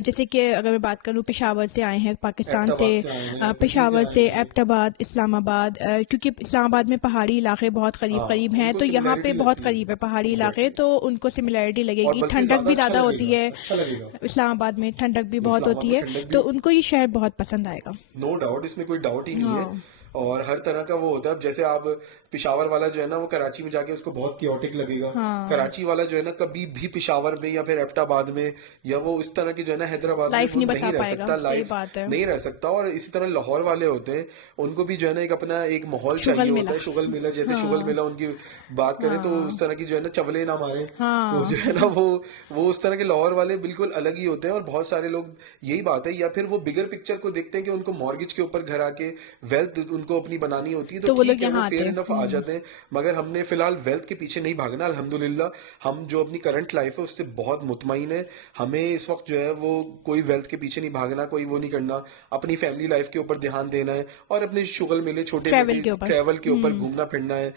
जैसे कि अगर मैं बात करूँ पेशावर से आए हैं पाकिस्तान से, एबटाबाद से आए हैं, कहीं से पेशावर आए से हैं। एबटाबाद, इस्लामाबाद, क्योंकि इस्लामाबाद में पहाड़ी इलाके बहुत करीब हाँ करीब हैं, उनको तो यहाँ पे सिमिलैरिटी बहुत लगती है। करीब है पहाड़ी इलाके, एग्जैक्टली तो उनको सिमिलैरिटी और लगेगी। बल्कि ठंडक ज्यादा भी अच्छा ज़्यादा होती लगेगा, है अच्छा लगेगा। इस्लामाबाद में, ठंडक भी बहुत इस्लामाबाद होती में है, ठंडक भी तो उनको ये शहर बहुत पसंद आएगा। नो डाउट, इसमें कोई डाउट ही नहीं है। हाँ और हर तरह का वो होता है, अब जैसे आप पिशावर वाला जो है ना वो कराची में जाके उसको बहुत क्योटिक लगेगा, हाँ, कराची वाला जो है ना कभी भी पिशावर में या फिर एबटाबाद में या वो इस तरह की जो है ना हैदराबाद में लाइफ वो नहीं नहीं बसा रह पाएगा, सकता, सही लाइफ बात है। नहीं रह सकता। और इसी तरह लाहौर वाले होते हैं, उनको भी जो है ना एक अपना एक माहौल चाहिए शुगल होता मिला। है, शुगल मिला, जैसे शुगल हाँ मिला उनकी बात करें तो उस हाँ तरह की जो है ना चवले ना मारे, तो हाँ जो है ना वो उस तरह के लाहौर वाले बिल्कुल अलग ही होते हैं। और बहुत सारे लोग यही बात है, या फिर वो बिगर पिक्चर को देखते हैं कि उनको मॉर्गेज के ऊपर घर आके वेल्थ उनको अपनी बनानी होती है, तो तो वो लोग ठीक है वो यहाँ आते फेयर हैं। इनफ आ जाते हैं। मगर हमने फिलहाल वेल्थ के पीछे नहीं भागना, अल्हम्दुलिल्लाह हम जो अपनी करंट लाइफ है उससे बहुत मुतमईन है। हमें इस वक्त जो है वो कोई वेल्थ के पीछे नहीं भागना, कोई वो नहीं करना, अपनी फैमिली लाइफ के ऊपर ध्यान देना है और अपने शुगल मेले छोटे ट्रैवल मोटे के ऊपर। ट्रैवल के ऊपर घूमना फिरना है।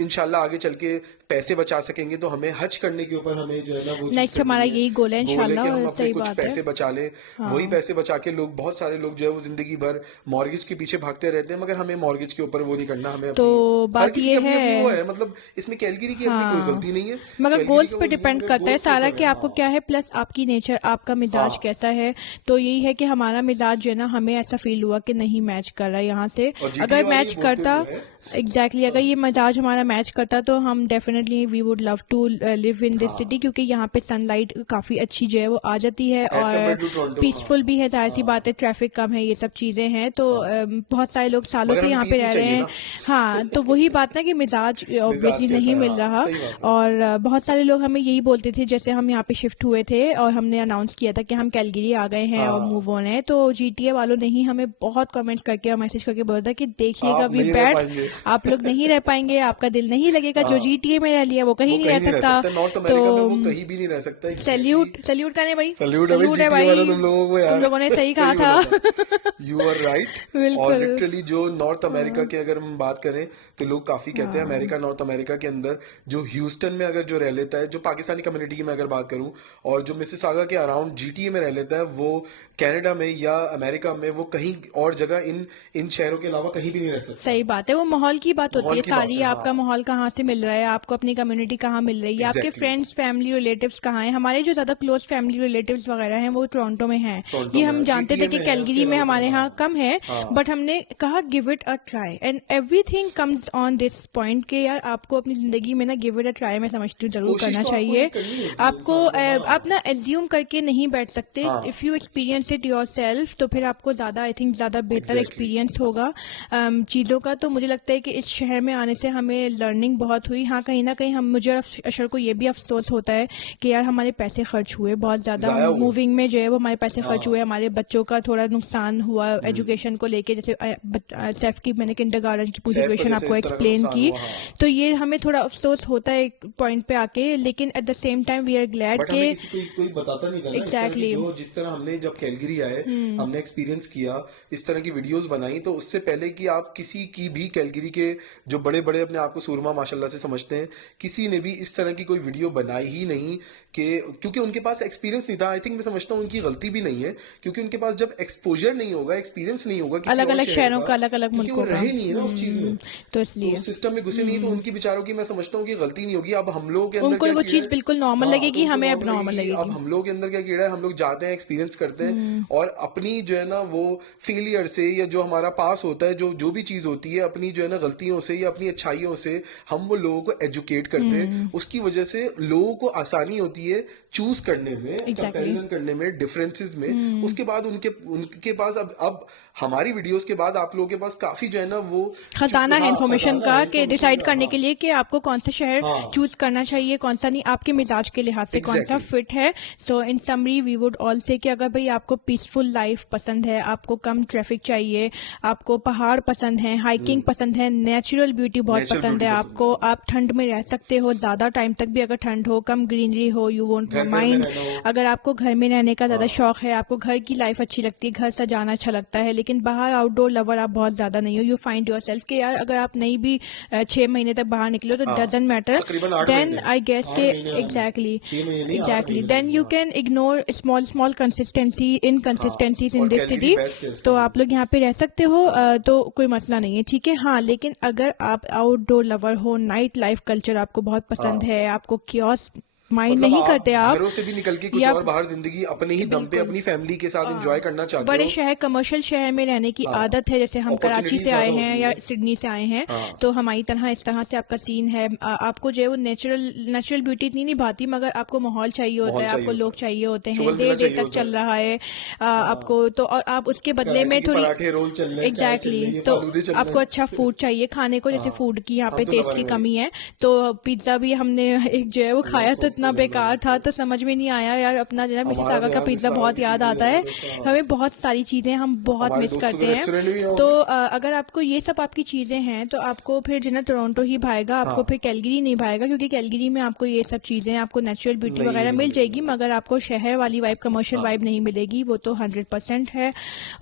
इंशाल्लाह आगे चल के पैसे बचा सकेंगे तो हमें हज करने के ऊपर हमें जो है ना वो चीज नेक्स्ट करनी हमारा है, यही गोल है गोल है इंशाल्लाह, कि हम और अपने सही कुछ बात है। पैसे बचा लें। वही हाँ पैसे बचा के लोग, बहुत सारे लोग जो है वो जिंदगी भर मॉर्गेज के पीछे भागते रहते हैं, मगर हमें मॉर्गेज के ऊपर वो नहीं करना, हमें तो अपनी हर बात किसी ये की अपनी अपनी वो है। है, मतलब इसमें कैलगरी की अपनी कोई हाँ, गलती नहीं है, मगर कैलगरी गोल्स का पे वो नहीं है, डिपेंड मगर करता है गोल्स के सारा ऊपर कि है। आपको हाँ क्या है, प्लस आपकी नेचर, आपका मिजाज हाँ कैसा है। तो यही है कि हमारा मिजाज जो है ना, हमें ऐसा फील हुआ कि नहीं मैच कर रहा है यहाँ से। और GTA अगर वाले मैच ये बोलते करता, भी है। एग्जैक्टली अगर ये मिजाज हमारा मैच करता तो हम definitely we would love to live in this city, हाँ क्योंकि यहाँ पे सनलाइट काफी अच्छी जो है वो आ जाती है, एज और कम्पेयर टू टोरंटो। हाँ पीसफुल भी है, जाहिर सी हाँ बात है, ट्रैफिक कम है, ये सब चीजें हैं, तो हाँ बहुत सारे लोग सालों मगर से हमें यहाँ पे पीस नहीं रह रहे चाहिए हैं। ना। हाँ, तो वही बात ना कि मिजाज ऑब्वियसली कैसा नहीं है, मिल हाँ रहा। सही बात है। और बहुत सारे लोग हमें यही बोलते थे, जैसे हम यहाँ पे शिफ्ट हुए थे और हमने अनाउंस किया था कि हम कैलगरी आ गए हैं और हाँ मूव ऑन है, तो जीटीए वालों ने ही हमें बहुत कमेंट्स करके और मैसेज करके बोला था कि देखिएगा आप वी नहीं रह बैड, पाएंगे। आप लोग नहीं रह पाएंगे, आपका दिल नहीं लगेगा, जो हाँ जीटीए में रह लिया वो वो कहीं नहीं रह कहीं नहीं रह सकता। सकता, नॉर्थ तो अमेरिका में वो कहीं भी नहीं रह सकता, एग्जैक्टली। सैल्यूट सैल्यूट करें भाई, सल्यूट है भाई सैल्यूट है जीटीए वालों भाई, तुम लोगों को तुम यार। लोगों ने सही कहा सही था। बोला था, यू आर राइट। और बिल्कुल। लिटरली जो नॉर्थ अमेरिका हाँ के अगर हम बात करें तो लोग काफी कहते हैं, हाँ अमेरिका नॉर्थ अमेरिका के अंदर जो ह्यूस्टन में अगर जो रह लेता है, जो पाकिस्तानी कम्युनिटी की मैं अगर बात करूं, और जो मिसिसागा के अराउंड जीटीए में रह लेता है, वो कनाडा में या अमेरिका में वो कहीं और जगह इन इन शहरों के अलावा कहीं भी नहीं रह सकता। सही बात है, वो माहौल की बात होती माहौल है की बात सारी, है, आपका हाँ माहौल कहाँ से मिल रहा है, आपको अपनी कम्युनिटी कहाँ मिल रही है, आपके एग्जैक्टली। फ्रेंड्स फैमिली रिलेटिव्स कहाँ हैं। हमारे जो ज्यादा क्लोज फैमिली रिलेटिव्स वगैरह हैं वो टोरंटो में हैं। टोरंटो ये में हम है, जानते थे जीटीए कि में है, उसके कैलगरी में अलावा हमारे कहीं, यहाँ कम है, हाँ बट हमने कहा give it a try and everything comes on this point कि यार आपको अपनी जिंदगी में ना गिव इट अ ट्राई मैं समझती हूँ जरूर कोशिश करना तो आपको ये चाहिए। करनी होती है आपको इंसान को, आप हाँ ना एज्यूम करके नहीं बैठ सकते, हाँ if you experience it your self तो फिर आपको ज्यादा आई थिंक ज्यादा बेहतर एग्जैक्टली। एक्सपीरियंस होगा चीज़ों का। तो मुझे लगता है कि इस शहर में आने से हमें लर्निंग बहुत हुई। हाँ कहीं ना कहीं हम मुझे और अशर को ये भी अफसोस होता है कि यार हमारे पैसे खर्च हुए बहुत ज़्यादा, हम जाया हुए, मूविंग में जो है वो हमारे पैसे खर्च हाँ हुए, हमारे बच्चों का थोड़ा नुकसान हुआ एजुकेशन को लेके, जैसे सैफ की मैंने किंडरगार्टन की पूरी सैफ सिचुएशन वजह से आपको इस तरह का एक्सप्लेन नुकसान की। हुआ, हाँ। तो ये हमें थोड़ा अफसोस होता है एक पॉइंट पे आके, लेकिन at the same time we are glad but के हमें किसी कोई बताता नहीं था ना इस तरह की, एग्जैक्टली। जो जिस तरह हमने जब कैलगरी आए हमने एक्सपीरियंस किया, इस तरह की वीडियोस बनाई, तो उससे पहले कि आप किसी की भी कैलगरी के जो बड़े बड़े अपने आप को सूरमा माशाल्लाह से समझते हैं, किसी ने भी इस तरह की कोई वीडियो बनाई ही नहीं, कि क्योंकि उनके पास एक्सपीरियंस नहीं था। आई थिंक मैं समझता हूँ उनकी गलती भी नहीं है, क्योंकि उनके पास जब एक्सपोजर नहीं होगा, एक्सपीरियंस नहीं होगा किसी अलग और अलग शहर शहरों का, का, अलग अलग क्योंकि वो मुल्कों का। रहे नहीं है ना उस चीज में, तो तो इसलिए उस सिस्टम में घुसे नहीं, तो उनकी बेचारों की मैं समझता हूँ कि गलती नहीं होगी। अब हम लोगों के अंदर उनको क्या वो कीड़ा चीज है, बिल्कुल नॉर्मल हाँ तो लगेगी, उनको हमें अब नॉर्मल नॉर्मल लगेगी। अब लगेगी। हम लोगों के अंदर क्या कीड़ा है, हम लोग जाते हैं, एक्सपीरियंस करते हैं, और अपनी जो है ना वो फेलियर से, या जो हमारा पास होता है, जो जो भी चीज होती है, अपनी जो है ना गलतियों से या अपनी अच्छाइयों से हम वो लोगों को एजुकेट करते हैं। उसकी वजह से लोगों को आसानी होती है चूज करने में, एग्जैक्टली। कंपैरिजन करने में, डिफरेंसेस में। उसके बाद उनके उनके पास अब हमारी वीडियोस के बाद आप लोगों के पास काफी जो है ना वो खजाना है हाँ इन्फॉर्मेशन खजाना का है कि इन्फॉर्मेशन डिसाइड का, करने हाँ के लिए कि आपको कौन सा शहर हाँ चूज करना चाहिए, कौन सा नहीं, आपके मिजाज के लिहाज से कौन सा एग्जैक्टली। फिट है। So in summary we would all say कि अगर भाई आपको पीसफुल लाइफ पसंद है, आपको कम ट्रैफिक चाहिए, आपको पहाड़ पसंद है, हाइकिंग पसंद है, नेचुरल ब्यूटी बहुत नेचुरल पसंद ब्यूटी है पसंद है, आपको, हाँ। आप ठंड में रह सकते हो ज्यादा टाइम तक भी, अगर ठंड हो, कम ग्रीनरी हो, यू वोंट घर घर में माइंड। रहना हो, अगर आपको घर में रहने का ज्यादा हाँ शौक है, आपको घर की लाइफ अच्छी लगती है, घर सजाना अच्छा लगता है, लेकिन बाहर आउटडोर लवर आप बहुत ज्यादा नहीं हो, यू फाइंड योर सेल्फ कि यार अगर आप नहीं भी 6 महीने तक बाहर निकलो तो हाँ डजेंट मैटर, तकरीबन 8 देन महीने आई गेस के 8 महीने आराम से। एग्जैक्टली 6 महीने नहीं, 8 एग्जैक्टली महीने देन लगेंगे, यू हाँ can ignore small small consistency हाँ। इनकंसिस्टेंसीज इन और दिस कैलगरी सिटी। बेस्ट है इसके तो लिए, आप लोग यहाँ पे रह सकते हो, हाँ तो कोई मसला नहीं है, ठीक है। हाँ लेकिन अगर आप आउटडोर लवर हो, नाइट लाइफ कल्चर आपको बहुत पसंद हाँ। है, आपको क्योस माइंड मतलब नहीं आप करते आप, घरों से भी निकल के कुछ या और बाहर जिंदगी अपने ही दम पे बिल्कुल अपनी फैमिली के साथ एंजॉय करना चाहते बड़े हो, शहर कमर्शियल शहर में रहने की हाँ आदत है, जैसे हम कराची अपॉर्चुनिटीज से आए ज्यादा हैं होती या है, सिडनी से आए हैं, हाँ तो हमारी तरह इस तरह से आपका सीन है। आपको जो है वो नेचुरल ब्यूटी इतनी नहीं भाती, मगर आपको माहौल चाहिए होता माहौल है, चाहिए आपको होता लोग है, चाहिए होते हैं, चुगल मिलना देर देर चाहिए तक होता चल है, रहा है हाँ आपको तो, और आप उसके बदले कराची में के थोड़ी पराठे रोल चल रहे हैं, चाय चल एग्जैक्टली रही है, तो फालूदे चल रहे आपको अच्छा हैं। फूड चाहिए खाने को, जैसे हाँ फूड की यहाँ पे हम तो टेस्ट लवर की हैं भाई, कमी है। तो पिज्जा भी हमने एक जो है वो अल्लाह खाया तो माफ इतना करे, अल्लाह बेकार माफ था, करे। तो समझ में नहीं आया यार, अपना जो है हमारा मिसिसागा तो का यार पिज्जा मिसिसागा बहुत की याद पिज्जा ही आता है। जबरदस्त था, हमें बहुत सारी चीजें हम बहुत हमारे मिस दोस्तों के करते हैं। रेस्टोरेंट भी हैं तो वहाँ अगर आपको ये सब आपकी चीजें हैं तो आपको फिर जो है ना टोरंटो ही भाएगा, पे, आपको हाँ फिर कैलगरी नहीं भाएगा, क्योंकि कैलगरी में आपको ये सब चीजें, आपको नेचुरल ब्यूटी नहीं, ये वगैरह नहीं मिल मिलेगी, जाएगी, हाँ मगर आपको शहर वाली वाइब, कमर्शियल हाँ वाइब नहीं मिलेगी, वो तो 100% है।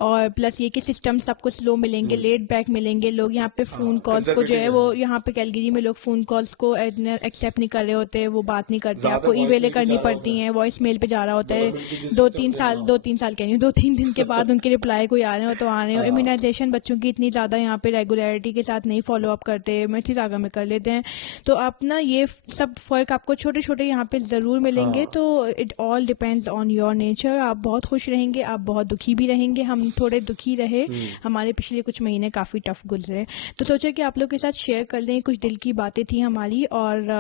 और प्लस ये कि सिस्टम सबको स्लो मिलेंगे, लेट बैक मिलेंगे लोग, यहाँ पे हाँ फोन कॉल्स को जो कंजर्वेटिव है है, वो, हाँ यहाँ पे कैलगरी में लोग फोन कॉल्स को एक्सेप्ट नहीं कर रहे होते, वो बात नहीं करते, ज्यादा आपको वॉइस ईमेलें मेल पे करनी जा रहा होता पड़ती है, हैं, वॉइस मेल पे जा रहा होता है। गवर्नमेंट के जो सिस्टम्स हैं, हाँ 2-3 साल कह रही हूँ, 2-3 दिन के बाद उनके रिप्लाई कोई आ रहे हो तो आ रहे हो। हाँ इम्यूनाइजेशन बच्चों की इतनी ज्यादा यहाँ पे रेगुलरिटी के साथ नहीं फॉलो अप करते, मिसिसागा में कर लेते हैं। तो आप ना ये सब फर्क आपको छोटे छोटे यहाँ पे जरूर मिलेंगे। हाँ तो it all depends on your nature, आप बहुत खुश रहेंगे, आप बहुत दुखी भी रहेंगे, हम थोड़े दुखी रहे, हमारे पिछले कुछ महीने काफी टफ गुजरे, तो सोचा कि आप लोग के साथ शेयर कर लें, कुछ दिल की बातें थी हमारी, और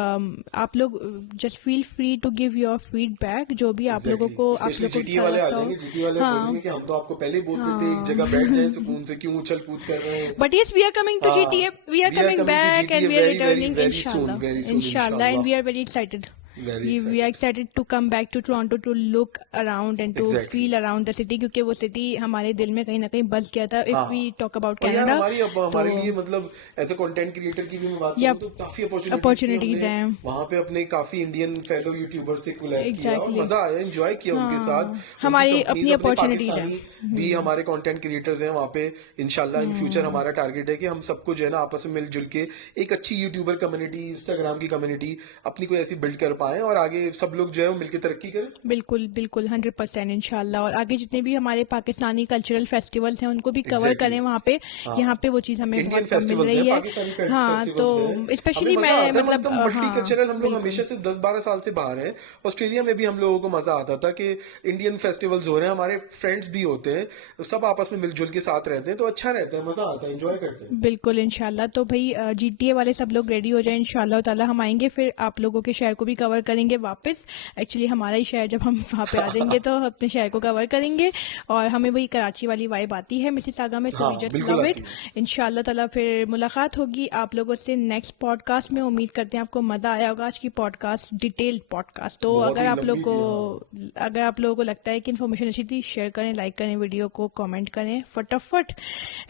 आप लोग just feel feel free to give your feedback, जो भी आप लोगों को स्पेशली अच्छा जीटीए वाले आ लगता हो। जाएंगे, जीटीए वाले हाँ बोलेंगे कि हम तो आपको पहले ही बोलते थे एक जगह बैठ जाएं सुकून से, क्यों उछल कूद कर रहे हैं। But yes, we are coming to हाँ, GTA, we are we are coming coming to back, and GTA we are very returning very soon, inshallah, inshallah, and we are very excited. very We are excited, excited to come back to Toronto to look around and to exactly। feel around the city, क्योंकि वो city हमारे दिल में कहीं ना कहीं बस गया था। If we हाँ, talk about और यार Canada, हमारे तो लिए मतलब एज ए कंटेंट क्रिएटर की भी मैं बात या करूँ तो काफी अपॉर्चुनिटीज थी। अपॉर्चुनिटीज हमने हैं। वहां पे अपने काफी इंडियन फेलो यूट्यूबर से कोलैब किया और एग्जैक्टली, मजा आया, एंजॉय किया उनके साथ। हाँ, उनकी हमारी कंपनीज, अपनी अपने अपॉर्चुनिटीज हैं। पाकिस्तानी भी हमारे कंटेंट क्रिएटर्स हैं वहाँ पे। इंशाल्लाह इन फ्यूचर हमारा टारगेट है कि हम सबको जो है ना आपस में मिलजुल के एक अच्छी यूट्यूबर कम्युनिटी, इंस्टाग्राम की कम्युनिटी अपनी कोई ऐसी बिल्ड कर पाए और आगे सब लोग जो है वो मिलकर तरक्की करें। बिल्कुल बिल्कुल 100% इंशाल्लाह। और आगे जितने भी हमारे पाकिस्तानी कल्चरल फेस्टिवल्स हैं उनको भी कवर एग्जैक्टली, करें वहाँ पे। हाँ, यहाँ पे वो चीज़ हमें इंडियन बहुत कम मिल फेस्टिवल्स हैं, रही है। पाकिस्तानी हाँ, तो फेस्टिवल्स हैं, हमें स्पेशली मजा मैं आता है। मतलब मतलब मल्टी हाँ कल्चरल हम लोग हमेशा बिल्कुल से 10-12 साल से बाहर हैं। ऑस्ट्रेलिया में भी हम लोगों को मजा आता था कि इंडियन फेस्टिवल्स हो रहे हैं, हमारे फ्रेंड्स भी होते हैं, सब आपस में मिलजुल के साथ रहते हैं, तो अच्छा रहता है, मजा आता है, एंजॉय करते हैं। बिल्कुल इंशाल्लाह। तो भाई जीटीए वाले सब लोग रेडी हो जाए, इंशाल्लाह ताला हम आएंगे, फिर आप लोगों के शहर को भी कवर करेंगे वापस। एक्चुअली हमारा ही शहर, जब हम वहाँ पे आ जाएंगे तो अपने शहर को कवर करेंगे। और हमें वही कराची वाली वाइब आती है मिसिसागा में, सो वी हाँ जस्ट बिल्कुल लव इट। आती है। इंशाल्लाह ताला फिर मुलाकात होगी आप लोगों से नेक्स्ट पॉडकास्ट में। उम्मीद करते हैं आपको मजा आया होगा आज की पॉडकास्ट, डिटेल्ड पॉडकास्ट। तो बहुत अगर ही आप लोग लंबी को थी, हाँ। अगर आप लोगों को लगता है कि इन्फॉर्मेशन अच्छी थी, शेयर करें, लाइक करें वीडियो को, कमेंट करें फटाफट।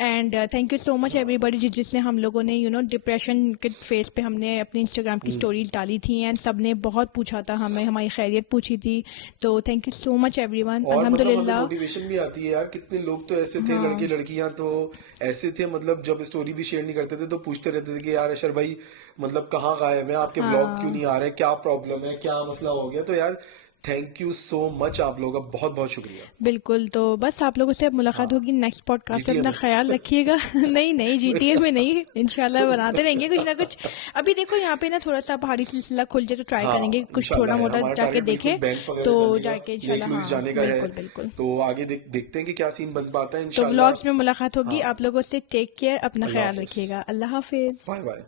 And thank you so much everybody जिसने हम लोगों ने डिप्रेशन के फेस पे हमने अपनी इंस्टाग्राम की स्टोरीज डाली थी, एंड सबने बहुत पूछा था हमें, हमारी खैरियत पूछी थी। तो thank you so much everyone. और मतलब हमें अल्हम्दुलिल्लाह। मोटिवेशन भी आती है यार, कितने लोग तो ऐसे थे, लड़के हाँ लड़कियां तो ऐसे थे, मतलब जब स्टोरी भी शेयर नहीं करते थे तो पूछते रहते थे कि यार अशर भाई मतलब कहाँ गायब है, आपके व्लॉग क्यों हाँ नहीं आ रहे, क्या प्रॉब्लम है, क्या मसला हो गया। तो यार थैंक यू सो मच, आप लोगों का बहुत बहुत शुक्रिया। बिल्कुल। तो बस आप लोगों से अब मुलाकात हाँ, होगी नेक्स्ट पॉडकास्ट में। जीटीए अपना में ख्याल रखिएगा। नहीं नहीं, जीटीए में नहीं, इंशाल्लाह बनाते रहेंगे कुछ ना कुछ। अभी देखो यहाँ पे ना थोड़ा सा पहाड़ी सिलसिला खुल जाए तो ट्राई करेंगे हाँ कुछ थोड़ा इंशाल्लाह है, मोटा हमारा जाके टारगेट बिल्कुल देखें। बैंक तो वगैरह जाने का, जाके लेक इंशाल्लाह, लुइस हाँ जाने का है। बिल्कुल बिल्कुल। तो आगे देखते हैं कि क्या सीन बन पाता है तो इंशाल्लाह। व्लॉग्स में मुलाकात होगी हाँ, आप लोगों से। टेक केयर, अपना अल्लाह ख्याल हाफिज, रखिएगा। अल्लाह हाफिज। Bye bye.